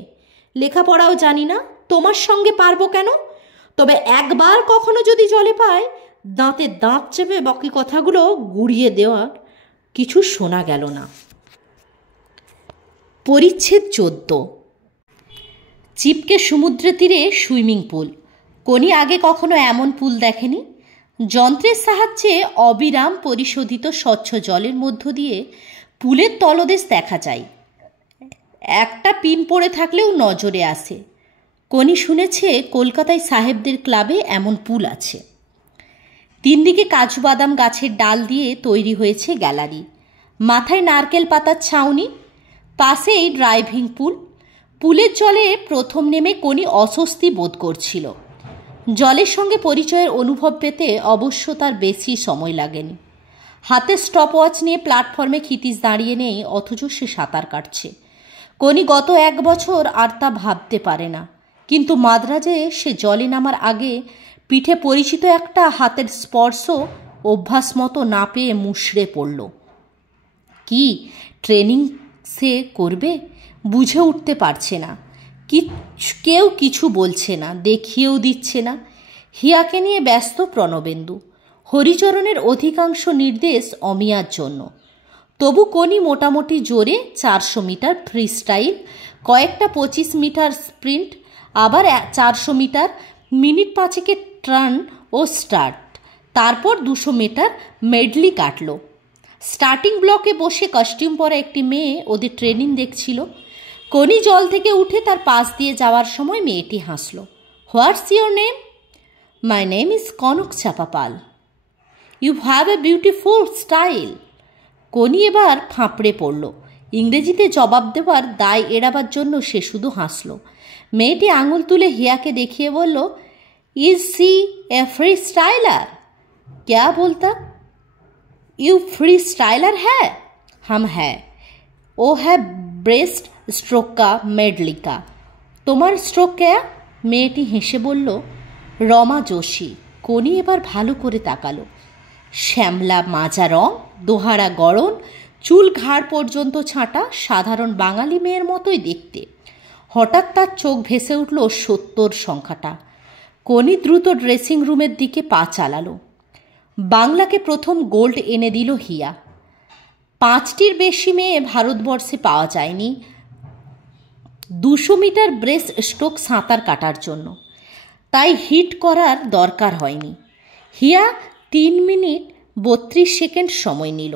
লেখাপড়াও জানি না, তোমার সঙ্গে পারবো কেন? তবে একবার কখনো যদি জলে পায়, দাঁতে দাঁত চেপে বাকি কথাগুলো গুড়িয়ে দেওয়ার কিছু শোনা গেল না। পরিচ্ছেদ 14। চিপকে সমুদ্রের তীরে সুইমিং পুল। কোনি আগে কখনো এমন পুল দেখেনি। যন্ত্রের সাহায্যে অবিরাম পরিশোধিত স্বচ্ছ জলের মধ্য দিয়ে পুলের তলদেশ দেখা যায়। একটা পিন পড়ে থাকলেও নজরে আসে। কোনি শুনেছে কলকাতায় সাহেবদের ক্লাবে এমন পুল আছে। 3 দিকে কাজু বাদাম গাছের ডাল দিয়ে তৈরি হয়েছে গ্যালারি। মাথায় নারকেল পাতার ছাউনি, পাশেই ড্রাইভিং পুল। পুলের জলে প্রথম নেমে কোনি অস্বস্তি বোধ করছিল। জলের সঙ্গে পরিচয়ের অনুভব পেতে অবশ্য তার বেশি সময় লাগেনি। হাতে স্টপওয়াচ নিয়ে প্ল্যাটফর্মে ক্ষিতিশ দাঁড়িয়ে নেই, অথচ সে সাঁতার কাটছে। কোনি গত 1 বছর আর তা ভাবতে পারে না। কিন্তু মাদ্রাজে সে জলে নামার আগে পিঠে পরিচিত একটা হাতের স্পর্শ অভ্যাস মতো না পেয়ে মুষড়ে পড়ল। কি ট্রেনিং সে করবে বুঝে উঠতে পারছে না। কেউ কিছু বলছে না, দেখিয়েও দিচ্ছে না। হিয়াকে নিয়ে ব্যস্ত প্রণবেন্দু। হরিচরণের অধিকাংশ নির্দেশ অমিয়ার জন্য। তবু কোনি মোটামুটি জোরে 400 মিটার ফ্রি স্টাইল, কয়েকটা 25 মিটার স্প্রিন্ট, আবার 400 মিটার, মিনিট 5 টার্ন ও স্টার্ট, তারপর 200 মিটার মেডলি কাটল। স্টার্টিং ব্লকে বসে কস্টিউম পরা একটি মেয়ে ওদের ট্রেনিং দেখছিল। কোনি জল থেকে উঠে তার পাশ দিয়ে যাওয়ার সময় মেয়েটি হাসল। What's your name? My name is Kanak Chapapal. You have a beautiful style. Koni এবার ফাঁপড়ে পড়ল। ইংরেজিতে জবাব দেওয়ার দায় এড়াবার জন্য সে শুধু হাসল। মেয়েটি আঙুল তুলে হিয়াকে দেখিয়ে বলল, ইজ সি এ ফ্রি স্টাইলার? क्या बोलता? यू फ्री स्टाइलर है? हम है। वो है ब्रेस्ट स्ट्रोक का मेडली का। তোমার স্ট্রোক क्या? মেয়েটি হেসে বলল, রমা যোশী। কোনি এবার ভালো করে তাকালো। শ্যামলা মাজা রং, দোহারা গড়ন, চুল ঘাড় পর্যন্ত ছাঁটা, সাধারণ বাঙালি মেয়ের মতোই দেখতে। হঠাৎ তার চোখ ভেসে উঠল 70 সংখ্যাটা। কোনি দ্রুত ড্রেসিং রুমের দিকে পা চালালো। বাংলাকে প্রথম গোল্ড এনে দিল হিয়া। 5টির বেশি মেয়ে ভারতবর্ষে পাওয়া যায়নি 200 মিটার ব্রেস্ট স্ট্রোক সাঁতার কাটার জন্য, তাই হিট করার দরকার হয়নি। হিয়া 3 মিনিট 32 সেকেন্ড সময় নিল।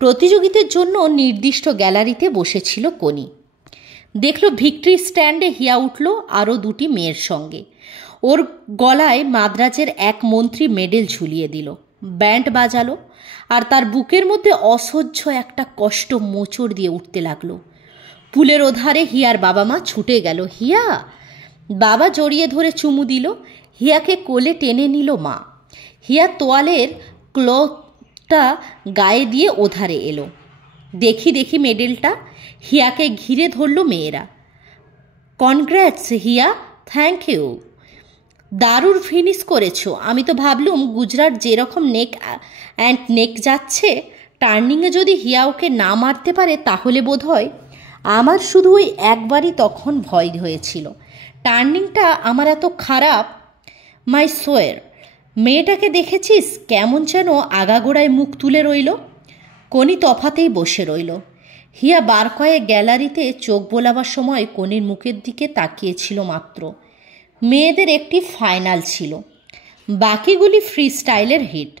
প্রতিযোগিতার জন্য নির্দিষ্ট গ্যালারিতে বসেছিল কোনি। দেখল ভিক্টরি স্ট্যান্ডে হিয়া উঠল আরও 2টি মেয়ের সঙ্গে। ওর গলায় মাদ্রাজের এক মন্ত্রী মেডেল ঝুলিয়ে দিল, ব্যান্ড বাজালো, আর তার বুকের মধ্যে অসহ্য একটা কষ্ট মোচড় দিয়ে উঠতে লাগলো। পুলের ওধারে হিয়ার বাবা মা ছুটে গেল। হিয়া! বাবা জড়িয়ে ধরে চুমু দিল। হিয়াকে কোলে টেনে নিল মা। হিয়া তোয়ালের ক্লথটা গায়ে দিয়ে ওধারে এলো। দেখি দেখি মেডেলটা। হিয়াকে ঘিরে ধরল মেয়েরা। কনগ্র্যাটস হিয়া, থ্যাংক ইউ, দারুণ ফিনিশ করেছো। আমি তো ভাবলুম গুজরাট যেরকম নেক অ্যান্ড নেক যাচ্ছে, টার্নিংয়ে যদি হিয়া ওকে না মারতে পারে তাহলে বোধ হয়। আমার শুধু ওই একবারই তখন ভয় হয়েছিল। টার্নিংটা আমার এত খারাপ। মাই সোয়ার, মেয়েটাকে দেখেছিস কেমন যেন আগাগোড়ায় মুখ তুলে রইল। কোনি তফাতেই বসে রইল। হিয়া বার কয়েক গ্যালারিতে চোখ বোলাবার সময় কোনির মুখের দিকে তাকিয়েছিল মাত্র। মেয়েদের একটি ফাইনাল ছিল, বাকিগুলি ফ্রি স্টাইলের হিট।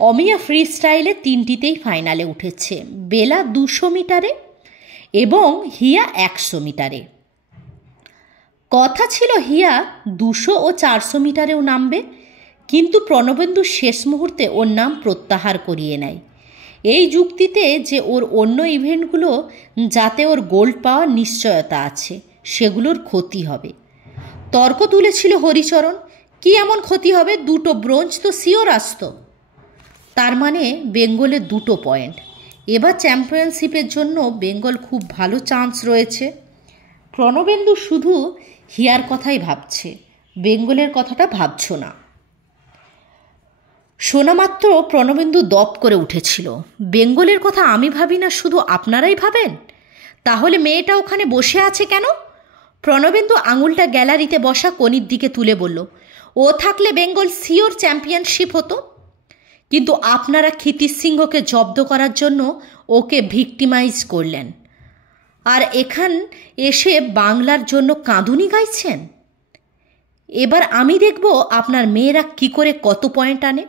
অমিয়া ফ্রি স্টাইলে 3টিতেই ফাইনালে উঠেছে, বেলা 200 মিটারে এবং হিয়া 100 মিটারে। কথা ছিল হিয়া 200 ও 400 মিটারেও নামবে, কিন্তু প্রণবেন্দু শেষ মুহূর্তে ওর নাম প্রত্যাহার করিয়ে নেয় এই যুক্তিতে যে ওর অন্য ইভেন্টগুলো যাতে ওর গোল্ড পাওয়ার নিশ্চয়তা আছে সেগুলোর ক্ষতি হবে। তর্ক তুলেছিল হরিচরণ, কি এমন ক্ষতি হবে? 2টো ব্রোঞ্জ তো শিওর আসতো। তার মানে বেঙ্গলের 2টো পয়েন্ট। এবার চ্যাম্পিয়নশিপের জন্য বেঙ্গল খুব ভালো চান্স রয়েছে। প্রণবেন্দু শুধু হিয়ার কথাই ভাবছে, বেঙ্গলের কথাটা ভাবছ না। শোনা মাত্র প্রণবেন্দু দপ করে উঠেছিল। বেঙ্গলের কথা আমি ভাবি না, শুধু আপনারাই ভাবেন? তাহলে মেয়েটা ওখানে বসে আছে কেন? প্রণবেন্দু আঙুলটা গ্যালারিতে বসা কোনির দিকে তুলে বলল, ও থাকলে বেঙ্গল শিওর চ্যাম্পিয়নশিপ হতো। কিন্তু আপনারা ক্ষিতিশ সিংহকে জব্দ করার জন্য ওকে ভিক্টিমাইজ করলেন, আর এখান এসে বাংলার জন্য কাঁদুনি গাইছেন। এবার আমি দেখব আপনার মেয়েরা কি করে কত পয়েন্ট আনে।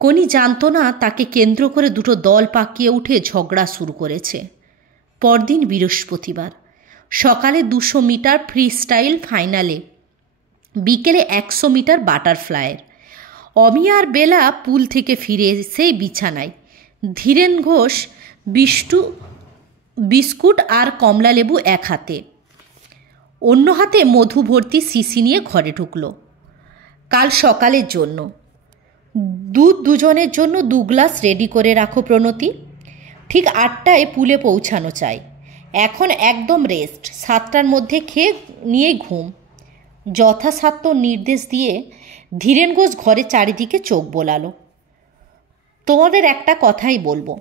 কোনি জানতো না তাকে কেন্দ্র করে দুটো দল পাকিয়ে উঠে ঝগড়া শুরু করেছে। পরদিন বৃহস্পতিবার সকালে 200 মিটার ফ্রি স্টাইল ফাইনালে, বিকেলে 100 মিটার বাটারফ্লাইয়ের। অমিয়া আর বেলা পুল থেকে ফিরে এসেই বিছানায়। ধীরেন ঘোষ বিস্কুট আর কমলালেবু এক হাতে, অন্য হাতে মধু ভর্তি শিশি নিয়ে ঘরে ঢুকল। কাল সকালের জন্য দুধ দুজনের জন্য 2 গ্লাস রেডি করে রাখো প্রণতি। ঠিক 8টায় পুলে পৌঁছানো চাই। এখন একদম রেস্ট, 7টার মধ্যে খেয়ে নিয়ে ঘুম। যথাসাধ্য নির্দেশ দিয়ে ধীরেন ঘোষ ঘরে চারিদিকে চোখ বোলালো। তোমাদের একটা কথাই বলবো,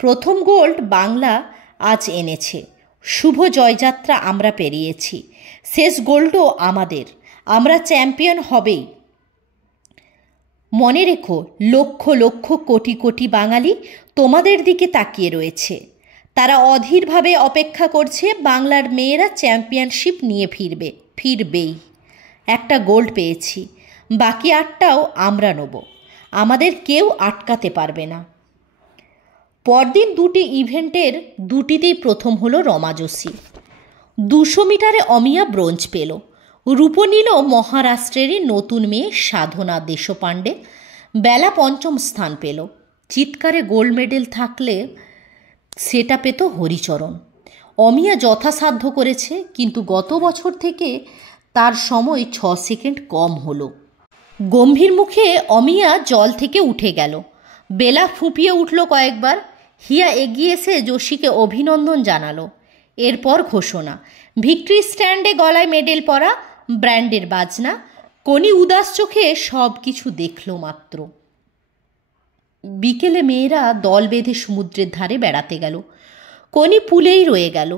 প্রথম গোল্ড বাংলা আজ এনেছে। শুভ জয়যাত্রা আমরা পেরিয়েছি, শেষ গোল্ডও আমাদের। আমরা চ্যাম্পিয়ন হবেই। মনে রেখো, লক্ষ লক্ষ কোটি কোটি বাঙালি তোমাদের দিকে তাকিয়ে রয়েছে। তারা অধীরভাবে অপেক্ষা করছে বাংলার মেয়েরা চ্যাম্পিয়নশিপ নিয়ে ফিরবেই। একটা গোল্ড পেয়েছি, বাকি 8টাও আমরা নেব। আমাদের কেউ আটকাতে পারবে না। পরদিন 2টি ইভেন্টের 2টিতেই প্রথম হলো রমাজসী। 200 মিটারে অমিয়া ব্রোঞ্জ পেল। রূপ নিল মহারাষ্ট্রেরই নতুন মেয়ে সাধনা দেশপাণ্ডে। বেলা 5ম স্থান পেল। চিৎকারে গোল্ড মেডেল থাকলে সেটা পেত হরিচরণ। অমিয়া যথাসাধ্য করেছে, কিন্তু গত বছর থেকে তার সময় 6 সেকেন্ড কম হলো। গম্ভীর মুখে অমিয়া জল থেকে উঠে গেল। বেলা ফুঁপিয়ে উঠল কয়েকবার। হিয়া এগিয়ে এসে যোশীকে অভিনন্দন জানালো। এরপর ঘোষণা, ভিক্টরি স্ট্যান্ডে গলায় মেডেল পরা, ব্র্যান্ডের বাজনা। কোনি উদাস চোখে সব কিছু দেখল মাত্র। বিকেলে মেয়েরা দল বেঁধে সমুদ্রের ধারে বেড়াতে গেল। কোনি পুলেই রয়ে গেল।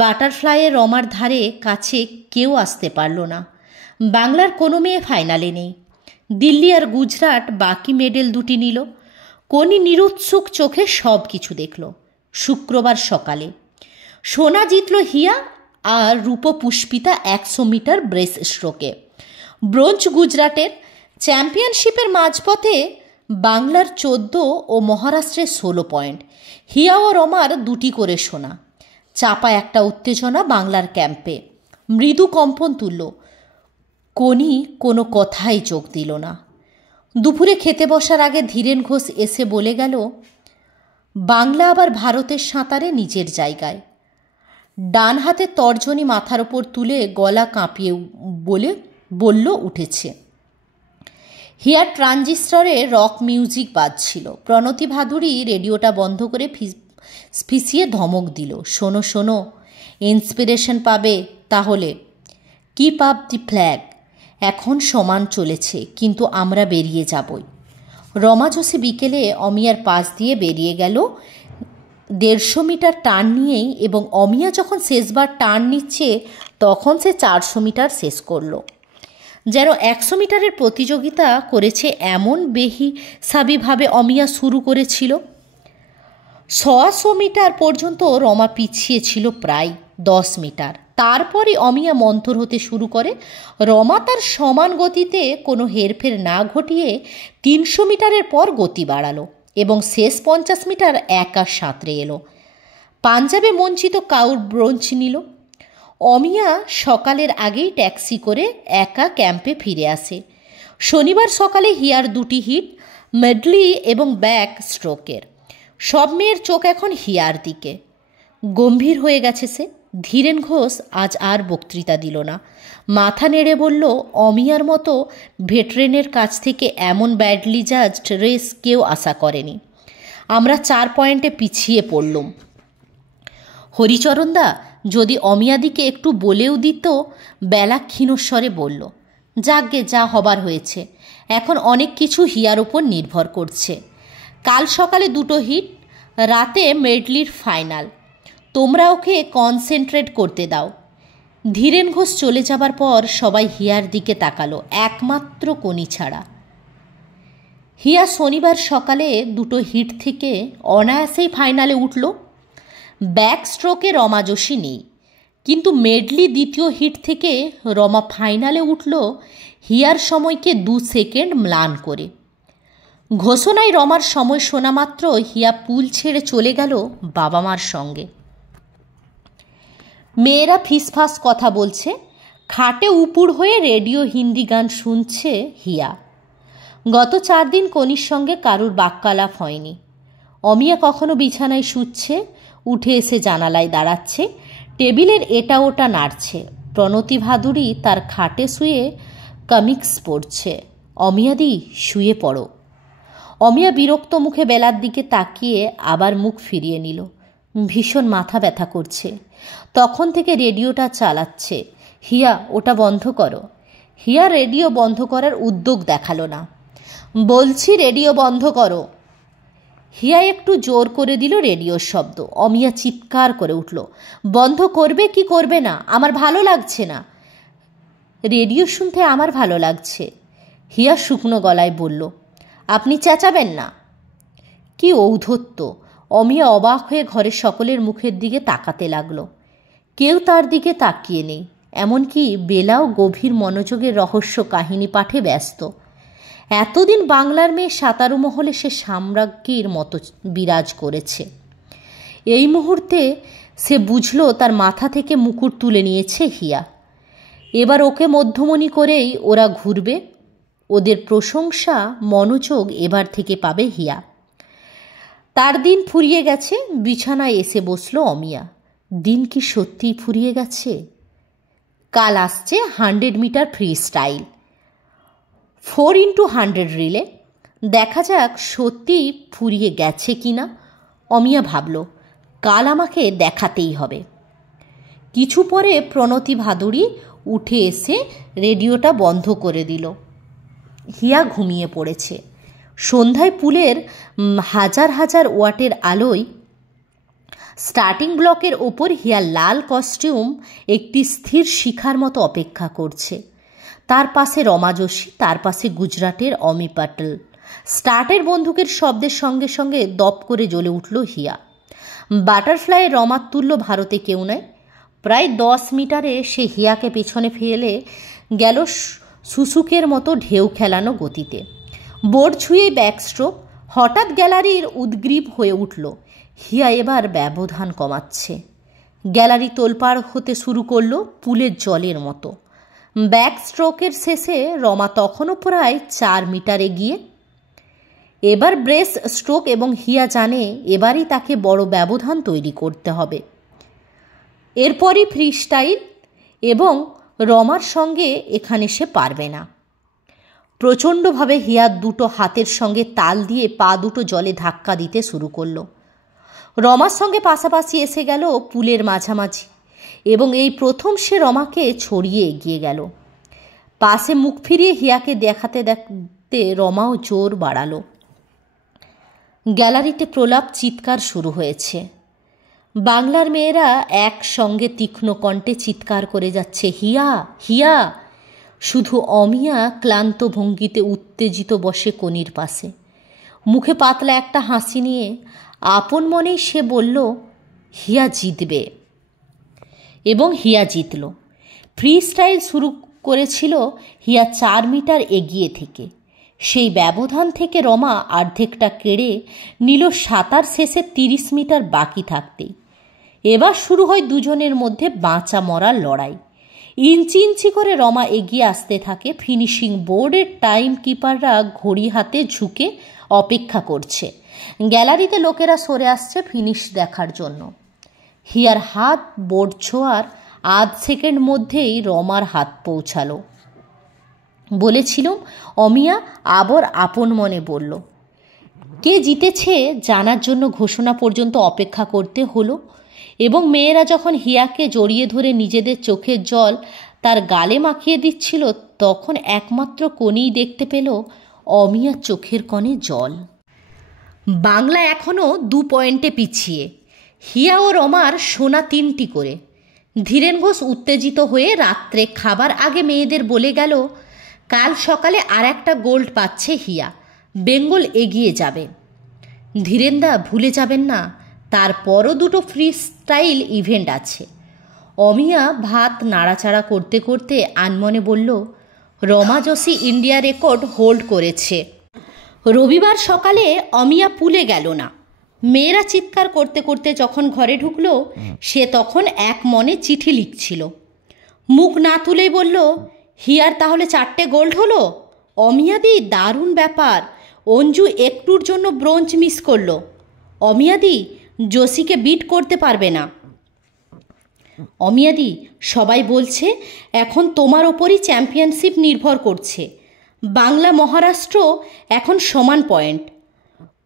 বাটারফ্লাইয়ের রমার ধারে কাছে কেউ আসতে পারল না। বাংলার কোনো মেয়ে ফাইনালে নেই। দিল্লি আর গুজরাট বাকি মেডেল 2টি নিল। কোনি নিরুৎসুক চোখে সব কিছু দেখল। শুক্রবার সকালে সোনা জিতল হিয়া, আর রূপ পুষ্পিতা 100 মিটার ব্রেস্ট স্ট্রোকে। ব্রোঞ্জ গুজরাটের। চ্যাম্পিয়নশিপের মাঝপথে বাংলার 14 ও মহারাষ্ট্রের 16 পয়েন্ট। হিয়া ও রমার 2টি করে সোনা। চাপা একটা উত্তেজনা বাংলার ক্যাম্পে। মৃদু কম্পন তুলল। কোনি কোনো কথাই চোখ দিল না। দুপুরে খেতে বসার আগে ধীরেন ঘোষ এসে বলে গেল, বাংলা আবার ভারতের সাঁতারে নিজের জায়গায়। ডান হাতে তর্জনী মাথার ওপর তুলে গলা কাঁপিয়ে বলল উঠেছে। হিয়ার ট্রানজিস্টরে রক মিউজিক বাজছিল। প্রণতি ভাদুরী রেডিওটা বন্ধ করে ফিসিয়ে ধমক দিল, শোনো শোনো, ইন্সপিরেশন পাবে তাহলে। কিপ আপ দি ফ্ল্যাগ। এখন সমান চলেছে, কিন্তু আমরা বেরিয়ে যাবই। রমাজসী বিকেলে অমিয়ার পাশ দিয়ে বেরিয়ে গেল 150 মিটার টার্ন নিয়েই, এবং অমিয়া যখন শেষবার টার্ন নিচ্ছে তখন সে 400 মিটার শেষ করল। যেন 100 মিটারের প্রতিযোগিতা করেছে এমন বেহিসাবিভাবে অমিয়া শুরু করেছিল। 100 মিটার পর্যন্ত রমা পিছিয়ে ছিল প্রায় 10 মিটার। তারপরে অমিয়া মন্থর হতে শুরু করে। রমা তার সমান গতিতে কোনো হেরফের না ঘটিয়ে 300 মিটারের পর গতি বাড়ালো এবং শেষ 50 মিটার একা সাঁতরে এলো। পাঞ্জাবে মঞ্চিত কাউর ব্রোঞ্জ নিল। অমিয়া সকালের আগেই ট্যাক্সি করে একা ক্যাম্পে ফিরে আসে। শনিবার সকালে হিয়ার 2টি হিট, মেডলি এবং ব্যাক স্ট্রোকের। সব মেয়ের চোখ এখন হিয়ার দিকে। গম্ভীর হয়ে গেছে সে। ধীরেন ঘোষ আজ আর বক্তৃতা দিল না। মাথা নেড়ে বলল, অমিয়ার মতো ভেটারেনের কাছ থেকে এমন ব্যাডলি জাজড রেস কেউ আশা করেনি। আমরা 4 পয়েন্টে পিছিয়ে পড়লাম। হরিচরণদা যদি অমিয়াদিকে একটু বলেও দিত। বেলা ক্ষীণস্বরে বলল, যাকগে, যা হবার হয়েছে। এখন অনেক কিছু হিয়ার উপর নির্ভর করছে। কাল সকালে 2টো হিট, রাতে মেডলির ফাইনাল। তোমরা ওকে কনসেন্ট্রেট করতে দাও। ধীরেন ঘোষ চলে যাবার পর সবাই হিয়ার দিকে তাকালো, একমাত্র কোনি ছাড়া। হিয়া শনিবার সকালে দুটো হিট থেকে অনায়াসেই ফাইনালে উঠল। ব্যাক স্ট্রোকে রমা যোশী নেই, কিন্তু মেডলি দ্বিতীয় হিট থেকে রমা ফাইনালে উঠল হিয়ার সময়কে 2 সেকেন্ড ম্লান করে। ঘোষণায় রমার সময় শোনা মাত্র হিয়া পুল ছেড়ে চলে গেল বাবা মার সঙ্গে। মেয়েরা ফিসফাস কথা বলছে, খাটে উপুড় হয়ে রেডিও হিন্দি গান শুনছে হিয়া। গত 4 দিন কনির সঙ্গে কারুর বাক্যালাপ হয়নি। অমিয়া কখনো বিছানায় শুচ্ছে, উঠে এসে জানালায় দাঁড়াচ্ছে, টেবিলের এটা ওটা নাড়ছে। প্রণতি ভাদুরী তার খাটে শুয়ে কমিক্স পড়ছে। অমিয়াদি শুয়ে পড়ো। অমিয়া বিরক্ত মুখে বেলার দিকে তাকিয়ে আবার মুখ ফিরিয়ে নিল। ভীষণ মাথা ব্যথা করছে। তখন থেকে রেডিওটা চালাচ্ছে। হিয়া, ওটা বন্ধ করো। হিয়া রেডিও বন্ধ করার উদ্যোগ দেখালো না। বলছি রেডিও বন্ধ করো। হিয়া একটু জোর করে দিল রেডিওর শব্দ। অমিয়া চিৎকার করে উঠল, বন্ধ করবে কি করবে না? আমার ভালো লাগছে না। রেডিও শুনতে আমার ভালো লাগছে। হিয়া শুকনো গলায় বলল, আপনি চেঁচাবেন না। কি ঔদ্ধত্য! অমিয়া অবাক হয়ে ঘরের সকলের মুখের দিকে তাকাতে লাগলো। কেউ তার দিকে তাকিয়ে নেই, এমনকি বেলাও গভীর মনোযোগের রহস্য কাহিনী পাঠে ব্যস্ত। এতদিন বাংলার মেয়ে সাতারু মহলে সে সাম্রাজ্ঞীর মতো বিরাজ করেছে। এই মুহূর্তে সে বুঝল তার মাথা থেকে মুকুট তুলে নিয়েছে হিয়া। এবার ওকে মধ্যমণি করেই ওরা ঘুরবে। ওদের প্রশংসা মনোযোগ এবার থেকে পাবে হিয়া। তার দিন ফুরিয়ে গেছে। বিছানায় এসে বসল অমিয়া। দিন কি সত্যিই ফুরিয়ে গেছে? কাল আসছে 100 metre free style, 4x100 relay. দেখা যাক সত্যিই ফুরিয়ে গেছে কি না। অমিয়া ভাবল, কাল আমাকে দেখাতেই হবে। কিছু পরে প্রণতি ভাদুরী উঠে এসে রেডিওটা বন্ধ করে দিল। হিয়া ঘুমিয়ে পড়েছে। সন্ধ্যায় পুলের হাজার হাজার ওয়াটের আলোয় স্টার্টিং ব্লকের ওপর হিয়ার লাল কস্টিউম একটি স্থির শিখার মতো অপেক্ষা করছে। তার পাশে রমা যোশী, তার পাশে গুজরাটের অমি পাটেল। স্টার্টের বন্দুকের শব্দের সঙ্গে সঙ্গে দপ করে জ্বলে উঠল হিয়া। বাটারফ্লাইয়ের রমার তুল্য ভারতে কেউ নয়। প্রায় 10 মিটারে সে হিয়াকে পেছনে ফেলে গেল সুসুকের মতো ঢেউ খেলানো গতিতে। বোর্ড ছুঁয়ে ব্যাকস্ট্রোক। হঠাৎ গ্যালারির উদ্গ্রীব হয়ে উঠল। হিয়া এবার ব্যবধান কমাচ্ছে। গ্যালারি তোলপাড় হতে শুরু করলো পুলের জলের মতো। ব্যাক স্ট্রোকের শেষে রমা তখনও প্রায় 4 মিটার এগিয়ে। এবার ব্রেস স্ট্রোক এবং হিয়া জানে এবারই তাকে বড় ব্যবধান তৈরি করতে হবে। এরপরই ফ্রি স্টাইল, এবং রমার সঙ্গে এখানে সে পারবে না। প্রচণ্ডভাবে হিয়া দুটো হাতের সঙ্গে তাল দিয়ে পা দুটো জলে ধাক্কা দিতে শুরু করলো। রমার সঙ্গে পাশাপাশি এসে গেল পুলের মাঝামাঝি, এবং এই প্রথম সে রমাকে ছড়িয়ে এগিয়ে গেল। পাশে মুখ ফিরিয়ে হিয়াকে দেখাতে দেখতে রমাও জোর বাড়ালো। গ্যালারিতে প্রলাপ চিৎকার শুরু হয়েছে। বাংলার মেয়েরা একসঙ্গে তীক্ষ্ণ কণ্ঠে চিৎকার করে যাচ্ছে, হিয়া হিয়া। শুধু অমিয়া ক্লান্ত ভঙ্গিতে উত্তেজিত বসে কনির পাশে। মুখে পাতলা একটা হাসি নিয়ে আপন মনেই সে বলল, হিয়া জিতবে। এবং হিয়া জিতল। ফ্রি স্টাইল শুরু করেছিল হিয়া 4 মিটার এগিয়ে থেকে। সেই ব্যবধান থেকে রমা অর্ধেকটা কেড়ে নিল সাঁতার শেষে 30 মিটার বাকি থাকতেই। এবার শুরু হয় দুজনের মধ্যে বাঁচা মরার লড়াই। ইঞ্চি ইঞ্চি করে রমা এগিয়ে আসতে থাকে। ফিনিশিং বোর্ডের টাইম কিপাররা ঘড়ি হাতে ঝুঁকে অপেক্ষা করছে। গ্যালারিতে লোকেরা সরে আসছে ফিনিশ দেখার জন্য। হিয়ার হাত বোর্ড ছোঁয়ার আধ সেকেন্ড মধ্যেই রমার হাত পৌঁছালো। বলেছিলাম, অমিয়া আবার আপন মনে বলল। কে জিতেছে জানার জন্য ঘোষণা পর্যন্ত অপেক্ষা করতে হলো, এবং মেয়েরা যখন হিয়াকে জড়িয়ে ধরে নিজেদের চোখের জল তার গালে মাখিয়ে দিচ্ছিল, তখন একমাত্র কোণেই দেখতে পেল অমিয়ার চোখের কোণে জল। বাংলা এখনও 2 পয়েন্টে পিছিয়ে। হিয়া ও রমার সোনা 3টি করে। ধীরেন ঘোষ উত্তেজিত হয়ে রাত্রে খাবার আগে মেয়েদের বলে গেল, কাল সকালে আর একটা গোল্ড পাচ্ছে হিয়া। বেঙ্গল এগিয়ে যাবে। ধীরেনদা ভুলে যাবেন না, তারপরও দুটো ফ্রি স্টাইল ইভেন্ট আছে। অমিয়া ভাত নাড়াচাড়া করতে করতে আনমনে বলল, Rama Joshi India record hold করেছে। রবিবার সকালে অমিয়া পুলে গেল না। মেয়েরা চিৎকার করতে করতে যখন ঘরে ঢুকলো, সে তখন এক মনে চিঠি লিখছিল। মুখ না তুলেই বলল, হিয়ার তাহলে 4টে গোল্ড হলো? অমিয়াদি, দারুণ ব্যাপার। অঞ্জু একটুর জন্য ব্রোঞ্জ মিস করলো। অমিয়াদি, যোশীকে বিট করতে পারবে না। অমিয়াদি, সবাই বলছে এখন তোমার ওপরই চ্যাম্পিয়নশিপ নির্ভর করছে। বাংলা মহারাষ্ট্র এখন সমান পয়েন্ট।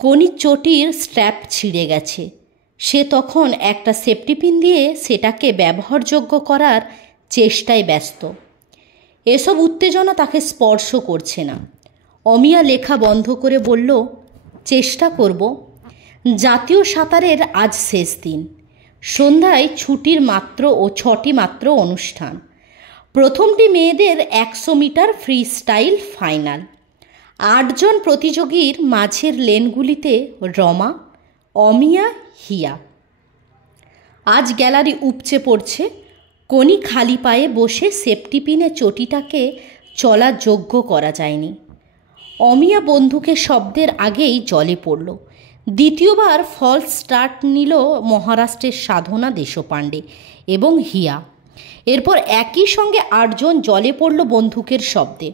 কনির চটির স্ট্র্যাপ ছিঁড়ে গেছে। সে তখন একটা সেফটি পিন দিয়ে সেটাকে ব্যবহারযোগ্য করার চেষ্টায় ব্যস্ত। এসব উত্তেজনা তাকে স্পর্শ করছে না। অমিয়া লেখা বন্ধ করে বলল, চেষ্টা করব। জাতীয় সাঁতারের আজ শেষ দিন। সন্ধ্যায় ছুটির মাত্র 6টি মাত্র অনুষ্ঠান। প্রথমটি মেয়েদের 100 মিটার ফ্রি স্টাইল ফাইনাল। 8 জন প্রতিযোগীর মাঝের লেনগুলিতে রমা, অমিয়া, হিয়া। আজ গ্যালারি উপচে পড়ছে। কনি খালি পায়ে বসে সেফটি পিনে চটিটাকে চলার যোগ্য করা যায়নি। অমিয়া বন্দুকের শব্দের আগেই জলে পড়ল। দ্বিতীয়বার ফলস স্টার্ট নিল মহারাষ্ট্রের সাধনা দেশপাণ্ডে এবং হিয়া। এরপর একই সঙ্গে 8 জন জলে পড়ল বন্দুকের শব্দে।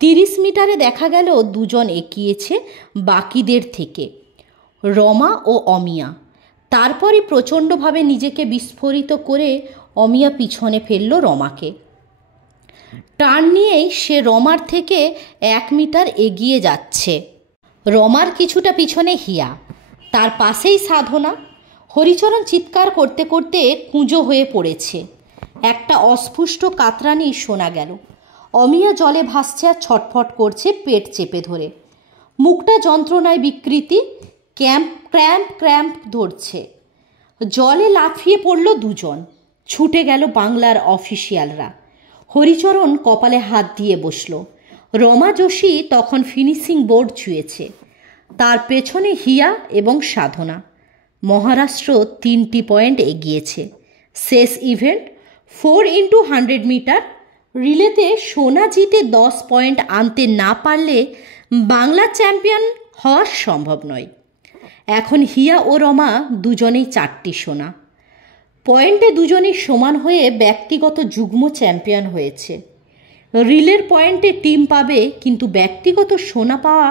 30 মিটারে দেখা গেল 2 জন এগিয়েছে বাকিদের থেকে, রমা ও অমিয়া। তারপরই প্রচণ্ডভাবে নিজেকে বিস্ফোরিত করে অমিয়া পিছনে ফেলল রমাকে। টার্ন নিয়েই সে রমার থেকে 1 মিটার এগিয়ে যাচ্ছে। রমার কিছুটা পিছনে হিয়া, তার পাশেই সাধনা। হরিচরণ চিৎকার করতে করতে কুঁজো হয়ে পড়েছে। একটা অস্ফুষ্ট কাতরানি শোনা গেল। অমিয়া জলে ভাসছে আর ছটফট করছে পেট চেপে ধরে। মুখটা যন্ত্রণায় বিকৃতি, ক্র্যাম্প ধরছে। জলে লাফিয়ে পড়ল 2 জন। ছুটে গেল বাংলার অফিসিয়ালরা। হরিচরণ কপালে হাত দিয়ে বসল। রমা যোশী তখন ফিনিশিং বোর্ড ছুঁয়েছে। তার পেছনে হিয়া এবং সাধনা। মহারাষ্ট্র 3টি পয়েন্ট এগিয়েছে। শেষ ইভেন্ট 4x100 মিটার রিলেতে সোনা জিতে 10 পয়েন্ট আনতে না পারলে বাংলা চ্যাম্পিয়ন হওয়া সম্ভব নয়। এখন হিয়া ও রমা দুজনেই 4টি সোনা। পয়েন্টে দুজনেই সমান হয়ে ব্যক্তিগত যুগ্ম চ্যাম্পিয়ন হয়েছে। রিলের পয়েন্টে টিম পাবে, কিন্তু ব্যক্তিগত সোনা পাওয়া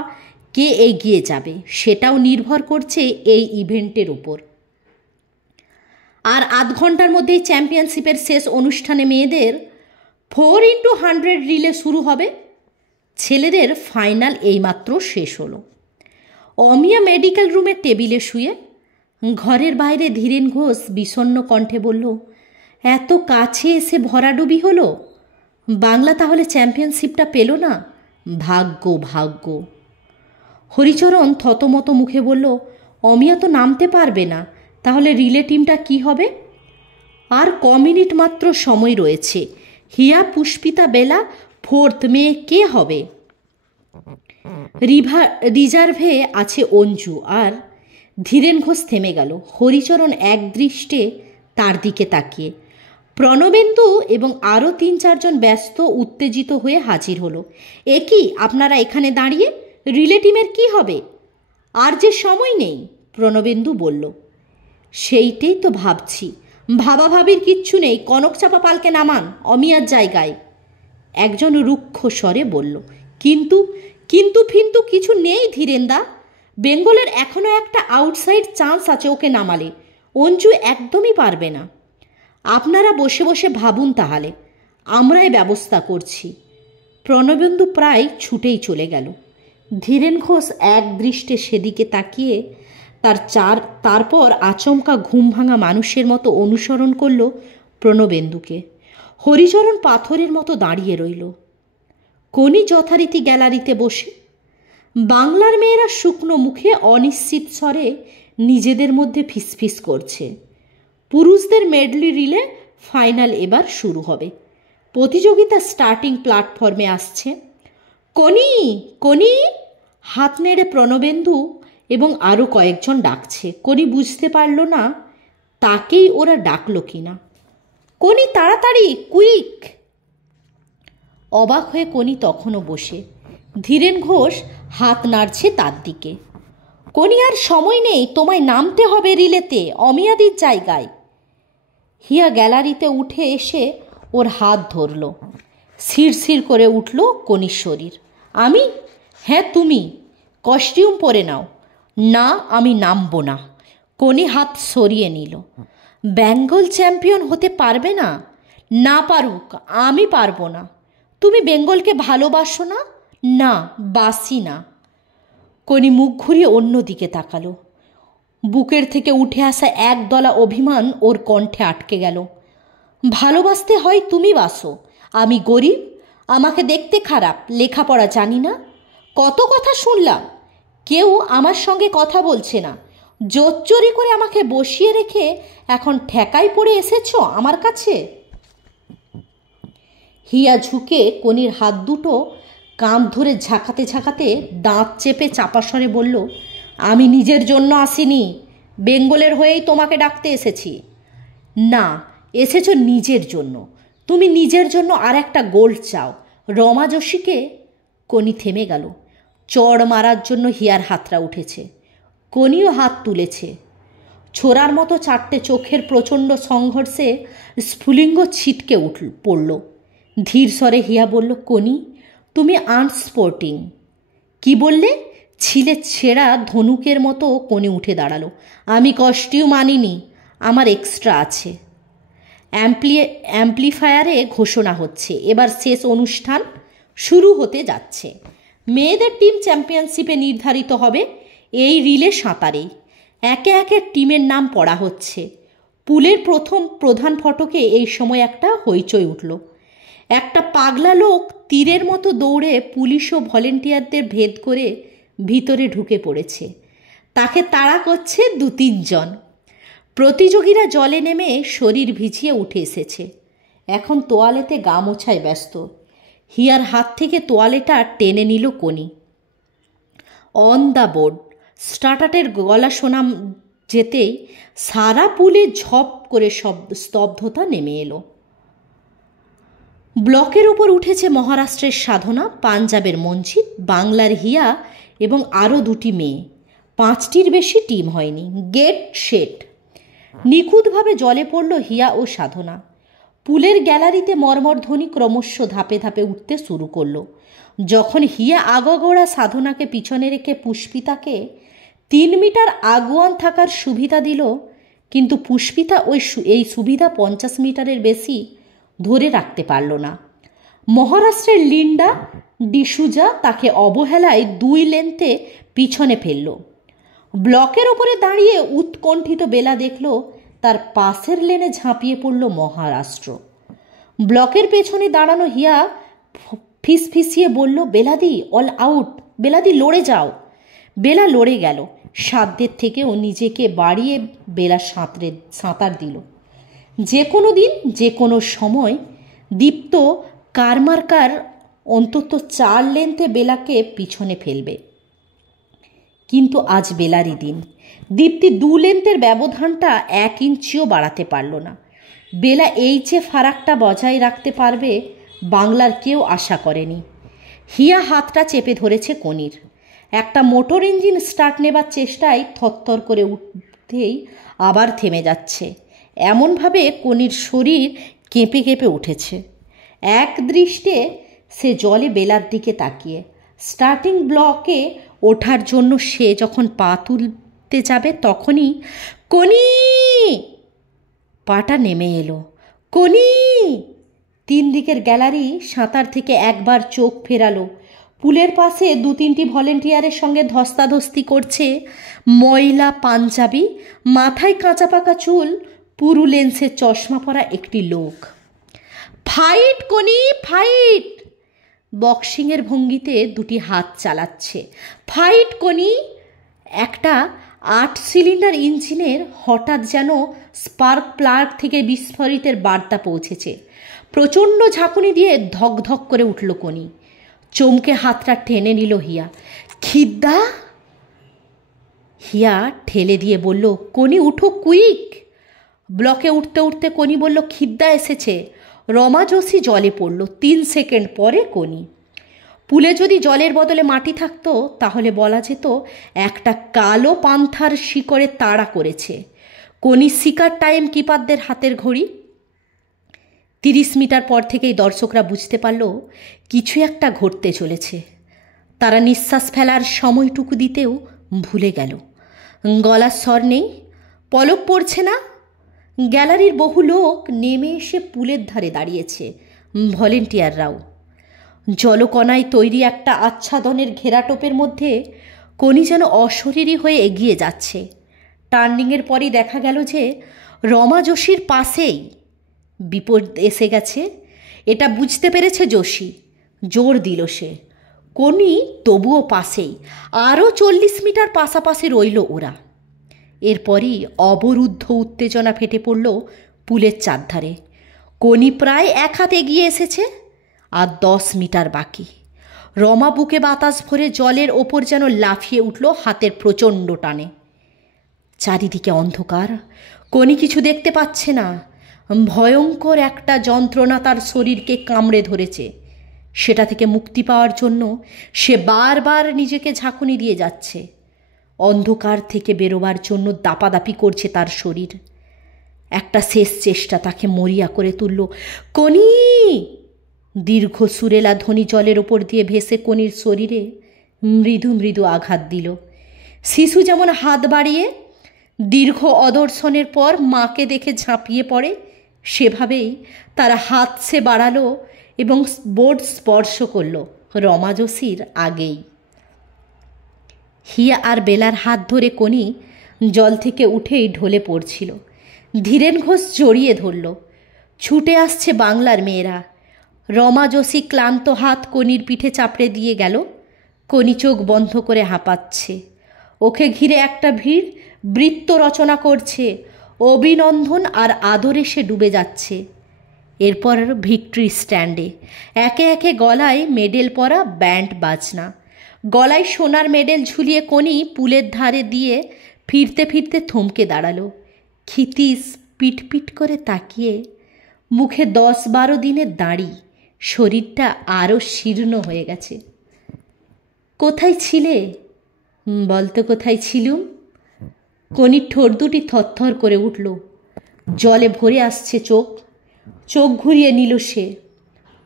কে এগিয়ে যাবে সেটাও নির্ভর করছে এই ইভেন্টের উপর। আর আধ ঘন্টার মধ্যেই চ্যাম্পিয়নশিপের শেষ অনুষ্ঠানে মেয়েদের 4x100 রিলে শুরু হবে। ছেলেদের ফাইনাল এইমাত্র শেষ হলো। অমিয়া মেডিকেল রুমের টেবিলে শুয়ে। ঘরের বাইরে ধীরেন ঘোষ বিষণ্ণ কণ্ঠে বলল, এত কাছে এসে ভরাডুবি হলো। বাংলা তাহলে চ্যাম্পিয়নশিপটা পেল না। ভাগ্য। হরিচরণ থতমত মুখে বলল, অমিয়া তো নামতে পারবে না, তাহলে রিলে টিমটা কি হবে? আর মিনিট মাত্র সময় রয়েছে। হিয়া, পুষ্পিতা, বেলা, 4th মেয়ে কে হবে? রিজার্ভে আছে অঞ্জু। আর ধীরেন ঘোষ থেমে গেল। হরিচরণ একদৃষ্টে তার দিকে তাকিয়ে। প্রণবেন্দু এবং আরও 3-4 জন ব্যস্ত উত্তেজিত হয়ে হাজির হলো। কি আপনারা এখানে দাঁড়িয়ে? রিলে টিমের কী হবে? আর যে সময় নেই, প্রণবেন্দু বলল। সেইটাই তো ভাবছি। ভাবাভাবির কিচ্ছু নেই। কনকচাপা পালকে নামান অমিয়ার জায়গায়, একজন রুক্ষ স্বরে বলল। কিন্তু ফিন্তু কিছু নেই ধীরেনদা। বেঙ্গলের এখনও একটা আউটসাইড চান্স আছে ওকে নামালে। অঞ্জু একদমই পারবে না। আপনারা বসে বসে ভাবুন তাহলে, আমরাই ব্যবস্থা করছি। প্রণবেন্দু প্রায় ছুটেই চলে গেল। ধীরেন ঘোষ একদৃষ্টে সেদিকে তাকিয়ে তারপর আচমকা ঘুম ভাঙা মানুষের মতো অনুসরণ করল প্রণবেন্দুকে। হরিচরণ পাথরের মতো দাঁড়িয়ে রইল। কনি যথারীতি গ্যালারিতে বসে। বাংলার মেয়েরা শুকনো মুখে অনিশ্চিত স্বরে নিজেদের মধ্যে ফিসফিস করছে। পুরুষদের মেডলি রিলে ফাইনাল এবার শুরু হবে। প্রতিযোগিতা স্টার্টিং প্ল্যাটফর্মে আসছে। কনি হাত নেড়ে প্রণবেন্দু এবং আরও কয়েকজন ডাকছে। কনি বুঝতে পারল না তাকেই ওরা ডাকলো কিনা। কনি তাড়াতাড়ি, কুইক! অবাক হয়ে কনি তখনও বসে। ধীরেন ঘোষ হাত নাড়ছে তার দিকে। কনি, আর সময় নেই, তোমায় নামতে হবে রিলেতে, অমিয়াদির জায়গায়। হিয়া গ্যালারিতে উঠে এসে ওর হাত ধরল। শিরশির করে উঠল কনির শরীর। আমি? হ্যাঁ তুমি, কস্টিউম পরে নাও। না, আমি নামবো না। কনি হাত সরিয়ে নিল। বেঙ্গল চ্যাম্পিয়ন হতে পারবে না? না পারুক, আমি পারবো না। তুমি বেঙ্গলকে ভালোবাসো না? না, বাসি না। কনি মুখ ঘুরিয়ে অন্য দিকে তাকালো। বুকের থেকে উঠে আসা একদলা অভিমান ওর কণ্ঠে আটকে গেল। ভালোবাসতে হয় তুমি বাসো, আমি গরিব, আমাকে দেখতে খারাপ, লেখাপড়া জানি না। কত কথা শুনলাম, কেউ আমার সঙ্গে কথা বলছে না। জোচ্চুরি করে আমাকে বসিয়ে রেখে এখন ঠেকাই পড়ে এসেছ আমার কাছে। হিয়া ঝুঁকে কনির হাত দুটো কাঁধ ধরে ঝাঁকাতে ঝাঁকাতে দাঁত চেপে চাপা স্বরে বলল, আমি নিজের জন্য আসিনি, বেঙ্গলের হয়েই তোমাকে ডাকতে এসেছি। না, এসেছ নিজের জন্য। তুমি নিজের জন্য আর একটা গোল্ড চাও। রমা যোশীকে। কনি থেমে গেল। চড় মারার জন্য হিয়ার হাতটা উঠেছে। কনিও হাত তুলেছে। ছোড়ার মতো চারটে চোখের প্রচণ্ড সংঘর্ষে স্ফুলিঙ্গ ছিটকে পড়ল। ধীর স্বরে হিয়া বলল, কনি, তুমি আনস্পোর্টিং। কি বললে? ছিলে ছেঁড়া ধনুকের মতো কনি উঠে দাঁড়ালো। আমি কস্টিউম আনিনি, আমার এক্সট্রা আছে। অ্যাম্প্লিফায়ারে ঘোষণা হচ্ছে, এবার শেষ অনুষ্ঠান শুরু হতে যাচ্ছে। মেয়েদের টিম চ্যাম্পিয়নশিপে নির্ধারিত হবে এই রিলে সাঁতারেই। একে একে টিমের নাম পড়া হচ্ছে। পুলের প্রধান ফটকে এই সময় একটা হইচই উঠল। একটা পাগলা লোক তীরের মতো দৌড়ে পুলিশ ও ভলেন্টিয়ারদের ভেদ করে ভিতরে ঢুকে পড়েছে। তাকে তাড়া করছে 2-3 জন। প্রতিযোগীরা জলে নেমে শরীর ভিজিয়ে উঠে এসেছে। এখন তোয়ালেতে গা মোছায় ব্যস্ত। হিয়ার হাত থেকে তোয়ালেটা টেনে নিল কনি। অন দ্য বোর্ড স্টার্টারের গলা শোনা যেতেই সারা পুলে ঝপ করে স্তব্ধতা নেমে এলো। ব্লকের ওপর উঠেছে মহারাষ্ট্রের সাধনা, পাঞ্জাবের মঞ্জিত, বাংলার হিয়া এবং আরও 2টি মেয়ে। 5টির বেশি টিম হয়নি। Get set. নিখুঁতভাবে জলে পড়ল হিয়া ও সাধনা। পুলের গ্যালারিতে মর্মরধ্বনি ক্রমশ ধাপে ধাপে উঠতে শুরু করলো। যখন হিয়া আগাগোড়া সাধনাকে পিছনে রেখে পুষ্পিতাকে 3 মিটার আগুয়ান থাকার সুবিধা দিল, কিন্তু পুষ্পিতা এই সুবিধা 50 মিটারের বেশি ধরে রাখতে পারল না। মহারাষ্ট্রের লিন্ডা ডিসুজা তাকে অবহেলায় 2 লেন্থে পিছনে ফেলল। ব্লকের ওপরে দাঁড়িয়ে উৎকণ্ঠিত বেলা দেখল তার পাশের লেনে ঝাঁপিয়ে পড়ল মহারাষ্ট্র। ব্লকের পেছনে দাঁড়ানো হিয়া ফিসফিসিয়ে বলল, বেলাদি অল আউট, বেলাদি লড়ে যাও। বেলা লড়ে গেল। সাধ্যের থেকেও নিজেকে বাড়িয়ে বেলা সাঁতার দিল। যে কোনো দিন যে কোনো সময় দীপ্ত কারমার্কার অন্তত 4 লেন্থে বেলাকে পিছনে ফেলবে। কিন্তু আজ বেলারই দিন। দীপ্তি 2 লেন্থের ব্যবধানটা 1 ইঞ্চিও বাড়াতে পারল না। বেলা এই যে ফারাকটা বজায় রাখতে পারবে বাংলার কেউ আশা করেনি। হিয়া হাতটা চেপে ধরেছে কনির। একটা মোটর ইঞ্জিন স্টার্ট নেবার চেষ্টায় থরথর করে উঠতেই আবার থেমে যাচ্ছে। এমনভাবে কনির শরীর কেঁপে কেঁপে উঠেছে। এক দৃষ্টে সে জলে বেলার দিকে তাকিয়ে। স্টার্টিং ব্লকে ওঠার জন্য সে যখন পা তুলতে যাবে তখনই কনি! পাটা নেমে এলো। কনি! 3 দিকের গ্যালারি সাঁতার থেকে একবার চোখ ফেরালো। পুলের পাশে 2-3টি ভলেন্টিয়ারের সঙ্গে ধস্তাধস্তি করছে ময়লা পাঞ্জাবি, মাথায় কাঁচা পাকা চুল, পুরু লেন্সের চশমা পরা একটি লোক। Fight Koni, fight! বক্সিংয়ের ভঙ্গিতে 2টি হাত চালাচ্ছে। ফাইট কনি! একটা 8 সিলিন্ডার ইঞ্জিনের হঠাৎ যেন স্পার্ক প্লাগ থেকে বিস্ফোরিতের বার্তা পৌঁছেছে। প্রচণ্ড ঝাঁকুনি দিয়ে ধক ধক করে উঠল কনি। চমকে হাতটা টেনে নিল হিয়া। খিদ্দা? হিয়া ঠেলে দিয়ে বলল, কনি উঠো কুইক। ব্লকে উঠতে উঠতে কনি বলল, খিদ্দা এসেছে। রমা যোশী জলে পড়ল। 3 সেকেন্ড পরে কনি। পুলে যদি জলের বদলে মাটি থাকতো তাহলে বলা যেত একটা কালো পান্থার শিকড়ে তাড়া করেছে। কনি শিকার টাইম কিপারদের হাতের ঘড়ি। 30 মিটার পর থেকেই দর্শকরা বুঝতে পারল কিছু একটা ঘটতে চলেছে। তারা নিঃশ্বাস ফেলার সময়টুকু দিতেও ভুলে গেল। গলার স্বর নেই, পলক পড়ছে না। গ্যালারির বহু লোক নেমে এসে পুলের ধারে দাঁড়িয়েছে, ভলেন্টিয়াররাও। জলকণায় তৈরি একটা আচ্ছাদনের ঘেরাটোপের মধ্যে কনি যেন অশরীরী হয়ে এগিয়ে যাচ্ছে। টার্নিংয়ের পরই দেখা গেল যে রমা যোশীর পাশেই বিপদ এসে গেছে। এটা বুঝতে পেরেছে যোশী। জোর দিল সে। কনি তবুও পাশেই। আরও 40 মিটার পাশাপাশি রইল ওরা। এরপরই অবরুদ্ধ উত্তেজনা ফেটে পড়ল পুলের চারধারে। কনি প্রায় 1 হাত এগিয়ে এসেছে, আর 10 মিটার বাকি। রমা বুকে বাতাস ভরে জলের ওপর যেন লাফিয়ে উঠল হাতের প্রচণ্ড টানে। চারিদিকে অন্ধকার, কনি কিছু দেখতে পাচ্ছে না। ভয়ঙ্কর একটা যন্ত্রণা তার শরীরকে কামড়ে ধরেছে। সেটা থেকে মুক্তি পাওয়ার জন্য সে বারবার নিজেকে ঝাঁকুনি দিয়ে যাচ্ছে। অন্ধকার থেকে বেরোবার জন্য দাপাদাপি করছে তার শরীর। একটা শেষ চেষ্টা তাকে মরিয়া করে তুলল। কনি! দীর্ঘ সুরেলা ধ্বনি জলের ওপর দিয়ে ভেসে কনির শরীরে মৃদু মৃদু আঘাত দিল। শিশু যেমন হাত বাড়িয়ে দীর্ঘ অদর্শনের পর মাকে দেখে ঝাঁপিয়ে পড়ে, সেভাবেই তার হাত সে বাড়ালো এবং বোর্ড স্পর্শ করল রমা যোশীর আগেই। হিয়া আর বেলার হাত ধরে কনি জল থেকে উঠেই ঢলে পড়ছিল। ধীরেন ঘোষ জড়িয়ে ধরল। ছুটে আসছে বাংলার মেয়েরা। রমা যোশী ক্লান্ত হাত কনির পিঠে চাপড়ে দিয়ে গেল। কনি চোখ বন্ধ করে হাঁপাচ্ছে। ওকে ঘিরে একটা ভিড় বৃত্ত রচনা করছে। অভিনন্দন আর আদরে সে ডুবে যাচ্ছে। এরপর ভিক্টরি স্ট্যান্ডে একে একে গলায় মেডেল পরা ব্যান্ড বাজনা। গলায় সোনার মেডেল ঝুলিয়ে কনি পুলের ধারে দিয়ে ফিরতে ফিরতে থমকে দাঁড়ালো। ক্ষিতীশ পিটপিট করে তাকিয়ে, মুখে 10-12 দিনের দাড়ি, শরীরটা আরও শীর্ণ হয়ে গেছে। কোথায় ছিলে? বলতো কোথায় ছিলুম? কনির ঠোঁট দুটি থরথর করে উঠল। জলে ভরে আসছে চোখ। চোখ ঘুরিয়ে নিল সে।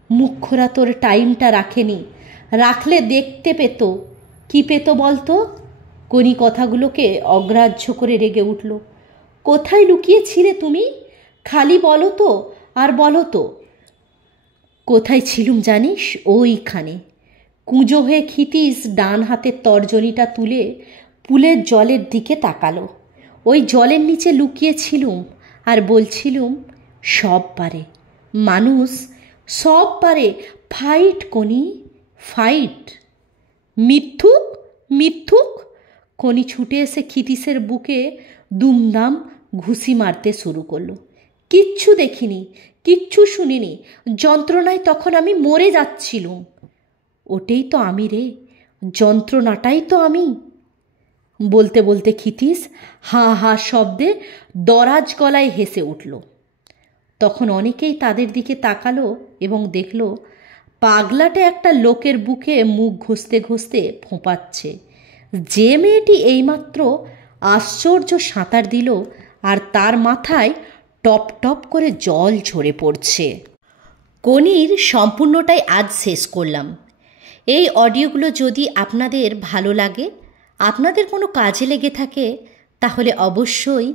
মুখ্যরা তোর টাইমটা রাখেনি, রাখলে দেখতে পেত। কি পেত বলতো? কনি কথাগুলোকে অগ্রাহ্য করে রেগে উঠল। কোথায় লুকিয়েছিলে তুমি? খালি বলো তো, আর বলো তো। কোথায় ছিলুম জানিস? ওইখানে। কুঁজো হয়ে ক্ষিতীশ ডান হাতের তর্জনীটা তুলে পুলের জলের দিকে তাকালো। ওই জলের নিচে লুকিয়েছিলুম আর বলছিলুম, সব পারে মানুষ, সব পারে। Fight Koni, fight. মিথ্যুক, মিথ্যুক। কনি ছুটে এসে ক্ষিতীশের বুকে দুমদাম ঘুষি মারতে শুরু করলো। কিচ্ছু দেখিনি, কিচ্ছু শুনিনি। যন্ত্রণায় তখন আমি মরে যাচ্ছিলুম। ওটাই তো আমি রে, যন্ত্রণাটাই তো আমি। বলতে বলতে ক্ষিতীশ হা হা শব্দে দরাজ গলায় হেসে উঠল। তখন অনেকেই তাদের দিকে তাকালো এবং দেখল পাগলাটে একটা লোকের বুকে মুখ ঘষতে ঘষতে ফোঁপাচ্ছে। যে মেয়েটি এইমাত্র আশ্চর্য সাঁতার দিল আর তার মাথায় টপ টপ করে জল ঝরে পড়ছে। কনির সম্পূর্ণটাই আজ শেষ করলাম। এই অডিওগুলো যদি আপনাদের ভালো লাগে, আপনাদের কোনো কাজে লেগে থাকে, তাহলে অবশ্যই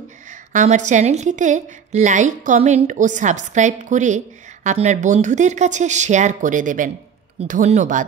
আমার চ্যানেলটিতে লাইক, কমেন্ট ও সাবস্ক্রাইব করে আপনার বন্ধুদের কাছে শেয়ার করে দেবেন। ধন্যবাদ।